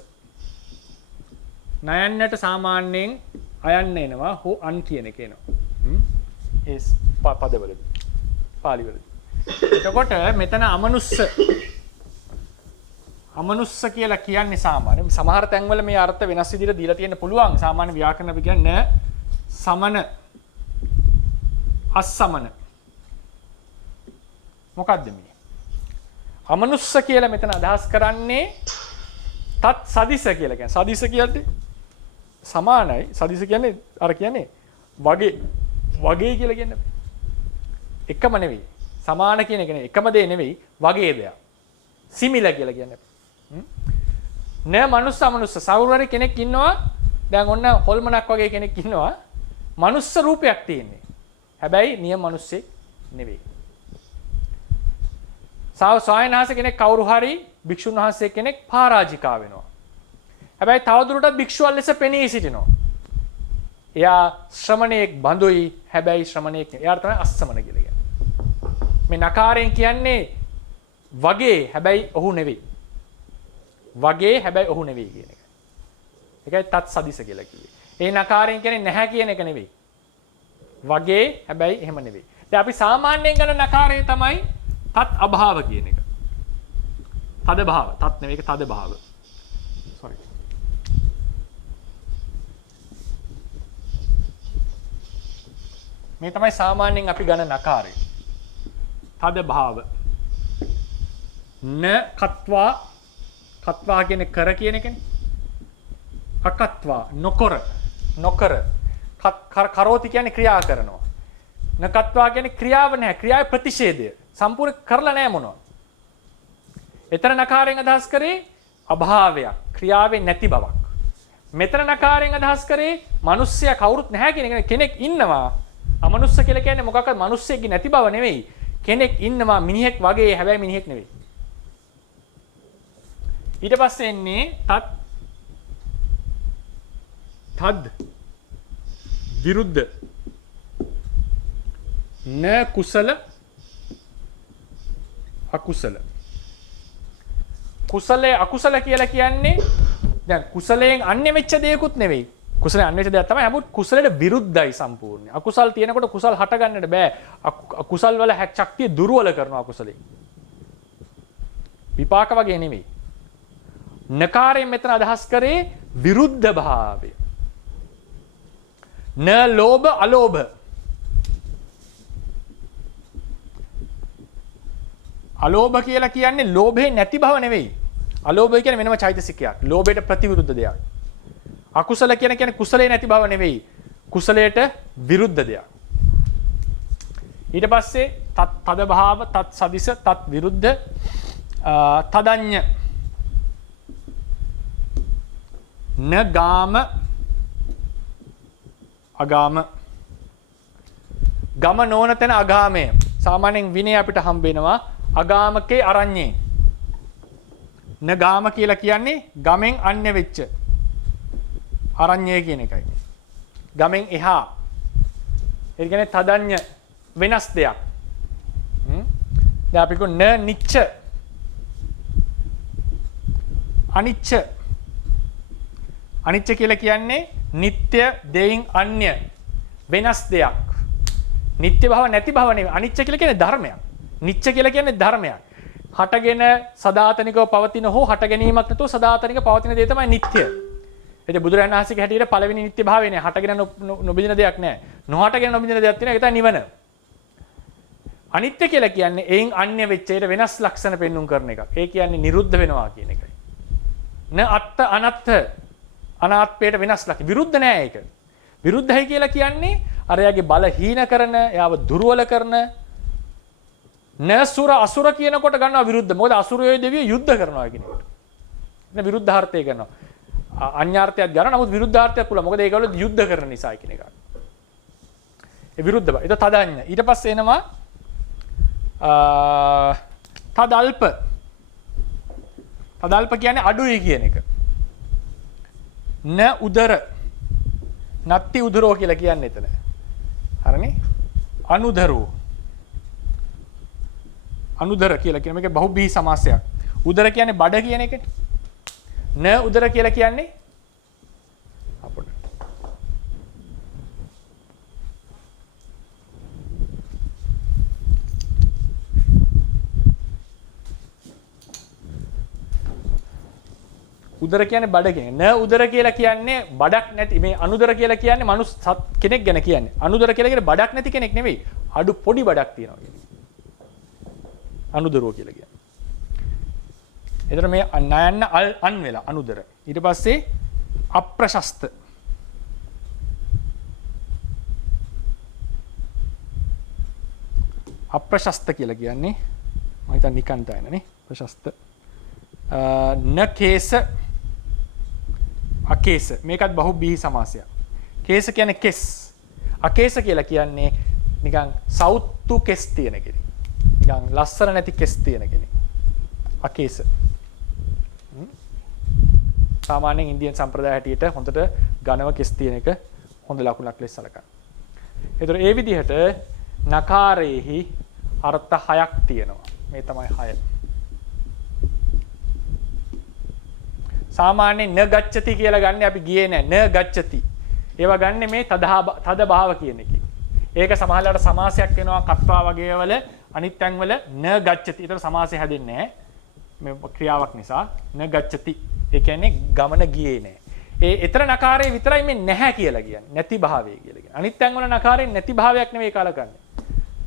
නයන්නට සාමාන්‍යයෙන් අයන්න එනවා හෝ අන් කියන එක එනවා. ඒ පදවලදී පාලි වලදී. එතකොට මෙතන අමනුස්ස කියලා කියන්නේ සාමාන්‍ය සමහර තැන්වල මේ අර්ථ වෙනස් විදිහට දීලා තියෙන්න පුළුවන්. සාමාන්‍ය ව්‍යාකරණ අපි කියන්නේ සමන අස්සමන මොකද්ද මේ අමනුස්ස කියලා මෙතන අදහස් කරන්නේ තත් සදිස කියලා කියන්නේ. සදිස කියන්නේ සමානයි. සදිස කියන්නේ අර කියන්නේ වගේ කියලා කියන්නේ. එකම නෙවෙයි. සමාන කියන එක නෙවෙයි. එකම දේ නෙවෙයි. වගේ දෙයක්. සිමිලර් කියලා කියන්නේ. න මනුස්ස අමනුස්ස සෞරවරි කෙනෙක් ඉන්නවා. දැන් ඔන්න හොල්මනක් වගේ කෙනෙක් ඉන්නවා. මනුස්ස රූපයක් තියෙන්නේ. හැබැයි නියම මිනිස්සෙක් නෙවෙයි. ස්වාමීනාස කෙනෙක් කවුරු හරි භික්ෂුන් වහන්සේ කෙනෙක් පරාජිකා වෙනවා. හැබැයි තවදුරටත් භික්ෂුවල් ලෙස පෙනී සිටිනවා. එයා ශ්‍රමණේක් බඳුයි. හැබැයි ශ්‍රමණේක් නෙවෙයි. එයාට තමයි අස්සමන කියලා කියන්නේ. මේ නකාරයෙන් කියන්නේ වගේ හැබැයි ඔහු නෙවෙයි. වගේ හැබැයි ඔහු නෙවෙයි කියන එක. ඒකයි තත් සදිස කියලා කිව්වේ. ඒ නකාරයෙන් කියන්නේ නැහැ කියන එක නෙවෙයි. වගේ හැබැයි එහෙම නෙවෙයි. දැන් අපි සාමාන්‍යයෙන් ගන්න නකාරය තමයි තත් අභාව කියන එක. තද භාව. තත් නෙවෙයි ඒක තද භාව. sorry. මේ තමයි සාමාන්‍යයෙන් අපි ගන්න නකාරය. තද භාව. න කත්වා කියන්නේ කර කියන එකනේ. අකත්වා නොකර කරෝති කියන්නේ ක්‍රියා කරනවා. නකත්වා කියන්නේ ක්‍රියාව නැහැ. ක්‍රියාවේ ප්‍රතිෂේධය. සම්පූර්ණ කරලා නැහැ මොනවා. එතන නකාරයෙන් අදහස් කරේ අභාවයක්. ක්‍රියාවේ නැති බවක්. මෙතන නකාරයෙන් අදහස් කරේ මිනිස්සයා කවුරුත් නැහැ කියන කෙනෙක් ඉන්නවා. අමනුස්ස කියලා කියන්නේ මොකක්වත් මිනිස්සෙක්ගේ නැති බව නෙවෙයි. කෙනෙක් ඉන්නවා මිනිහෙක් වගේ හැබැයි මිනිහෙක් නෙවෙයි. ඊට පස්සේ එන්නේ තද් විරුද්ධ න කුසල අකුසල. කුසලයේ අකුසල කියලා කියන්නේ දැන් කුසලයෙන් අන්‍ය වෙච්ච දෙයක්ුත් නෙවෙයි. කුසලයෙන් අන්‍ය වෙච්ච දෙයක් තමයි. නමුත් කුසලයට විරුද්ධයි සම්පූර්ණයෙන්. අකුසල් තියෙනකොට කුසල් හට ගන්නට බෑ. අකුසල් වල ශක්තිය දුර්වල කරනවා අකුසලයෙන්. විපාක වගේ නෙවෙයි. නකාරයෙන් මෙතන අදහස් කරේ විරුද්ධ භාවය. න ලෝභ අලෝභ. අලෝභ කියලා කියන්නේ ලෝභේ නැති බව නෙවෙයි. අලෝභය කියන්නේ වෙනම චෛතසිකයක්. ලෝභයට ප්‍රතිවිරුද්ධ දෙයක්. අකුසල කියන්නේ කුසලේ නැති බව නෙවෙයි. කුසලයට විරුද්ධ දෙයක්. ඊට පස්සේ තද භාව, තත් සදිස, තත් විරුද්ධ, තදඤ්ඤ. න ගාම අගාම. ගම නොවන තැන අගාමය. සාමාන්‍යයෙන් විනය අපිට හම්බ වෙනවා අගාමකේ අරඤ්ඤේ. න ගාම කියලා කියන්නේ ගමෙන් අන්‍ය වෙච්ච අරඤ්ඤය කියන එකයි. ගමෙන් එහා. ඒ කියන්නේ තදඤ්ඤ වෙනස් දෙයක්. දැන් අපි කො න නිච්ච අනිච්ච. අනිච්ච කියලා කියන්නේ නিত্য දෙයින් අන්‍ය වෙනස් දෙයක්. නিত্য භව නැති භව නෙවෙයි. අනිච්ච කියලා කියන්නේ ධර්මයක්. නිච්ච කියලා කියන්නේ ධර්මයක්. හටගෙන සදාතනිකව පවතින හෝ හට ගැනීමක් නැතුව සදාතනික පවතින දේ තමයි නිත්‍ය. එතකොට බුදුරජාණන් වහන්සේගේ හැටියට පළවෙනි නිත්‍ය භාවය නේ. හටගෙන නොබිඳින දෙයක් නෑ. නොහටගෙන නොබිඳින දෙයක් තියෙනවා. ඒක තමයි නිවන. අනිත්‍ය කියලා කියන්නේ එයින් අන්‍ය වෙච්ච ඒට වෙනස් ලක්ෂණ පෙන්눔 කරන එකක්. ඒ කියන්නේ නිරුද්ධ වෙනවා කියන එකයි. න අත්ත අනත්ත අනාත්මයට වෙනස් ලක්ෂණ. විරුද්ධ නෑ ඒක. විරුද්ධයි කියලා කියන්නේ අරයාගේ බල හීන කරන, එයාව දුර්වල කරන නසුර අසුර කියනකොට ගන්නවා විරුද්ධ. මොකද අසුරයෝ දෙවියෝ යුද්ධ කරනවා කියන එකට. නේ විරුද්ධාර්ථය කරනවා. අන්‍යාර්ථයක් ගන්න. නමුත් විරුද්ධාර්ථයක් පුළුවන්. මොකද ඒගොල්ලෝ යුද්ධ කරන නිසා කියන එක. ඒ විරුද්ධ බව. ඒක තදඤ්ඤ. ඊට පස්සේ එනවා තදල්ප. තදල්ප කියන්නේ අඩුයි කියන එක. න උදර. නත්ති උදරෝ කියලා කියන්නේ එතන. හරිනේ? අනුදරෝ. අනුදර කියලා කියන මේක බහුබී සමාසයක්. උදර කියන්නේ බඩ කියන එකට. න උදර කියලා කියන්නේ අපොට. උදර කියන්නේ බඩ කියන්නේ. න උදර කියලා කියන්නේ බඩක් නැති. මේ අනුදර කියලා කියන්නේ මනුස්ස කෙනෙක් ගැන කියන්නේ. අනුදර කියලා කියන්නේ බඩක් නැති කෙනෙක් නෙවෙයි. අඩු පොඩි බඩක් තියෙනවා කියන්නේ. අනුදරෝ කියලා කියන්නේ. එතන මේ නයන්න අන් වෙලා අනුදර. ඊට පස්සේ අප්‍රශස්ත. අප්‍රශස්ත කියලා කියන්නේ මම හිතන්නේ නිකන්තයනේ ප්‍රශස්ත. නකේස අකේස. මේකත් බහුබීහි සමාසයක්. කේස කියන්නේ කෙස්. අකේස කියලා කියන්නේ නිකන් සෞතු කෙස් තියෙන කෙනෙක්. නිකන් ලස්සන නැති කෙස් තියෙන කෙනෙක්. අකේස. සාමාන්‍යයෙන් ඉන්දියන් සම්ප්‍රදාය හැටියට හොඳට ඝනව කෙස් තියෙන එක හොඳ ලකුණක් ලෙස සලකනවා. ඒතර ඒ විදිහට නකාරේහි අර්ථ 6ක් තියෙනවා. මේ තමයි 6. සාමාන්‍යයෙන් න ගච්ඡති කියලා ගන්න අපි ගියේ නැහැ. න ගච්ඡති. ඒවා ගන්න මේ තද භාව කියන එකේ. ඒක සමහරවිට සමාසයක් වෙනවා කත්වා වගේ වල අනිත් තැන් වල න ගච්ඡති. ඒතර සමාසය හැදෙන්නේ නැහැ. මේ ක්‍රියාවක් නිසා න ගච්ඡති. ඒ කියන්නේ ගමන ගියේ නැහැ. ඒ ඊතර නකාරයේ විතරයි මේ නැහැ කියලා කියන්නේ. නැති භාවය කියලා කියන්නේ. අනිත් තැන් වල නකාරයෙන් නැති භාවයක් නෙවෙයි කලකන්නේ.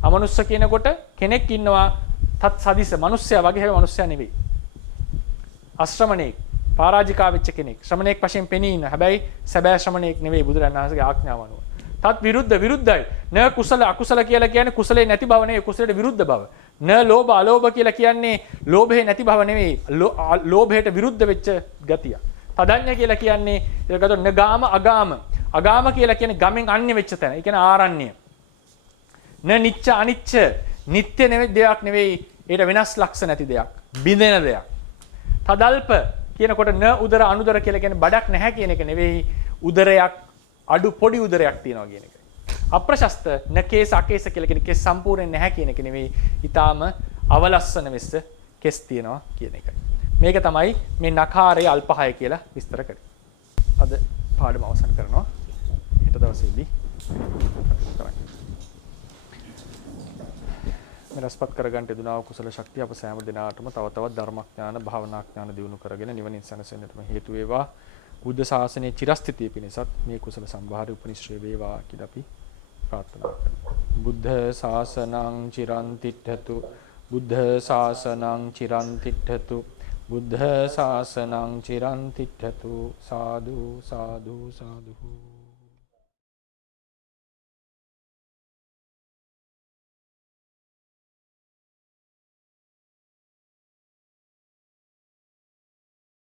අමනුස්ස කියනකොට කෙනෙක් ඉන්නවා තත් සදිස මිනිස්සයා වගේ හැබැයි මිනිස්සයා නෙවෙයි. අශ්‍රමණේක් පරාජිකා වෙච්ච කෙනෙක්. ශ්‍රමණේක් වශයෙන් පෙනී ඉන්න. හැබැයි සැබෑ ශ්‍රමණේක් නෙවෙයි බුදුරජාණන් වහන්සේගේ ආඥාව අනුව. තත් විරුද්ධයි. න කුසල අකුසල කියලා කියන්නේ කුසලේ නැති බව නෙවෙයි කුසලයට විරුද්ධ බව. න ලෝභ අලෝභ කියලා කියන්නේ ලෝභේ නැති බව නෙවෙයි ලෝභයට විරුද්ධ වෙච්ච ගතිය. තදඤ්ඤ කියලා කියන්නේ ඒකට න ගාම අගාම. අගාම කියලා කියන්නේ ගමෙන් අන්‍ය වෙච්ච තැන. ඒ කියන්නේ ආරණ්‍ය. න නිච්ච අනිච්ච. නිත්‍ය දෙයක් නෙවෙයි. ඒට වෙනස් ලක්ෂණ නැති දෙයක්. බිඳෙන දෙයක්. තදල්ප කියනකොට න උදර අනුදර කියලා කියන්නේ බඩක් නැහැ කියන එක නෙවෙයි. උදරයක් අඩු පොඩි උදරයක් තියෙනවා කියන එක. අප්‍රශස්ත නකේස අකේස කියලා කියන්නේ කෙස් සම්පූර්ණයෙන් නැහැ කියන එක නෙවෙයි. ඊටාම අවලස්සන වෙස්ස කෙස් තියෙනවා කියන එකයි. මේක තමයි මේ නකාරයේ අල්පහය කියලා විස්තර කරන්නේ. අද පාඩම අවසන් කරනවා. හෙට දවසේදී කරන්නේ. මෙරස්පත් කරගන්න යදුනා වූ කුසල ශක්තිය අප සෑම දිනාටම තව තවත් ධර්මඥාන භාවනාඥාන දියුණු කරගෙන නිවනින් සැනසෙන්නටම හේතු වේවා. බුද්ධ ශාසනයේ චිරස්ථිතිය පිණිසත් මේ කුසල සම්භාරය උපනිශ්‍රේ වේවා කියලා අපි ප්‍රාර්ථනා කරනවා. බුද්ධ ශාසනං චිරන් තිට්ඨතු බුද්ධ ශාසනං චිරන් තිට්ඨතු බුද්ධ ශාසනං චිරන් තිට්ඨතු සාදු සාදු සාදු